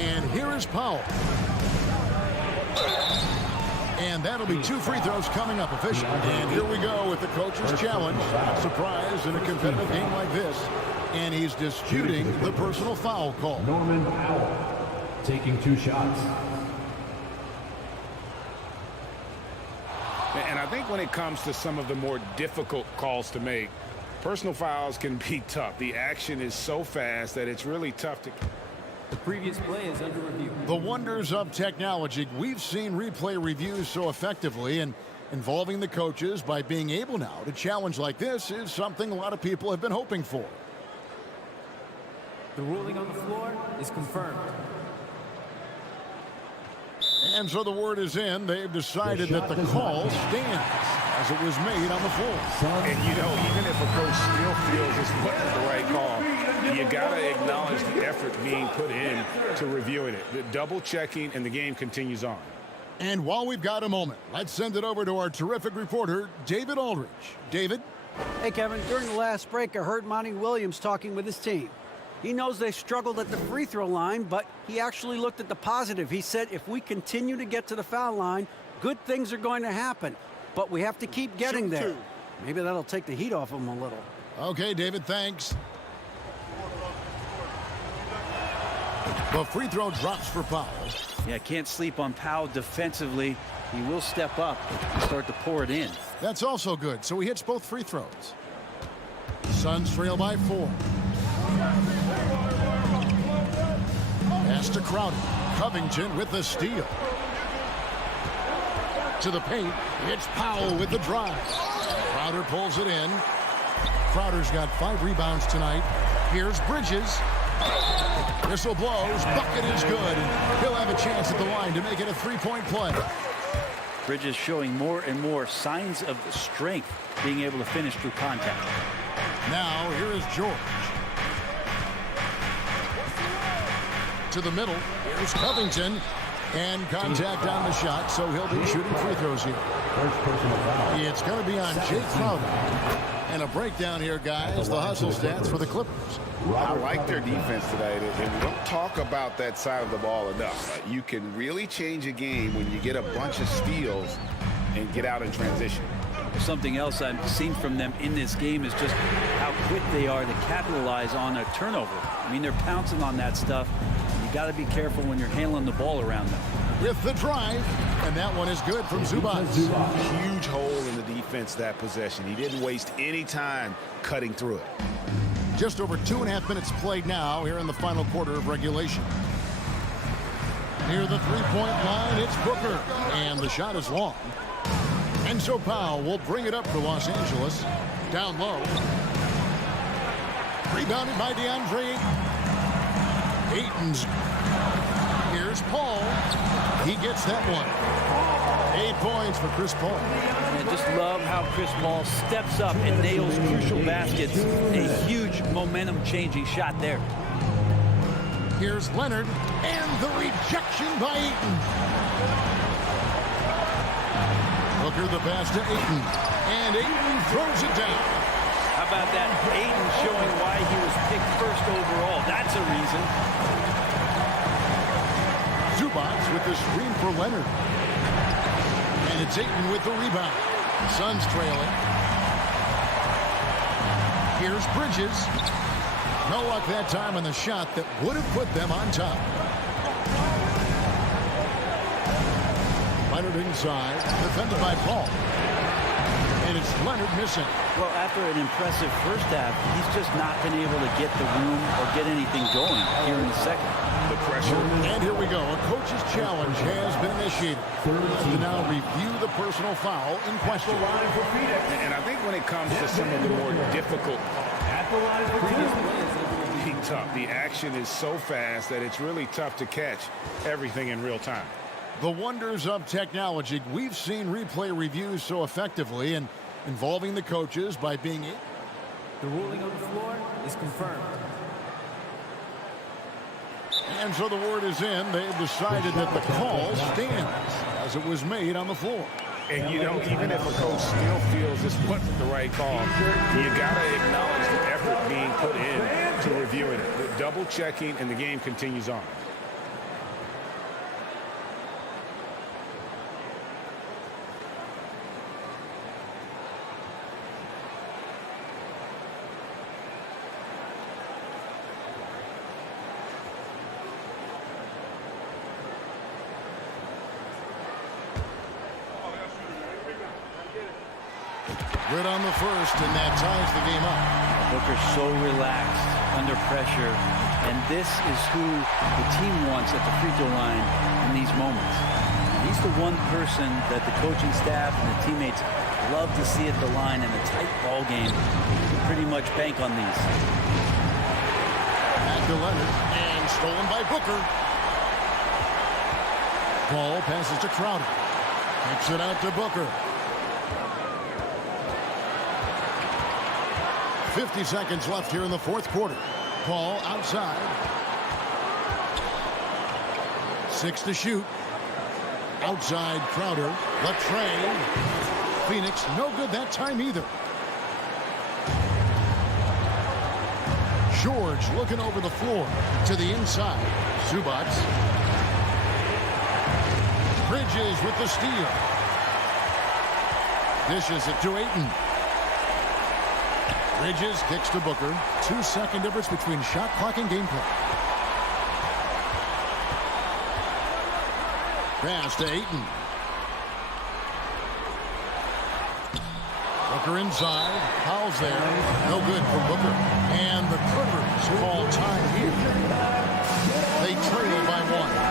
And here is Powell. And that'll be 2 free throws coming up official. And here we go with the coach's challenge. Surprise in a competitive game like this. And he's disputing the personal foul call. Norman Powell taking 2 shots. And I think when it comes to some of the more difficult calls to make, personal fouls can be tough. The action is so fast that it's really tough to... The previous play is under review. The wonders of technology. We've seen replay reviews so effectively, and involving the coaches by being able now to challenge like this is something a lot of people have been hoping for. The ruling on the floor is confirmed. And so the word is in. They've decided that the call stands as it was made on the floor. And, you know, even if a coach still feels this wasn't the right call, you got to acknowledge the effort being put in to reviewing it. The double checking, and the game continues on. And while we've got a moment, let's send it over to our terrific reporter, David Aldridge. David? Hey, Kevin. During the last break, I heard Monty Williams talking with his team. He knows they struggled at the free throw line, but he actually looked at the positive. He said, if we continue to get to the foul line, good things are going to happen. But we have to keep getting there. Maybe that'll take the heat off them a little. Okay, David, thanks. The free throw drops for Powell. Yeah, can't sleep on Powell defensively. He will step up and start to pour it in. That's also good. So he hits both free throws. Suns trail by 4. Pass to Crowder. Covington with the steal. To the paint. It's Powell with the drive. Crowder pulls it in. Crowder's got 5 rebounds tonight. Here's Bridges. Whistle blows. Bucket is good. He'll have a chance at the line to make it a 3-point play. Bridges showing more and more signs of strength, being able to finish through contact. Now here is George. To the middle. Here's Covington. And contact on the shot, so he'll be shooting free throws here. It's going to be on Jay Crowder. And a breakdown here, guys. The hustle stats for the Clippers. I like their defense today, and we don't talk about that side of the ball enough. You can really change a game when you get a bunch of steals and get out in transition. Something else I've seen from them in this game is just how quick they are to capitalize on a turnover. I mean, they're pouncing on that stuff. You got to be careful when you're handling the ball around them. With the drive, and that one is good from Zubac. Huge hole in the defense that possession. He didn't waste any time cutting through it. Just over 2.5 minutes played now here in the final quarter of regulation. Near the three-point line, it's Booker, and the shot is long. And so Powell will bring it up for Los Angeles. Down low. Rebounded by DeAndre Ayton's. Here's Paul. He gets that one. 8 points for Chris Paul. And just love how Chris Paul steps up and nails crucial baskets. A huge momentum-changing shot there. Here's Leonard, and the rejection by Ayton. Booker the pass to Ayton, and Ayton throws it down. How about that? Ayton showing why he was picked first overall. That's a reason. Zubac with the screen for Leonard. And it's Ayton with the rebound. Suns trailing. Here's Bridges. No luck that time on the shot that would have put them on top. Leonard inside, defended by Paul. And it's Leonard missing. Well, after an impressive first half, he's just not been able to get the room or get anything going here in the second. The pressure. And here we go. A coach's challenge has been initiated. To now review the personal foul in question. And I think when it comes to some of the more difficult tough. The action is so fast that it's really tough to catch everything in real time. The wonders of technology. We've seen replay reviews so effectively and involving the coaches by being... The ruling on the floor is confirmed. And so the word is in. They've decided that the call stands as it was made on the floor. And, you know, even if a coach still feels this wasn't the right call, you got to acknowledge the effort being put in to reviewing it. The double checking, and the game continues on. Good on the first, and that ties the game up. Booker's so relaxed under pressure, and this is who the team wants at the free throw line in these moments. He's the one person that the coaching staff and the teammates love to see at the line in a tight ball game. You can pretty much bank on these. Back to Leonard, and stolen by Booker. Ball passes to Crowder. Kicks it out to Booker. 50 seconds left here in the fourth quarter. Ball outside. 6 to shoot. Outside Crowder. Latrey. Phoenix no good that time either. George looking over the floor to the inside. Zubac. Bridges with the steal. Dishes it to Ayton. Bridges kicks to Booker. 2-second difference between shot clock and gameplay. Pass to Ayton. Booker inside. Fouls there. No good for Booker. And the Clippers call time here. They trail by 1.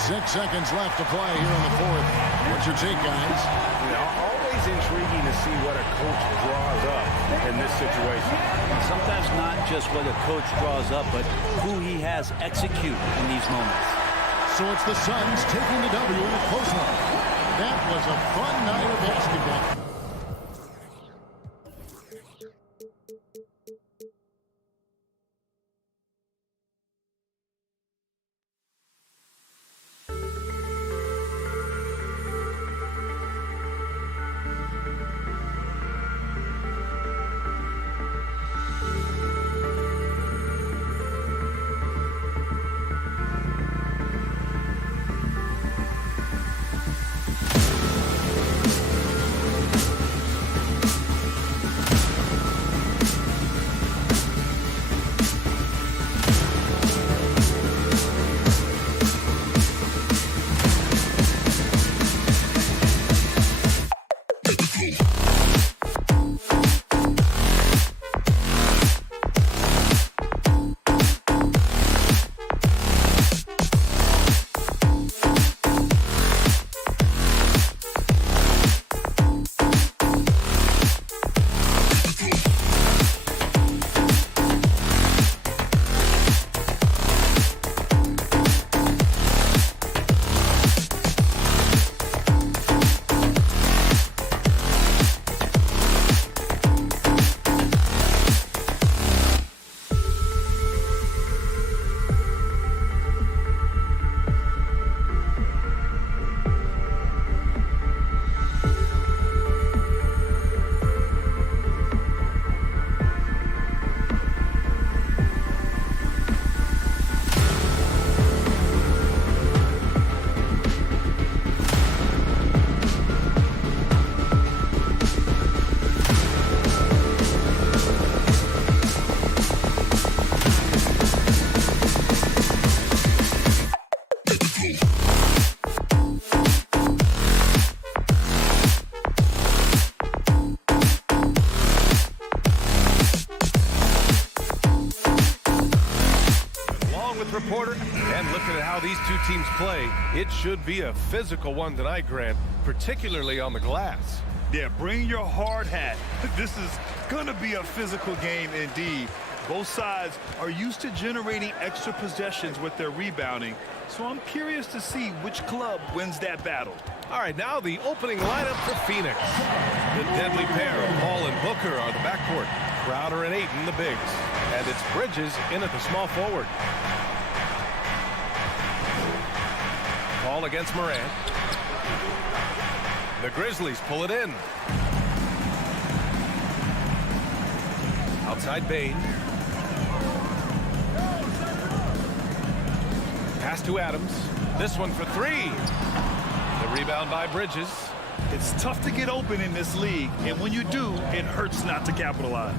6 seconds left to play here in the fourth. What's your take, guys? You know, always intriguing to see what a coach draws up in this situation. Sometimes not just what a coach draws up, but who he has execute in these moments. So it's the Suns taking the W in a close one. That was a fun night of basketball. how these two teams play, it should be a physical one tonight, Grant, particularly on the glass. Yeah, bring your hard hat. This is going to be a physical game indeed. Both sides are used to generating extra possessions with their rebounding, so I'm curious to see which club wins that battle. All right, now the opening lineup for Phoenix. The deadly pair of Paul and Booker are the backcourt. Crowder and Ayton, the bigs. And it's Bridges in at the small forward. Paul against Morant. The Grizzlies pull it in. Outside Bain. Pass to Adams. This one for three. The rebound by Bridges. It's tough to get open in this league, and when you do, it hurts not to capitalize.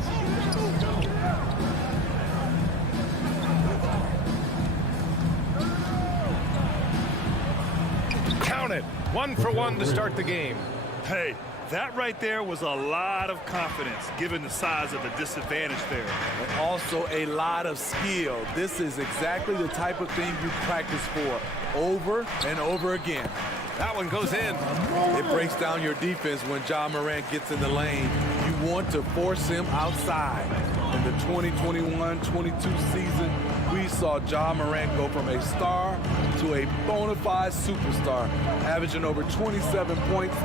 Count it. 1 for 1 to start the game. Hey, that right there was a lot of confidence, given the size of the disadvantage there. And also a lot of skill. This is exactly the type of thing you practice for over and over again. That one goes in. It breaks down your defense when Ja Morant gets in the lane. You want to force him outside. In the 2021-22 season, we saw Ja Morant go from a star to a bona fide superstar, averaging over 27 points,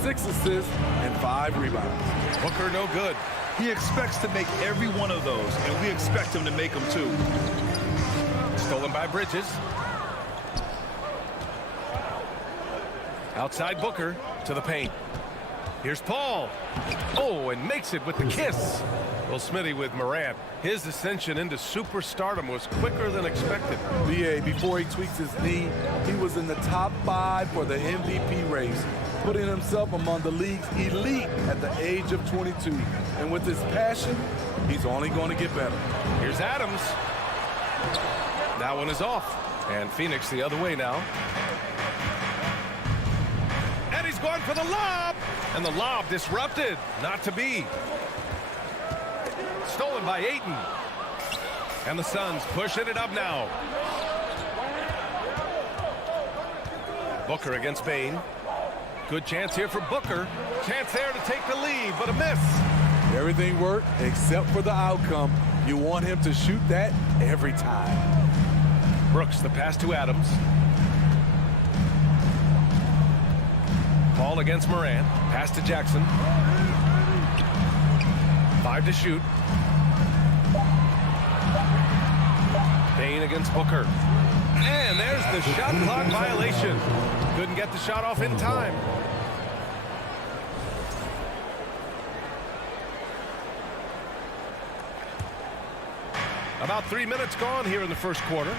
6 assists, and 5 rebounds. Booker no good. He expects to make every one of those, and we expect him to make them too. Stolen by Bridges. Outside Booker to the paint. Here's Paul. Oh, and makes it with the kiss. Well, Smitty with Morant. His ascension into superstardom was quicker than expected. BA, before he tweaks his knee, he was in the top 5 for the MVP race, putting himself among the league's elite at the age of 22. And with his passion, he's only going to get better. Here's Adams. That one is off. And Phoenix the other way now. And he's going for the lob. And the lob disrupted. Not to be. Stolen by Ayton. And the Suns pushing it up now. Booker against Bain. Good chance here for Booker. Chance there to take the lead, but a miss. Everything worked except for the outcome. You want him to shoot that every time. Brooks, the pass to Adams. Paul against Morant. Pass to Jackson. 5 to shoot. Bain against Booker. And there's the shot clock violation. Couldn't get the shot off in time. About 3 minutes gone here in the first quarter.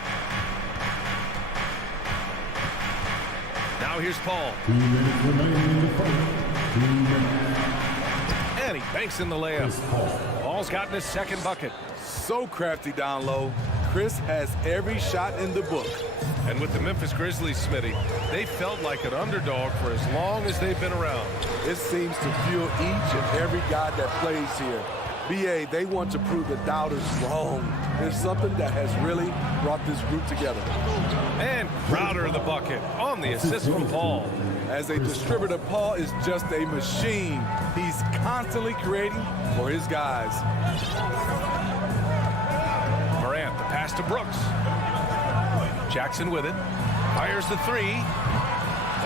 Now here's Paul. 2 minutes remaining in the fight. 2 minutes. And he banks in the layup. Paul's gotten his second bucket. So crafty down low. Chris has every shot in the book. And with the Memphis Grizzlies, Smitty, they felt like an underdog for as long as they've been around. It seems to fuel each and every guy that plays here. BA, they want to prove the doubters wrong. It's something that has really brought this group together. And Crowder the bucket on the assist from Paul. As a distributor, Paul is just a machine. He's constantly creating for his guys. Morant, the pass to Brooks. Jackson with it. Fires the three.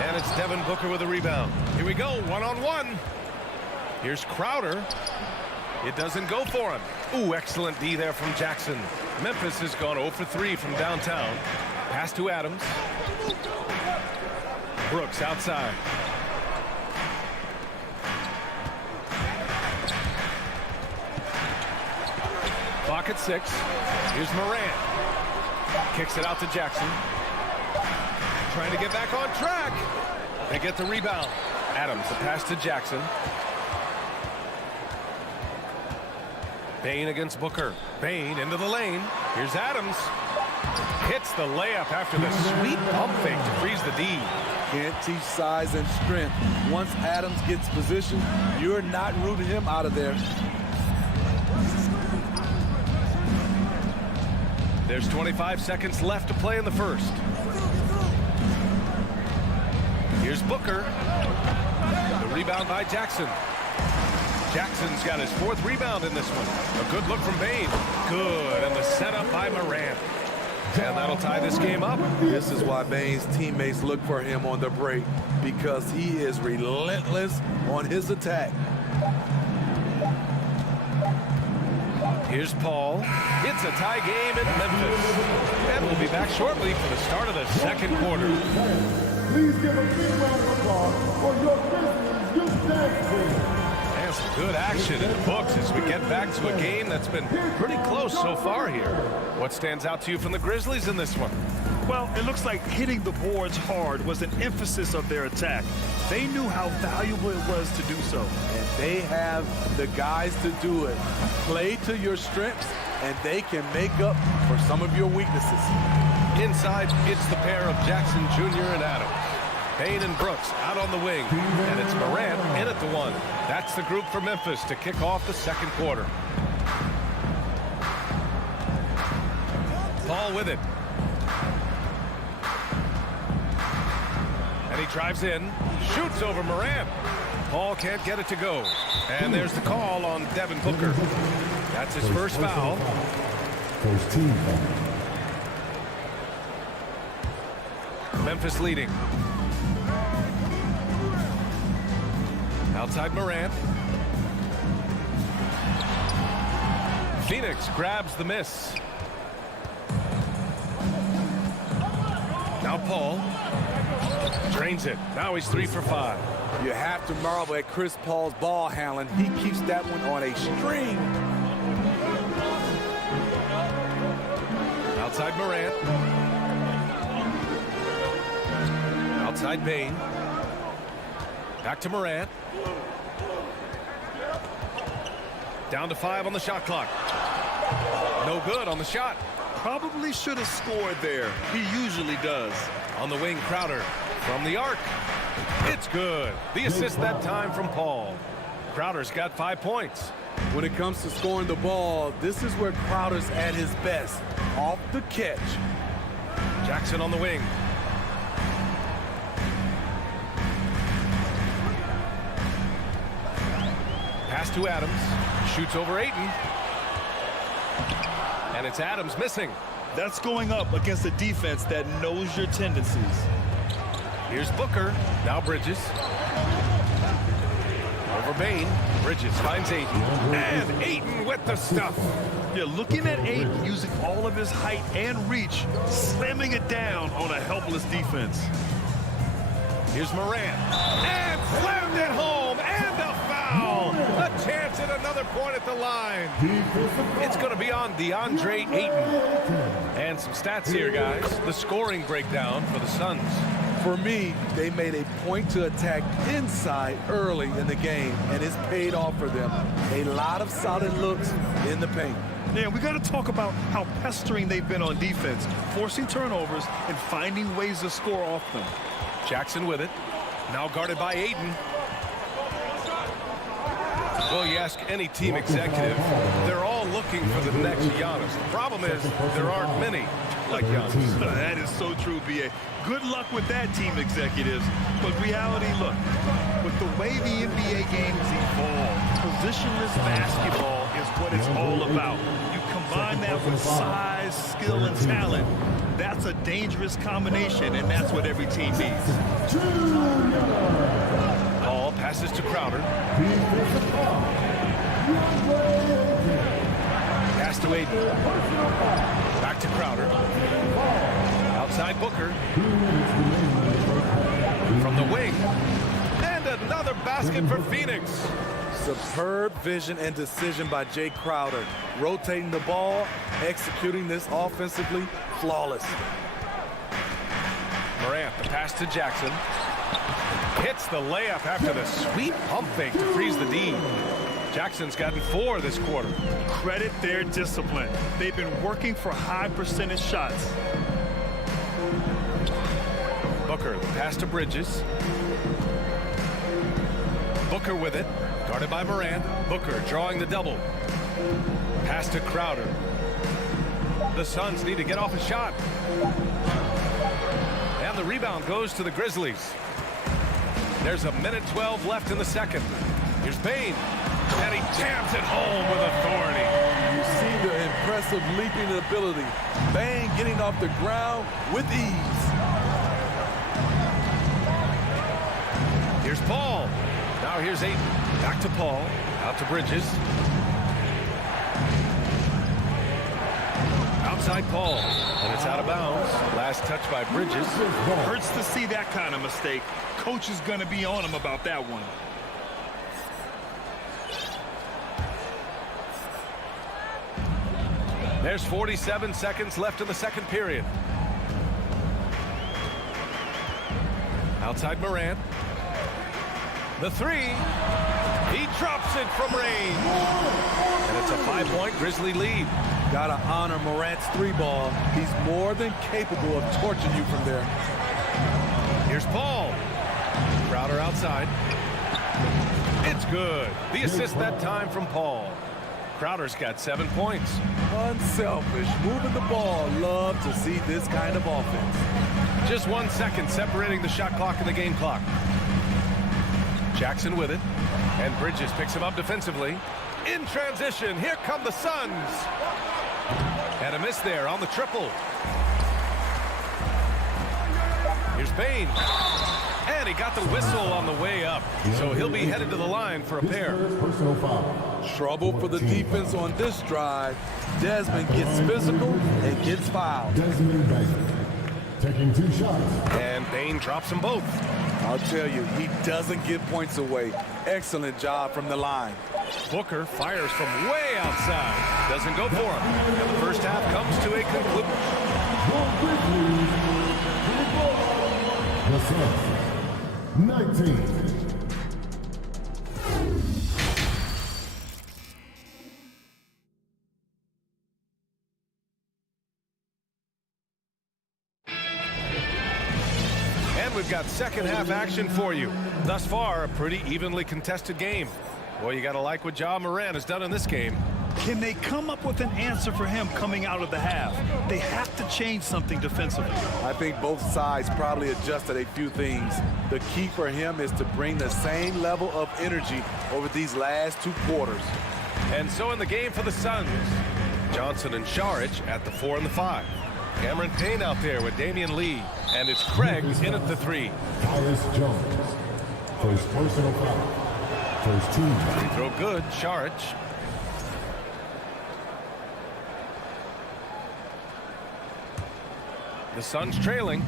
And it's Devin Booker with a rebound. Here we go, one-on-one. Here's Crowder. It doesn't go for him. Ooh, excellent D there from Jackson. Memphis has gone 0 for 3 from downtown. Pass to Adams. Brooks outside. Clock at 6. Here's Morant. Kicks it out to Jackson. Trying to get back on track. They get the rebound. Adams, the pass to Jackson. Bain against Booker. Bain into the lane. Here's Adams. Hits the layup after the sweet pump fake to freeze the D. Can't teach size and strength. Once Adams gets position, you're not rooting him out of there. There's 25 seconds left to play in the first. Here's Booker. The rebound by Jackson. Jackson's got his 4th rebound in this one. A good look from Bane. Good, and the setup by Morant. And that'll tie this game up. This is why Bane's teammates look for him on the break, because he is relentless on his attack. Here's Paul. It's a tie game in Memphis. And we'll be back shortly for the start of the second quarter. Please give a big round of applause for your Grizzlies youth dance team. And some good action in the books as we get back to a game that's been pretty close so far here. What stands out to you from the Grizzlies in this one? Well, it looks like hitting the boards hard was an emphasis of their attack. They knew how valuable it was to do so. And they have the guys to do it. Play to your strengths, and they can make up for some of your weaknesses. Inside, it's the pair of Jackson Jr. and Adams. Payne and Brooks out on the wing, and it's Morant in at the 1. That's the group for Memphis to kick off the second quarter. Paul with it. And he drives in, shoots over Morant. Paul can't get it to go. And there's the call on Devin Booker. That's his first foul. First team foul. Memphis leading. Outside Morant. Phoenix grabs the miss. Now Paul drains it. Now he's 3 for 5. You have to marvel at Chris Paul's ball handling. He keeps that one on a string. Outside Morant. Outside Bane. Back to Morant. Down to 5 on the shot clock. No good on the shot. Probably should have scored there. He usually does. On the wing, Crowder from the arc. It's good. The assist that time from Paul. Crowder's got 5 points. When it comes to scoring the ball, this is where Crowder's at his best. Off the catch. Jackson on the wing. Pass to Adams. Shoots over Ayton. And it's Adams missing. That's going up against a defense that knows your tendencies. Here's Booker. Now Bridges. Over Bane. Bridges finds Ayton. And Ayton with the stuff. Yeah, looking at Ayton using all of his height and reach, slamming it down on a helpless defense. Here's Morant. And slammed it home. And a foul. A chance at another point at the line. It's going to be on DeAndre Ayton. And some stats here, guys. The scoring breakdown for the Suns. For me, they made a point to attack inside early in the game, and it's paid off for them. A lot of solid looks in the paint. Yeah, we got to talk about how pestering they've been on defense, forcing turnovers and finding ways to score off them. Jackson with it. Now guarded by Ayton. Well, you ask any team executive, they're all looking for the next Giannis. The problem is there aren't many like Giannis. That is so true, B.A. Good luck with that, team executives. But reality, look, with the way the NBA game has evolved, positionless basketball is what it's all about. You combine that with size, skill, and talent. That's a dangerous combination, and that's what every team needs. Ball passes to Crowder. Pass to Ayton. Back to Crowder. Outside Booker. From the wing. And another basket for Phoenix. Superb vision and decision by Jay Crowder. Rotating the ball, executing this offensively, flawless. Morant, the pass to Jackson. Hits the layup after the sweet pump fake to freeze the D. Jackson's gotten 4 this quarter. Credit their discipline. They've been working for high percentage shots. Booker, the pass to Bridges. Booker with it. Guarded by Morant. Booker drawing the double. Pass to Crowder. The Suns need to get off a shot. And the rebound goes to the Grizzlies. There's a minute 12 left in the second. Here's Bain, and he jams it home with authority. You see the impressive leaping ability. Bain getting off the ground with ease. Here's Paul. Now here's Ayton. Back to Paul. Out to Bridges. Outside Paul. And it's out of bounds. Last touch by Bridges. Hurts to see that kind of mistake. Coach is going to be on him about that one. There's 47 seconds left in the second period. Outside Morant. The three. He drops it from range. And it's a 5-point Grizzly lead. Gotta honor Morant's three ball. He's more than capable of torching you from there. Here's Paul. Crowder outside. It's good. The assist that time from Paul. Crowder's got 7 points. Unselfish, moving the ball. Love to see this kind of offense. Just 1 second separating the shot clock and the game clock. Jackson with it. And Bridges picks him up defensively. In transition, here come the Suns. And a miss there on the triple. Here's Bain. And he got the whistle on the way up. So he'll be headed to the line for a pair. Trouble for the defense on this drive. Desmond gets physical and gets fouled. Desmond Bain taking 2 shots. And Bain drops them both. I'll tell you, he doesn't give points away. Excellent job from the line. Booker fires from way outside. Doesn't go for him. And the first half comes to a conclusion. The Suns, 19. We've got second half action for you. Thus far, a pretty evenly contested game. Boy, you got to like what Ja Morant has done in this game. Can they come up with an answer for him coming out of the half? They have to change something defensively. I think both sides probably adjusted a few things. The key for him is to bring the same level of energy over these last 2 quarters. And so in the game for the Suns, Johnson and Saric at the 4 and the 5. Cameron Payne out there with Damian Lee. And it's Craig in at the 3. Tyus Jones. First personal foul. First team. Free throw good. Saric. The Suns trailing.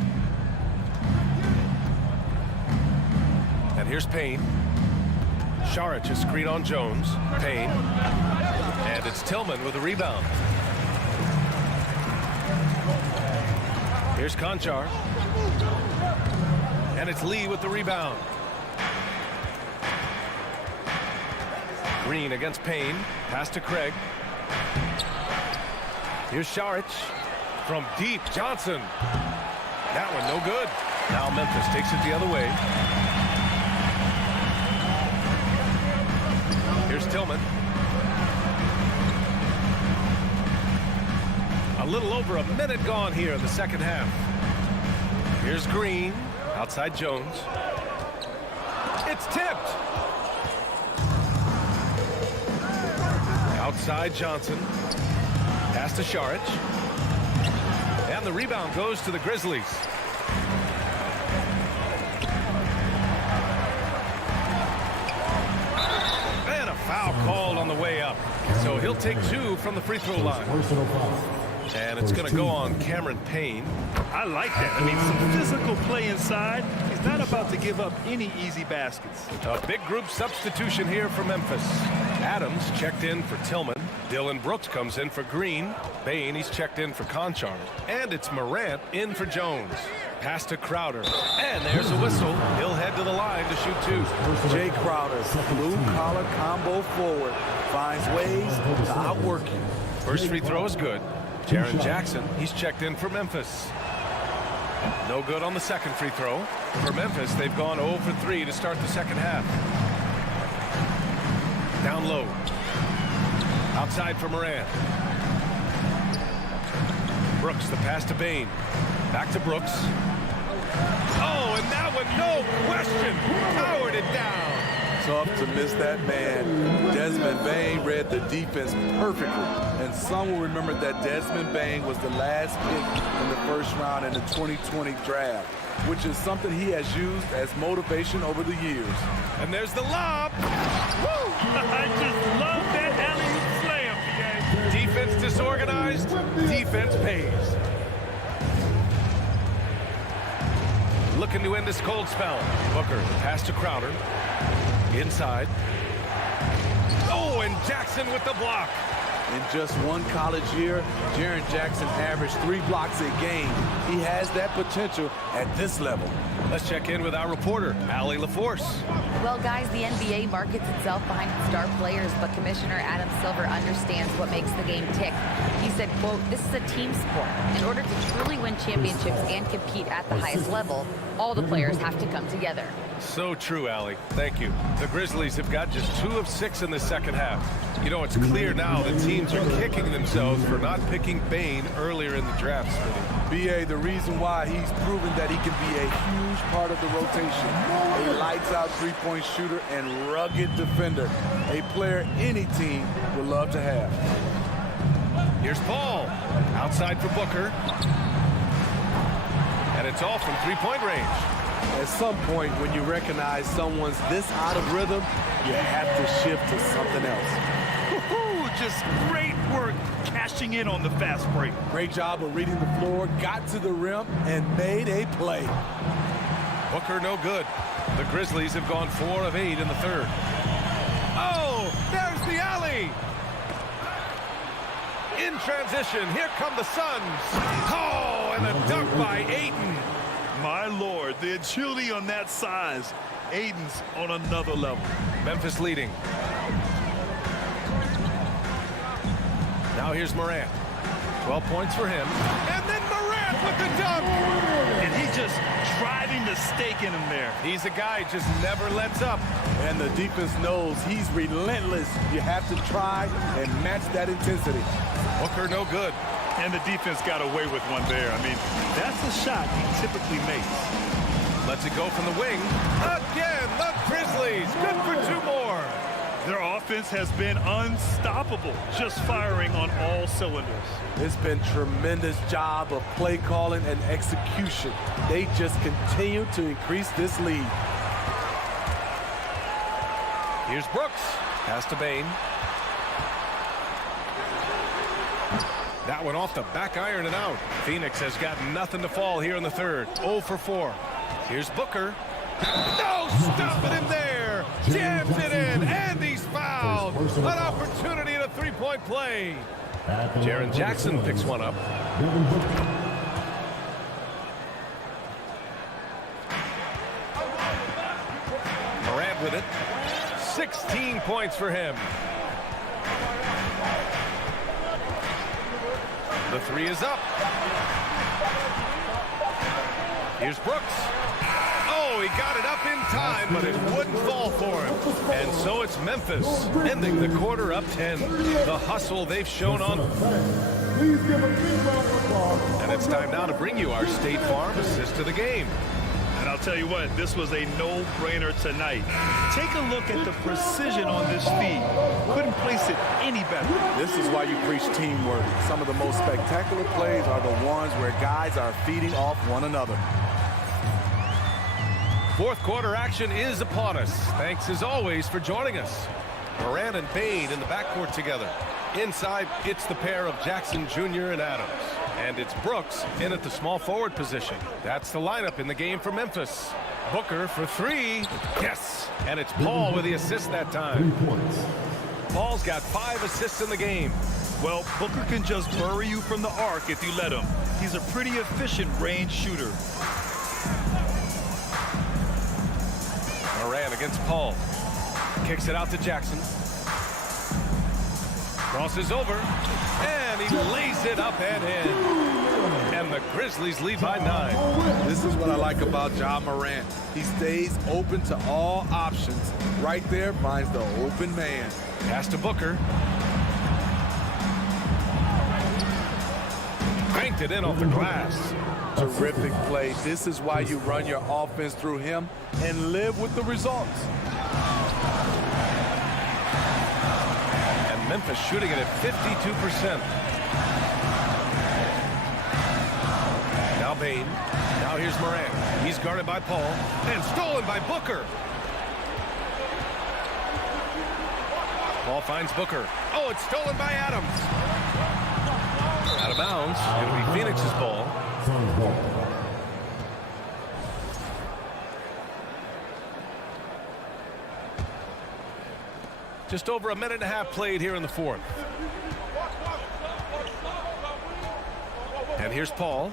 And here's Payne. Saric is screen on Jones. Payne. And it's Tillman with a rebound. Here's Conchar. And it's Lee with the rebound. Green against Payne. Pass to Craig. Here's Saric. From deep, Johnson. That one no good. Now Memphis takes it the other way. Here's Tillman. A little over a minute gone here in the second half. Here's Green. Outside Jones. It's tipped. Outside Johnson. Pass to Saric. And the rebound goes to the Grizzlies. And a foul called on the way up. So he'll take 2 from the free throw line. And it's going to go on Cameron Payne. I like that. I mean, some physical play inside. He's not about to give up any easy baskets. A big group substitution here for Memphis. Adams checked in for Tillman. Dylan Brooks comes in for Green. Bain, he's checked in for Conchar. And it's Morant in for Jones. Pass to Crowder. And there's a whistle. He'll head to the line to shoot 2. Jay Crowder, blue collar combo forward, finds ways to outwork you. First free throw is good. Jaren Jackson, he's checked in for Memphis. No good on the second free throw. For Memphis, they've gone 0 for 3 to start the second half. Down low. Outside for Morant. Brooks, the pass to Bain. Back to Brooks. Oh, and that one, no question, powered it down. Tough to miss that man. Desmond Bain read the defense perfectly. And some will remember that Desmond Bain was the last pick in the first round in the 2020 draft, which is something he has used as motivation over the years. And there's the lob. Woo! I just love that alley-oop slam, PA. Defense disorganized, defense pays. Looking to end this cold spell. Booker, pass to Crowder. Inside. Oh, and Jackson with the block. In just one college year, Jaren Jackson averaged 3 blocks a game. He has that potential at this level. Let's check in with our reporter, Allie LaForce. Well, guys, the NBA markets itself behind its star players, but Commissioner Adam Silver understands what makes the game tick. He said, quote, "This is a team sport. In order to truly win championships and compete at the highest level, all the players have to come together." So true, Allie. Thank you. The Grizzlies have got just 2 of 6 in the second half. You know, it's clear now that teams are kicking themselves for not picking Bain earlier in the draft, Smitty. B.A., the reason why he's proven that he can be a huge part of the rotation. A lights-out three-point shooter and rugged defender. A player any team would love to have. Here's Paul. Outside for Booker. And it's all from three-point range. At some point, when you recognize someone's this out of rhythm, you have to shift to something else. Just great work cashing in on the fast break. Great job of reading the floor, got to the rim, and made a play. Booker no good. The Grizzlies have gone 4 of 8 in the third. Oh, there's the alley. In transition, here come the Suns. Oh, and a dunk by Ayton. My Lord, the agility on that size. Ayton's on another level. Memphis leading. Now here's Morant. 12 points for him. And then Morant with the dunk. And he just driving the stake in him there. He's a guy who just never lets up. And the defense knows he's relentless. You have to try and match that intensity. Booker no good. And the defense got away with one there. I mean, that's a shot he typically makes. Lets it go from the wing. Again, the Grizzlies. Good for 2 more. Their offense has been unstoppable, just firing on all cylinders. It's been tremendous job of play calling and execution. They just continue to increase this lead. Here's Brooks. Pass to Bain. That one off the back iron and out. Phoenix has got nothing to fall here in the third. 0 for 4. Here's Booker. No, stopping him there. Jams it in, and he's fouled. An opportunity in a three-point play. Jaren Jackson picks one up. Morant with it. 16 points for him. The 3 is up. Here's Brooks. Oh, he got it up in time, but it wouldn't fall for him. And so it's Memphis, ending the quarter up 10. The hustle they've shown on. And it's time now to bring you our State Farm assist to the game. And I'll tell you what, this was a no-brainer tonight. Take a look at the precision on this feed. Couldn't place it any better. This is why you preach teamwork. Some of the most spectacular plays are the ones where guys are feeding off one another. Fourth quarter action is upon us. Thanks as always for joining us. Morant and Bain in the backcourt together. Inside, it's the pair of Jackson Jr. and Adams. And it's Brooks in at the small forward position. That's the lineup in the game for Memphis. Booker for 3. Yes. And it's Paul with the assist that time. Paul's got 5 assists in the game. Well, Booker can just bury you from the arc if you let him. He's a pretty efficient range shooter. Morant against Paul. Kicks it out to Jackson. Crosses over. And he lays it up and in. And the Grizzlies lead by 9. This is what I like about Ja Morant. He stays open to all options. Right there finds the open man. Pass to Booker. banked it in off the glass. Terrific play. This is why you run your offense through him and live with the results. And Memphis shooting it at 52%. Now Bain. Now here's Morant. He's guarded by Paul and stolen by Booker. Paul finds Booker. Oh, it's stolen by Adams. Out of bounds. It'll be Phoenix's ball. Just over a minute and a half played here in the fourth. And here's Paul.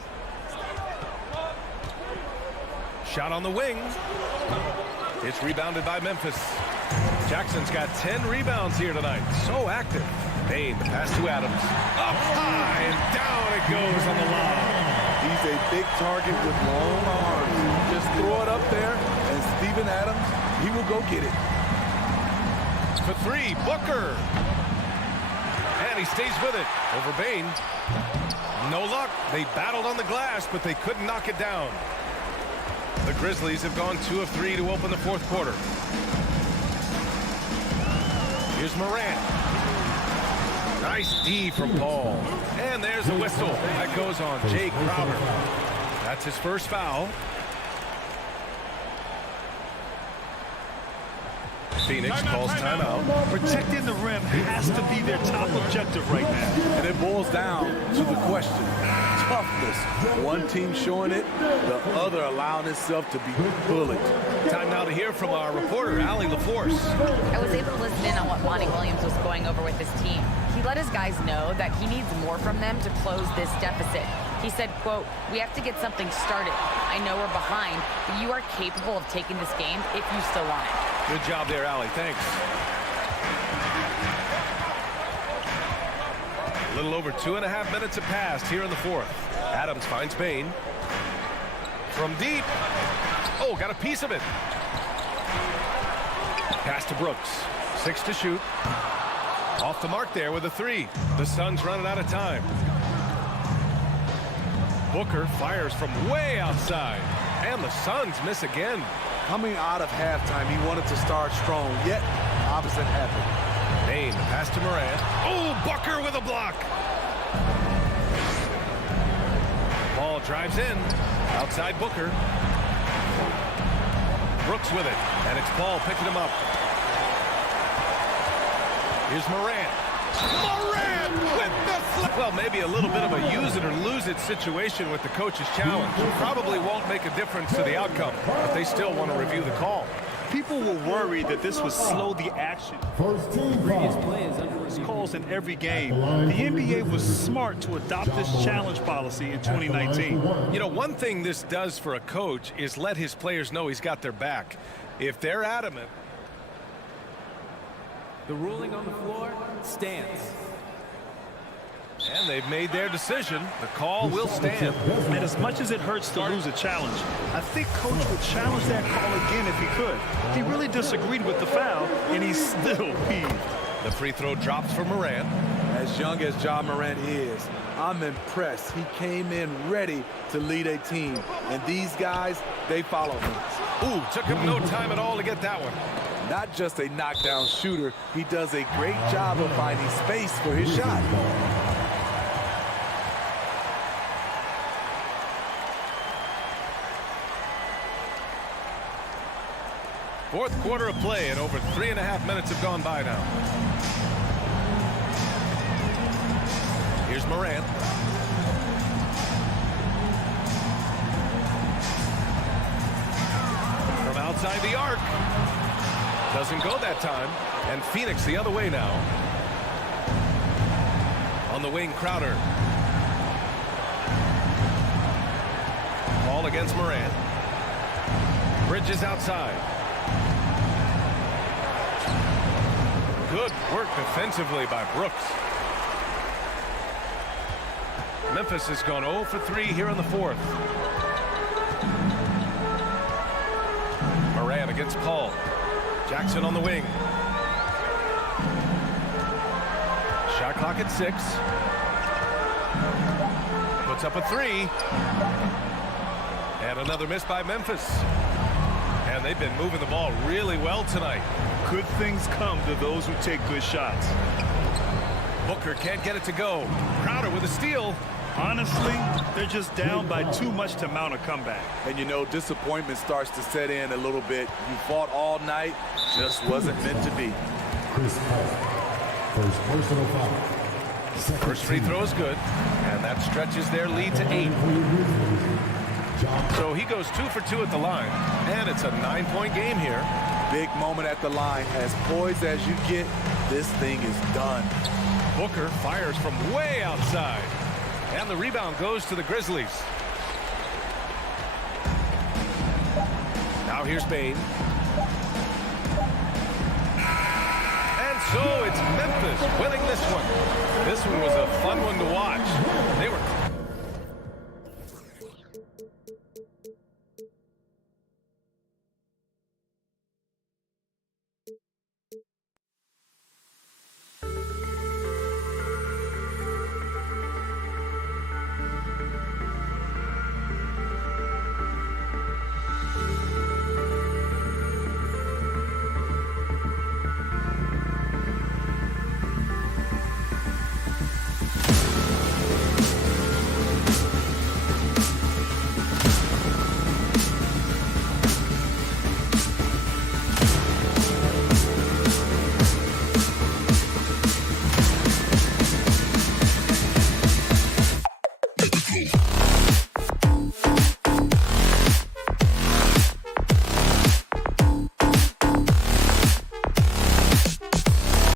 Shot on the wing. It's rebounded by Memphis. Jackson's got 10 rebounds here tonight. So active. Bain, the pass to Adams. Up high and down it goes on the lob. He's a big target with long arms. Just throw it up there, and Steven Adams, he will go get it. For three, Booker. And he stays with it. Over Bain. No luck. They battled on the glass, but they couldn't knock it down. The Grizzlies have gone 2 of 3 to open the fourth quarter. Here's Morant. Nice D from Paul. And there's the whistle. That goes on Jay Crowder. That's his first foul. Phoenix calls timeout. Protecting the rim has to be their top objective right now. And it boils down to the question. Toughness. One team showing it, the other allowing itself to be bullied. Time now to hear from our reporter, Allie LaForce. I was able to listen in on what Monty Williams was going over with his team. He let his guys know that he needs more from them to close this deficit. He said, quote, "We have to get something started. I know we're behind, but you are capable of taking this game if you still want it." Good job there, Allie. Thanks. A little over 2.5 minutes have passed here in the fourth. Adams finds Bain. From deep. Oh, got a piece of it. Pass to Brooks. 6 to shoot. Off the mark there with a 3. The Suns running out of time. Booker fires from way outside. And the Suns miss again. Coming out of halftime, he wanted to start strong, yet opposite happened. Bain, the pass to Morant. Oh, Booker with a block. Ball drives in. Outside Booker. Brooks with it. And it's Paul picking him up. Here's Morant. Morant with the flip. Well, maybe a little bit of a use it or lose it situation with the coach's challenge. Probably won't make a difference to the outcome, but they still want to review the call. People were worried that this would slow the action. First team foul. Calls in every game. The NBA was smart to adopt this challenge policy in 2019. You know, one thing this does for a coach is let his players know he's got their back. If they're adamant. The ruling on the floor stands. And they've made their decision. The call will stand. And as much as it hurts to lose a challenge, I think Coach would challenge that call again if he could. He really disagreed with the foul, and he's still peeved. The free throw drops for Morant. As young as Ja Morant is, I'm impressed. He came in ready to lead a team. And these guys, they follow him. Ooh, took him no time at all to get that one. Not just a knockdown shooter, he does a great job of finding space for his shot. Fourth quarter of play, and over 3.5 minutes have gone by now. Here's Morant. From outside the arc. Doesn't go that time. And Phoenix the other way now. On the wing, Crowder. Ball against Morant. Bridges outside. Good work defensively by Brooks. Memphis has gone 0 for 3 here in the fourth. Morant against Paul. Jackson on the wing. Shot clock at 6. puts up a three. And another miss by Memphis. And they've been moving the ball really well tonight. Good things come to those who take good shots. Booker can't get it to go. Crowder with a steal. Honestly, they're just down by too much to mount a comeback. And you know, disappointment starts to set in a little bit. You fought all night, just wasn't meant to be. Chris Paul. First personal foul. First free throw is good, and that stretches their lead to 8. So he goes 2 for 2 at the line, and it's a 9-point game here. Big moment at the line. As poised as you get, this thing is done. Booker fires from way outside, and the rebound goes to the Grizzlies. Now here's Bane. And so it's Memphis winning this one. This one was a fun one to watch. They were